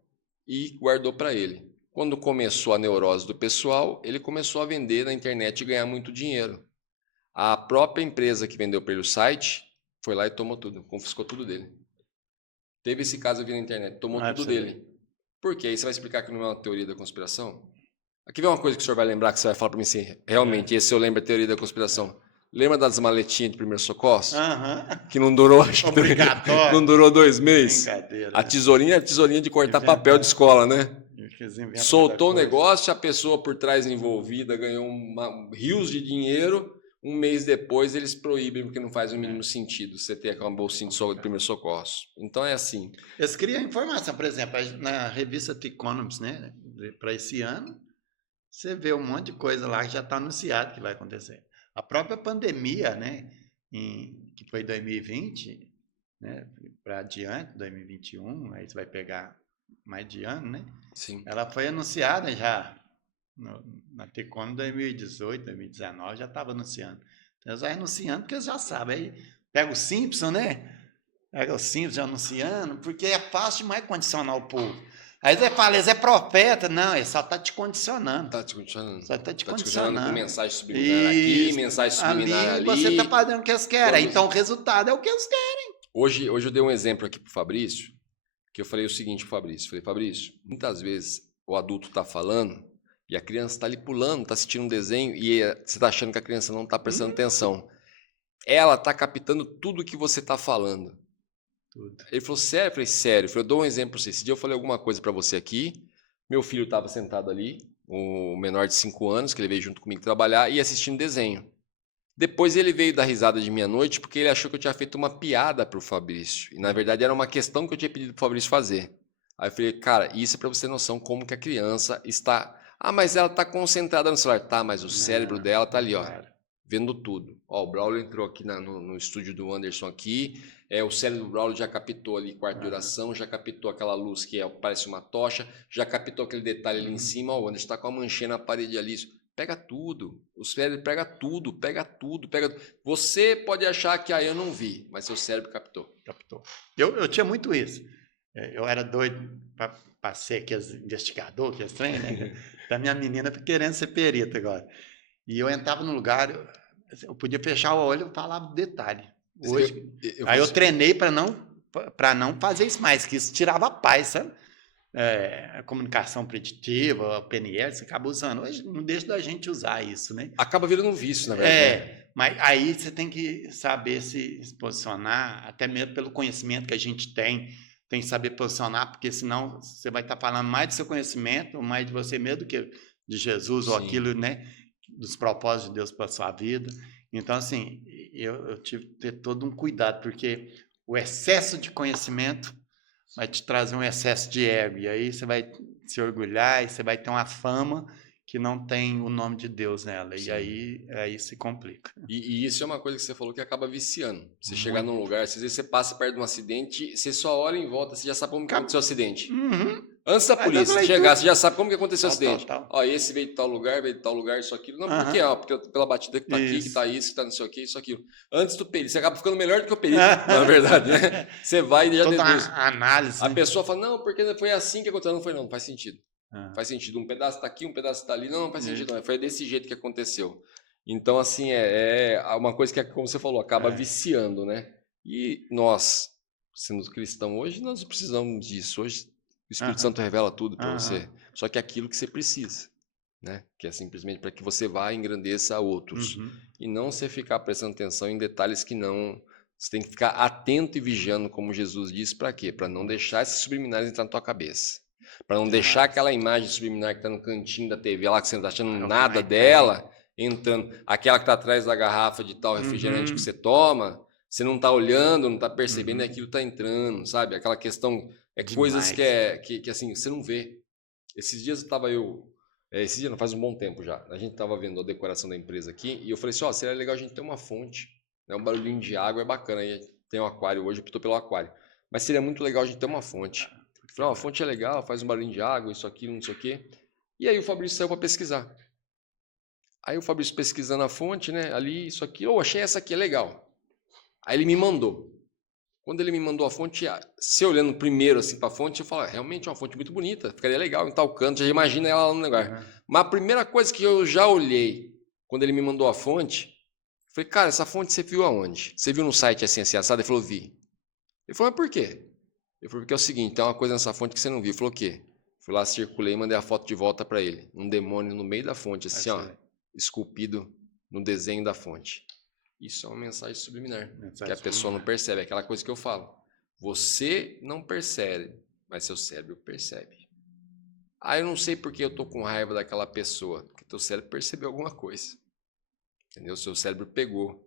e guardou para ele. Quando começou a neurose do pessoal, ele começou a vender na internet e ganhar muito dinheiro. A própria empresa que vendeu para ele o site foi lá e tomou tudo, confiscou tudo dele. Teve esse caso aqui na internet, tomou tudo dele. Por quê? Aí você vai explicar que não é uma teoria da conspiração? Aqui vem uma coisa que o senhor vai lembrar, que você vai falar para mim assim, realmente, esse eu lembro a teoria da conspiração. Lembra das maletinhas de primeiro socorro? Que não durou, acho que não durou 2 meses. A tesourinha de cortar papel de escola, né? Soltou o negócio, a pessoa por trás envolvida ganhou rios de dinheiro. Um mês depois eles proíbem, porque não faz o mínimo sentido você ter uma bolsinha de primeiro socorro. Então é assim. Eles criam informação, por exemplo, na revista The Economist, né, para esse ano, você vê um monte de coisa lá que já está anunciado que vai acontecer. A própria pandemia, né, que foi 2020, né, para adiante, 2021, aí você vai pegar mais de ano, né? Sim. Ela foi anunciada já na Tecom 2018, 2019, já estava anunciando. Então, eles vão anunciando porque eles já sabem. Aí pega o Simpson, né? Pega o Simpson já anunciando, porque é fácil demais condicionar o povo. Aí você fala, eles é profeta. Não, ele só está te condicionando. Está te condicionando. Só está te condicionando. Com mensagem subliminar aqui, mensagem subliminar ali. Você está fazendo o que eles querem. Então o resultado é o que eles querem. Hoje eu dei um exemplo aqui para o Fabrício, que eu falei o seguinte para o Fabrício. Falei, Fabrício, muitas vezes o adulto está falando e a criança está ali pulando, está assistindo um desenho e você está achando que a criança não está prestando atenção. Ela está captando tudo que você está falando. Tudo. Ele falou, sério? Eu falei, sério. Eu dou um exemplo para você. Esse dia eu falei alguma coisa para você aqui, meu filho estava sentado ali, o menor de 5 anos, que ele veio junto comigo trabalhar, e assistindo desenho. Depois ele veio dar risada de meia-noite, porque ele achou que eu tinha feito uma piada para o Fabrício. E na verdade era uma questão que eu tinha pedido para o Fabrício fazer. Aí eu falei, cara, isso é para você ter noção como que a criança está... mas ela está concentrada no celular. Tá, mas o cérebro dela está ali, ó, vendo tudo. Ó, o Braulio entrou aqui no estúdio do Anderson aqui. O cérebro do Braulio já captou ali quarto de oração, já captou aquela luz que parece uma tocha, já captou aquele detalhe ali em cima. Ó, o Anderson está com a manchinha na parede ali. Pega tudo. O cérebro pega tudo, pega tudo, pega tudo. Você pode achar que eu não vi, mas seu cérebro captou. Captou. Eu tinha muito isso. Eu era doido para ser aqueles investigador, que trem, né? Da minha menina querendo ser perita agora. E eu entrava no lugar, eu podia fechar o olho e falava detalhe. Hoje, aí eu treinei para não fazer isso mais, que isso tirava a paz, sabe? A comunicação preditiva, a PNL, você acaba usando. Hoje não deixa da gente usar isso, né? Acaba virando um vício, na verdade. Mas aí você tem que saber se posicionar, até mesmo pelo conhecimento que a gente tem que saber posicionar, porque senão você vai estar falando mais do seu conhecimento, mais de você mesmo do que de Jesus, ou aquilo, né? Dos propósitos de Deus para a sua vida. Então, assim, eu tive que ter todo um cuidado, porque o excesso de conhecimento vai te trazer um excesso de ego, e aí você vai se orgulhar, e você vai ter uma fama que não tem o nome de Deus nela, Sim. e aí se complica. E isso é uma coisa que você falou que acaba viciando. Você chegar num lugar, às vezes você passa perto de um acidente, você só olha em volta, você já sabe como que aconteceu o acidente. Antes da polícia chegar, você já sabe como que aconteceu o acidente. Ó, esse veio de tal lugar, isso, aquilo. Não, por quê? Porque pela batida que tá aqui, que tá isso, que tá não sei o quê, isso, aquilo. Antes do perito, você acaba ficando melhor do que o perito, na verdade, né? Você vai e já deduz. Análise. A pessoa fala, não, porque foi assim que aconteceu. Não foi, não faz sentido. Faz sentido. Um pedaço tá aqui, um pedaço tá ali. Não faz sentido, não. Foi desse jeito que aconteceu. Então, assim, é uma coisa que, como você falou, acaba viciando, né? E nós, sendo cristão hoje, nós não precisamos disso. Hoje, o Espírito Santo revela tudo para você. Só que é aquilo que você precisa, né? Que é simplesmente para que você vá e engrandeça a outros. E não você ficar prestando atenção em detalhes que não... Você tem que ficar atento e vigiando, como Jesus disse, para quê? Para não deixar esses subliminares entrar na tua cabeça. Para não deixar aquela imagem subliminar que está no cantinho da TV lá, que você não está achando nada dela, entrando. Aquela que está atrás da garrafa de tal refrigerante que você toma, você não está olhando, não está percebendo, aquilo está entrando, sabe? Aquela questão, coisas que assim, você não vê. Esses dias esse dia não faz um bom tempo já, a gente estava vendo a decoração da empresa aqui, e eu falei assim, seria legal a gente ter uma fonte, né? Um barulhinho de água é bacana, aí tem um aquário hoje, eu estou pelo aquário, mas seria muito legal a gente ter uma fonte. Eu falei, a fonte é legal, faz um barulhinho de água, isso, aquilo, não sei o quê. E aí o Fabrício saiu para pesquisar. Aí o Fabrício pesquisando a fonte, né? Ali, isso aqui, achei essa aqui, é legal. Aí ele me mandou. Quando ele me mandou a fonte, se olhando primeiro assim para a fonte, eu falo, realmente é uma fonte muito bonita, ficaria legal em tal canto, já imagina ela lá no lugar. Mas a primeira coisa que eu já olhei, quando ele me mandou a fonte, falei, cara, essa fonte você viu aonde? Você viu no site assim, assado? Ele falou, vi. Ele falou, mas por quê? Eu falei, porque é o seguinte, tem uma coisa nessa fonte que você não viu. Ele falou, o quê? Fui lá, circulei e mandei a foto de volta para ele. Um demônio no meio da fonte, assim, esculpido no desenho da fonte. Isso é uma mensagem subliminar, que a pessoa não percebe. É aquela coisa que eu falo. Você não percebe, mas seu cérebro percebe. Eu não sei porque eu tô com raiva daquela pessoa. Porque teu cérebro percebeu alguma coisa. Entendeu? Seu cérebro pegou.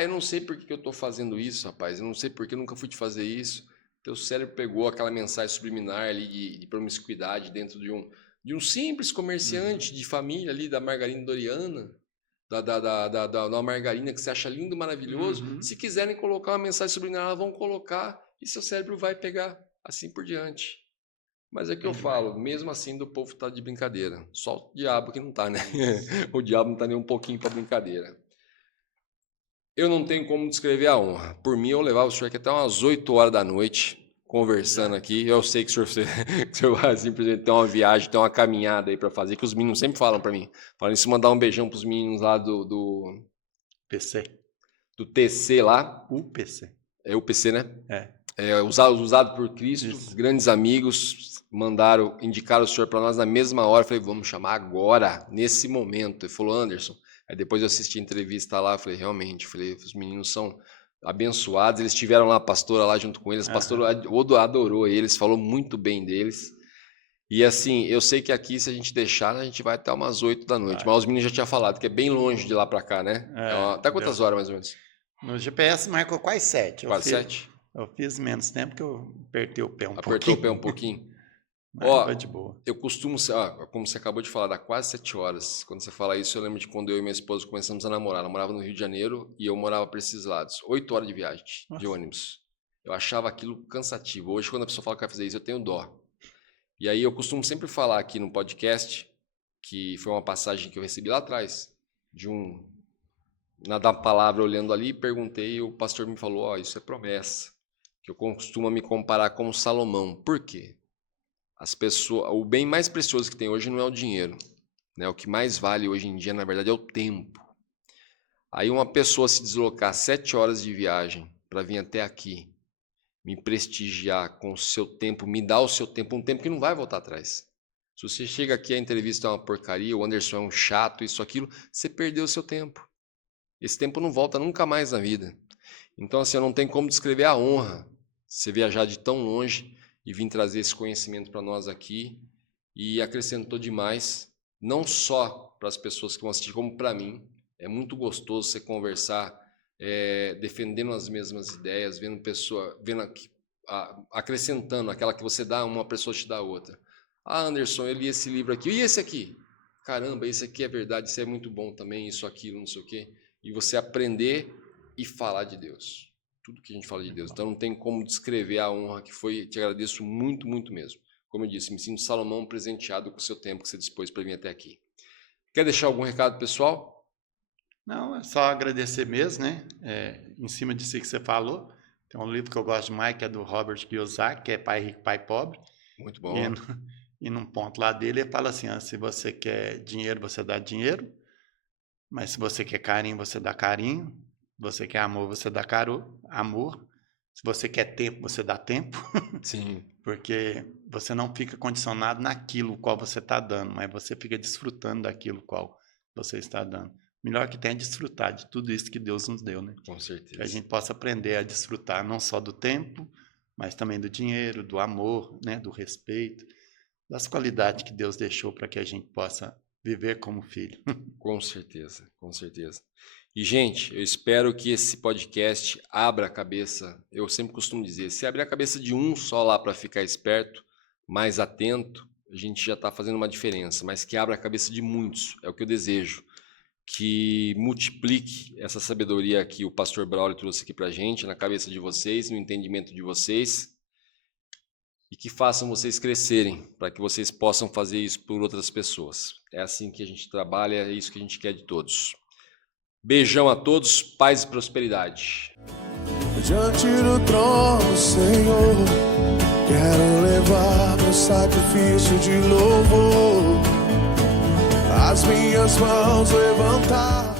Eu não sei porque eu tô fazendo isso, rapaz. Eu não sei porque eu nunca fui te fazer isso. Teu cérebro pegou aquela mensagem subliminar ali de promiscuidade dentro de um simples comerciante de família ali da margarina Doriana, da margarina que você acha lindo, maravilhoso. Se quiserem colocar uma mensagem subliminar, elas vão colocar e seu cérebro vai pegar, assim por diante. Mas é que eu falo, mesmo assim o povo tá de brincadeira. Só o diabo que não tá, né? O diabo não tá nem um pouquinho para brincadeira. Eu não tenho como descrever a honra. Por mim, eu levava o senhor aqui até umas 8 horas da noite, conversando aqui. Eu sei que o senhor vai simplesmente ter uma viagem, ter uma caminhada aí para fazer, que os meninos sempre falam para mim. Falam isso, mandar um beijão para os meninos lá do PC. Do TC lá. UPC. É UPC, né? Usado por Cristo, grandes amigos, indicaram o senhor para nós na mesma hora. Eu falei, vamos chamar agora, nesse momento. Ele falou, Anderson. Aí depois eu assisti a entrevista lá, falei, realmente, os meninos são abençoados, eles tiveram lá a pastora lá junto com eles, a pastora adorou eles, falou muito bem deles. E assim, eu sei que aqui, se a gente deixar, a gente vai até umas 8 da noite, mas os meninos já tinham falado que é bem longe de lá para cá, né? Até quantas horas, mais ou menos? No GPS marcou quase 7. Quase 7? Eu fiz menos tempo que eu apertei o pé um pouquinho. Apertou o pé um pouquinho? Mas de boa. Eu costumo, como você acabou de falar, dá quase 7 horas. Quando você fala isso, eu lembro de quando eu e minha esposa começamos a namorar. Ela morava no Rio de Janeiro e eu morava para esses lados. 8 horas de viagem de ônibus. Eu achava aquilo cansativo. Hoje, quando a pessoa fala que vai fazer isso, eu tenho dó. E aí eu costumo sempre falar aqui no podcast que foi uma passagem que eu recebi lá atrás, da palavra olhando ali, perguntei e o pastor me falou, ó, isso é promessa, que eu costumo me comparar com Salomão. Por quê? O bem mais precioso que tem hoje não é o dinheiro, né? O que mais vale hoje em dia, na verdade, é o tempo. Aí uma pessoa se deslocar 7 horas de viagem para vir até aqui, me prestigiar com o seu tempo, me dar o seu tempo, um tempo que não vai voltar atrás. Se você chega aqui, a entrevista é uma porcaria, o Anderson é um chato, isso, aquilo, você perdeu o seu tempo. Esse tempo não volta nunca mais na vida. Então, assim, eu não tenho como descrever a honra de você viajar de tão longe e vir trazer esse conhecimento para nós aqui. E acrescentou demais, não só para as pessoas que vão assistir, como para mim. É muito gostoso você conversar, defendendo as mesmas ideias, acrescentando aquela que você dá, uma pessoa te dá outra. Ah, Anderson, eu li esse livro aqui, e esse aqui? Caramba, esse aqui é verdade, isso é muito bom também, isso, aquilo, não sei o quê. E você aprender e falar de Deus. Tudo que a gente fala de Deus. Então não tem como descrever a honra que foi. Te agradeço muito, muito mesmo. Como eu disse, me sinto Salomão presenteado com o seu tempo que você dispôs para vir até aqui. Quer deixar algum recado, pessoal? Não, é só agradecer mesmo, né? Em cima disso que você falou, tem um livro que eu gosto demais, que é do Robert Kiyosaki, que é Pai Rico, Pai Pobre. Muito bom. E num ponto lá dele, ele fala assim, se você quer dinheiro, você dá dinheiro, mas se você quer carinho, você dá carinho, se você quer amor, você dá amor, se você quer tempo, você dá tempo. Sim. Porque você não fica condicionado naquilo qual você está dando, mas você fica desfrutando daquilo qual você está dando. Melhor que tem é desfrutar de tudo isso que Deus nos deu, né? Com certeza. Que a gente possa aprender a desfrutar não só do tempo, mas também do dinheiro, do amor, né? Do respeito, das qualidades que Deus deixou para que a gente possa viver como filho. Com certeza, com certeza. E, gente, eu espero que esse podcast abra a cabeça, eu sempre costumo dizer, se abrir a cabeça de um só lá para ficar esperto, mais atento, a gente já está fazendo uma diferença, mas que abra a cabeça de muitos, é o que eu desejo, que multiplique essa sabedoria que o pastor Braulio trouxe aqui para a gente, na cabeça de vocês, no entendimento de vocês, e que façam vocês crescerem, para que vocês possam fazer isso por outras pessoas. É assim que a gente trabalha, é isso que a gente quer de todos. Beijão a todos, paz e prosperidade. Diante do trono, Senhor, quero levar meu sacrifício de louvor, as minhas mãos levantar.